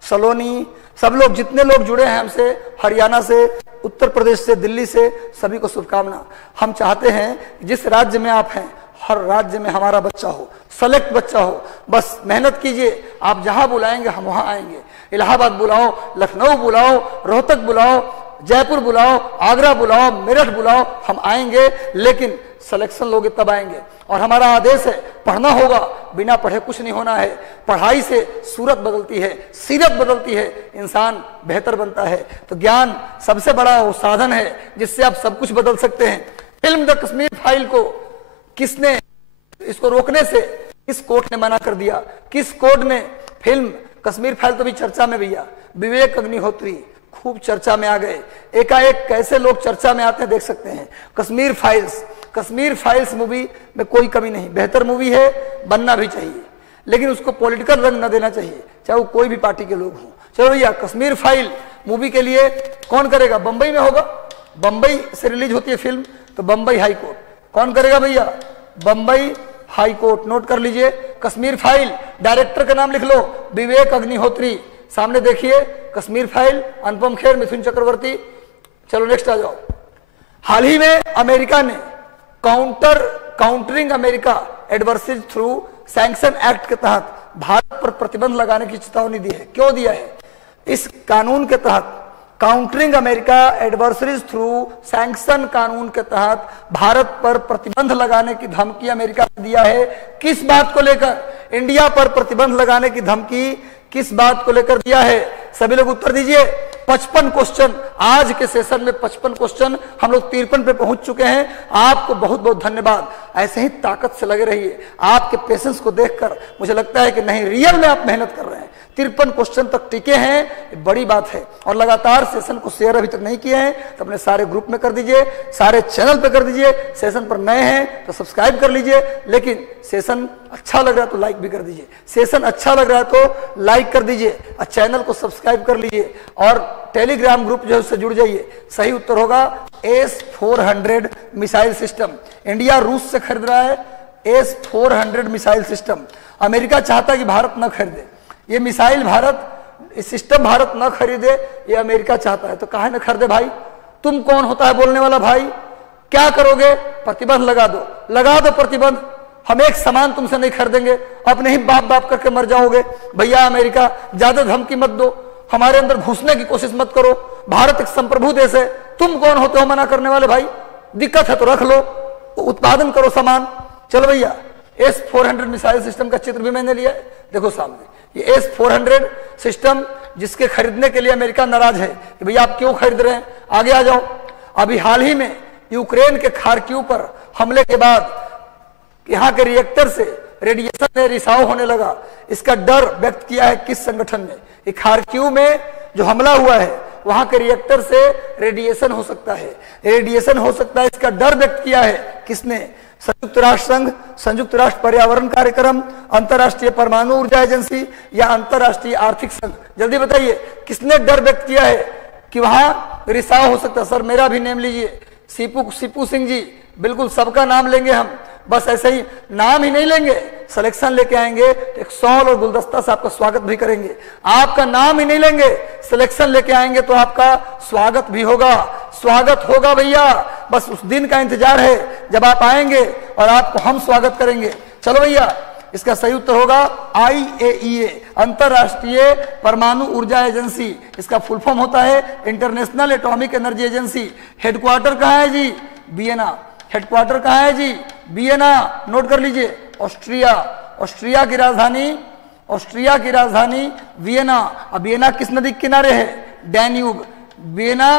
सलोनी, सब लोग, जितने लोग जुड़े हैं हमसे, हरियाणा से, उत्तर प्रदेश से, दिल्ली से, सभी को शुभकामना। हम चाहते हैं जिस राज्य में आप हैं, हर राज्य में हमारा बच्चा हो, सेलेक्ट बच्चा हो। बस मेहनत कीजिए, आप जहां बुलाएंगे हम वहां आएंगे। इलाहाबाद बुलाओ, लखनऊ बुलाओ, रोहतक बुलाओ, जयपुर बुलाओ, आगरा बुलाओ, मेरठ बुलाओ, हम आएंगे, लेकिन सिलेक्शन लोगे तब आएंगे। और हमारा आदेश है, पढ़ना होगा, बिना पढ़े कुछ नहीं होना है। पढ़ाई से सूरत बदलती है, सीरत बदलती है, इंसान बेहतर बनता है। तो ज्ञान सबसे बड़ा वो साधन है जिससे आप सब कुछ बदल सकते हैं। फिल्म द कश्मीर फाइल को किसने, इसको रोकने से किस कोर्ट ने मना कर दिया? किस कोर्ट ने? फिल्म कश्मीर फाइल तो भी चर्चा में भैया, विवेक अग्निहोत्री खूब चर्चा में आ गए। एकाएक कैसे लोग चर्चा में आते हैं देख सकते हैं। Kashmir files, Kashmir files movie में कोई कमी नहीं, बेहतर मूवी है, बनना भी चाहिए, लेकिन उसको पॉलिटिकल रंग न देना चाहिए, चाहे वो कोई भी पार्टी के लोग हों। चलो भैया, कश्मीर फाइल मूवी के लिए कौन करेगा? बंबई में होगा, बंबई से रिलीज होती है फिल्म, तो बंबई हाई कोर्ट। कौन करेगा भैया? Bombay high court. नोट कर लीजिए, कश्मीर फाइल, डायरेक्टर का नाम लिख लो, विवेक अग्निहोत्री। सामने देखिए, कश्मीर फाइल, अनुपम खेर, मिथुन चक्रवर्ती। चलो नेक्स्ट आ जाओ। हाल ही में अमेरिका ने countering America adversaries through sanction act के तहत भारत पर प्रतिबंध लगाने की चेतावनी दी है। क्यों दिया है? इस कानून के तहत, countering America adversaries through sanction कानून के तहत भारत पर प्रतिबंध लगाने की धमकी अमेरिका ने दिया है। किस बात को लेकर? इंडिया पर प्रतिबंध लगाने की धमकी किस बात को लेकर दिया है? सभी लोग उत्तर दीजिए। 55 क्वेश्चन, आज के सेशन में 55 क्वेश्चन, हम लोग 53 पे पहुंच चुके हैं। आपको बहुत बहुत धन्यवाद। ऐसे ही ताकत से लगे रहिए। आपके पेशेंस को देखकर मुझे लगता है कि नहीं, रियल में आप मेहनत कर रहे हैं। 53 क्वेश्चन तक टिके हैं, बड़ी बात है। और लगातार सेशन को शेयर अभी तक नहीं किए हैं तो अपने सारे ग्रुप में कर दीजिए, सारे चैनल पे कर दीजिए। सेशन पर नए हैं तो सब्सक्राइब कर लीजिए, लेकिन सेशन अच्छा लग रहा है तो लाइक भी कर दीजिए। सेशन अच्छा लग रहा है तो लाइक कर दीजिए और चैनल को सब्सक्राइब कर लीजिए और टेलीग्राम ग्रुप जो है उससे जुड़ जाइए। सही उत्तर होगा S-400 मिसाइल सिस्टम। इंडिया रूस से खरीद रहा है S-400 मिसाइल सिस्टम। अमेरिका चाहता है कि भारत न खरीदे ये मिसाइल, भारत इस सिस्टम भारत न खरीदे, ये अमेरिका चाहता है। तो काहे न खरीदे भाई? तुम कौन होता है बोलने वाला भाई? क्या करोगे? प्रतिबंध लगा दो, लगा दो प्रतिबंध। हम एक सामान तुमसे नहीं खरीदेंगे, अपने ही बाप बाप करके मर जाओगे। भैया अमेरिका, ज्यादा धमकी मत दो, हमारे अंदर घुसने की कोशिश मत करो। भारत एक संप्रभु देश है, तुम कौन होते हो मना करने वाले भाई? दिक्कत है तो रख लो, उत्पादन करो सामान। चलो भैया, S-400 मिसाइल सिस्टम का चित्र भी मैंने लिया है, देखो सामने। ये S-400 सिस्टम जिसके खरीदने के लिए अमेरिका नाराज है कि भैया आप क्यों खरीद रहे हैं, आगे आ जाओ। अभी हाल ही में यूक्रेन के खार्किव पर हमले के बाद यहाँ के रिएक्टर से रेडिएशन में रिसाव होने लगा। इसका डर व्यक्त किया है किस संगठन ने? ये खार्किव में जो हमला हुआ है वहां के रिएक्टर से रेडिएशन हो सकता है, रेडिएशन हो सकता है, इसका डर व्यक्त किया है किसने? संयुक्त राष्ट्र संघ, संयुक्त राष्ट्र पर्यावरण कार्यक्रम, अंतरराष्ट्रीय परमाणु ऊर्जा एजेंसी या अंतरराष्ट्रीय आर्थिक संघ? जल्दी बताइए, किसने डर व्यक्त किया है कि वहां रिसाव हो सकता है? सर मेरा भी नेम लीजिए, सीपू सिंह जी, बिल्कुल सबका नाम लेंगे हम, बस ऐसे ही नाम ही नहीं लेंगे, सिलेक्शन लेके आएंगे तो एक शॉल और गुलदस्ता से आपका स्वागत भी करेंगे। आपका नाम ही नहीं लेंगे, सिलेक्शन लेके आएंगे तो आपका स्वागत भी होगा, स्वागत होगा भैया। बस उस दिन का इंतजार है जब आप आएंगे और आपको हम स्वागत करेंगे। चलो भैया, इसका सही उत्तर होगा IAEA, अंतरराष्ट्रीय परमाणु ऊर्जा एजेंसी। इसका फुल फॉर्म होता है international atomic energy agency. Headquarter कहाँ है जी? वियना। हेडक्वार्टर कहाँ है जी? वियना। नोट कर लीजिए, ऑस्ट्रिया। ऑस्ट्रिया की राजधानी वियना। अब वियना किस नदी के किनारे है? डैन्यूब। वियना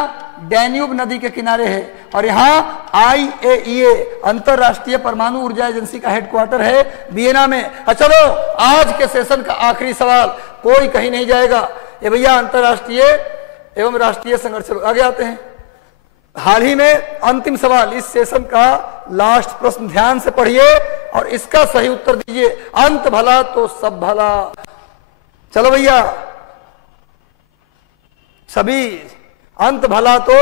डैन्यूब नदी के किनारे है और यहाँ IAEA अंतरराष्ट्रीय परमाणु ऊर्जा एजेंसी का हेडक्वार्टर है वियना में। चलो आज के सेशन का आखिरी सवाल, कोई कहीं नहीं जाएगा। ये भैया अंतरराष्ट्रीय एवं राष्ट्रीय संघर्ष। आगे आते हैं, हाल ही में अंतिम सवाल इस सेशन का लास्ट प्रश्न, ध्यान से पढ़िए और इसका सही उत्तर दीजिए। अंत भला तो सब भला। चलो भैया सभी, अंत भला तो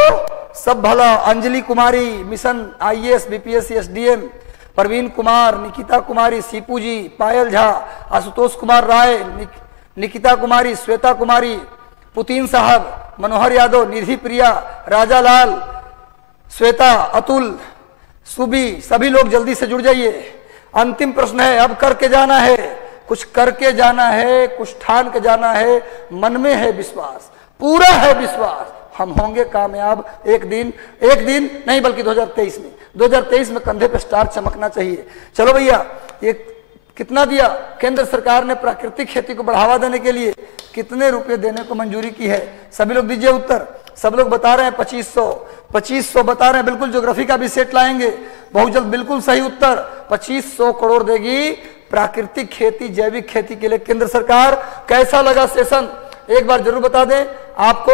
सब भला। Anjali Kumari mission IAS BPSC SDM, Praveen Kumar, Nikita Kumari, Seepu ji, Payal Jha, Ashutosh Kumar Rai, Nikita Kumari, Shweta Kumari, Putin साहब, मनोहर यादव, निधि प्रिया, राजा लाल, श्वेता, अतुल, सुबी, सभी लोग जल्दी से जुड़ जाइए। अंतिम प्रश्न है, अब करके जाना है, कुछ करके जाना है, कुछ ठान के जाना है। मन में है विश्वास, पूरा है विश्वास, हम होंगे कामयाब एक दिन नहीं बल्कि 2023 में कंधे पे स्टार चमकना चाहिए। चलो भैया, ये कितना दिया? केंद्र सरकार ने प्राकृतिक खेती को बढ़ावा देने के लिए कितने रुपए देने को मंजूरी की है? सभी लोग दीजिए उत्तर। सब लोग बता रहे हैं 2500 बता रहे हैं। बिल्कुल ज्योग्राफी का भी सेट लाएंगे बहुत जल्द। बिल्कुल सही उत्तर, 2500 करोड़ देगी प्राकृतिक खेती, जैविक खेती के लिए केंद्र सरकार। कैसा लगा सेशन? एक बार जरूर बता दें आपको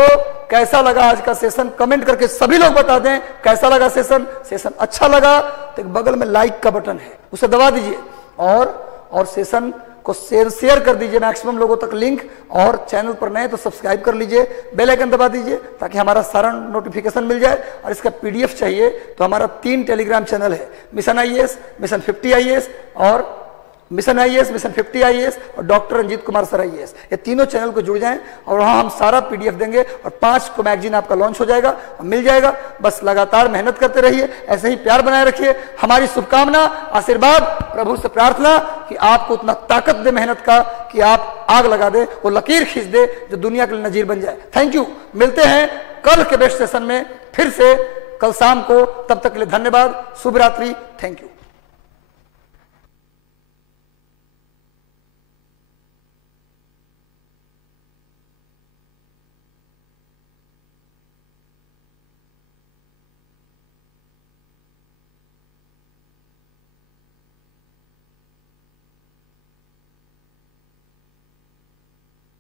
कैसा लगा आज का सेशन, कमेंट करके सभी लोग बता दें कैसा लगा सेशन। सेशन अच्छा लगा तो बगल में लाइक का बटन है, उसे दबा दीजिए और सेशन को शेयर कर दीजिए मैक्सिमम लोगों तक लिंक। और चैनल पर नए तो सब्सक्राइब कर लीजिए, बेल आइकन दबा दीजिए ताकि हमारा सारा नोटिफिकेशन मिल जाए। और इसका PDF चाहिए तो हमारा 3 टेलीग्राम चैनल है, मिशन IAS, मिशन 50 IAS और मिशन IAS, मिशन 50 IAS और doctor Ranjit Kumar sir IAS। ये तीनों चैनल को जुड़ जाएं और वहां हम सारा PDF देंगे और 5 को मैगजीन आपका लॉन्च हो जाएगा, मिल जाएगा। बस लगातार मेहनत करते रहिए, ऐसे ही प्यार बनाए रखिए। हमारी शुभकामना, आशीर्वाद, प्रभु से प्रार्थना कि आपको उतना ताकत दे मेहनत का कि आप आग लगा दे, वो लकीर खींच दे जो दुनिया के लिए नजीर बन जाए। Thank you. मिलते हैं कल के बेस्ट सेशन में फिर से कल शाम को। तब तक के लिए धन्यवाद, शुभ रात्रि, थैंक यू।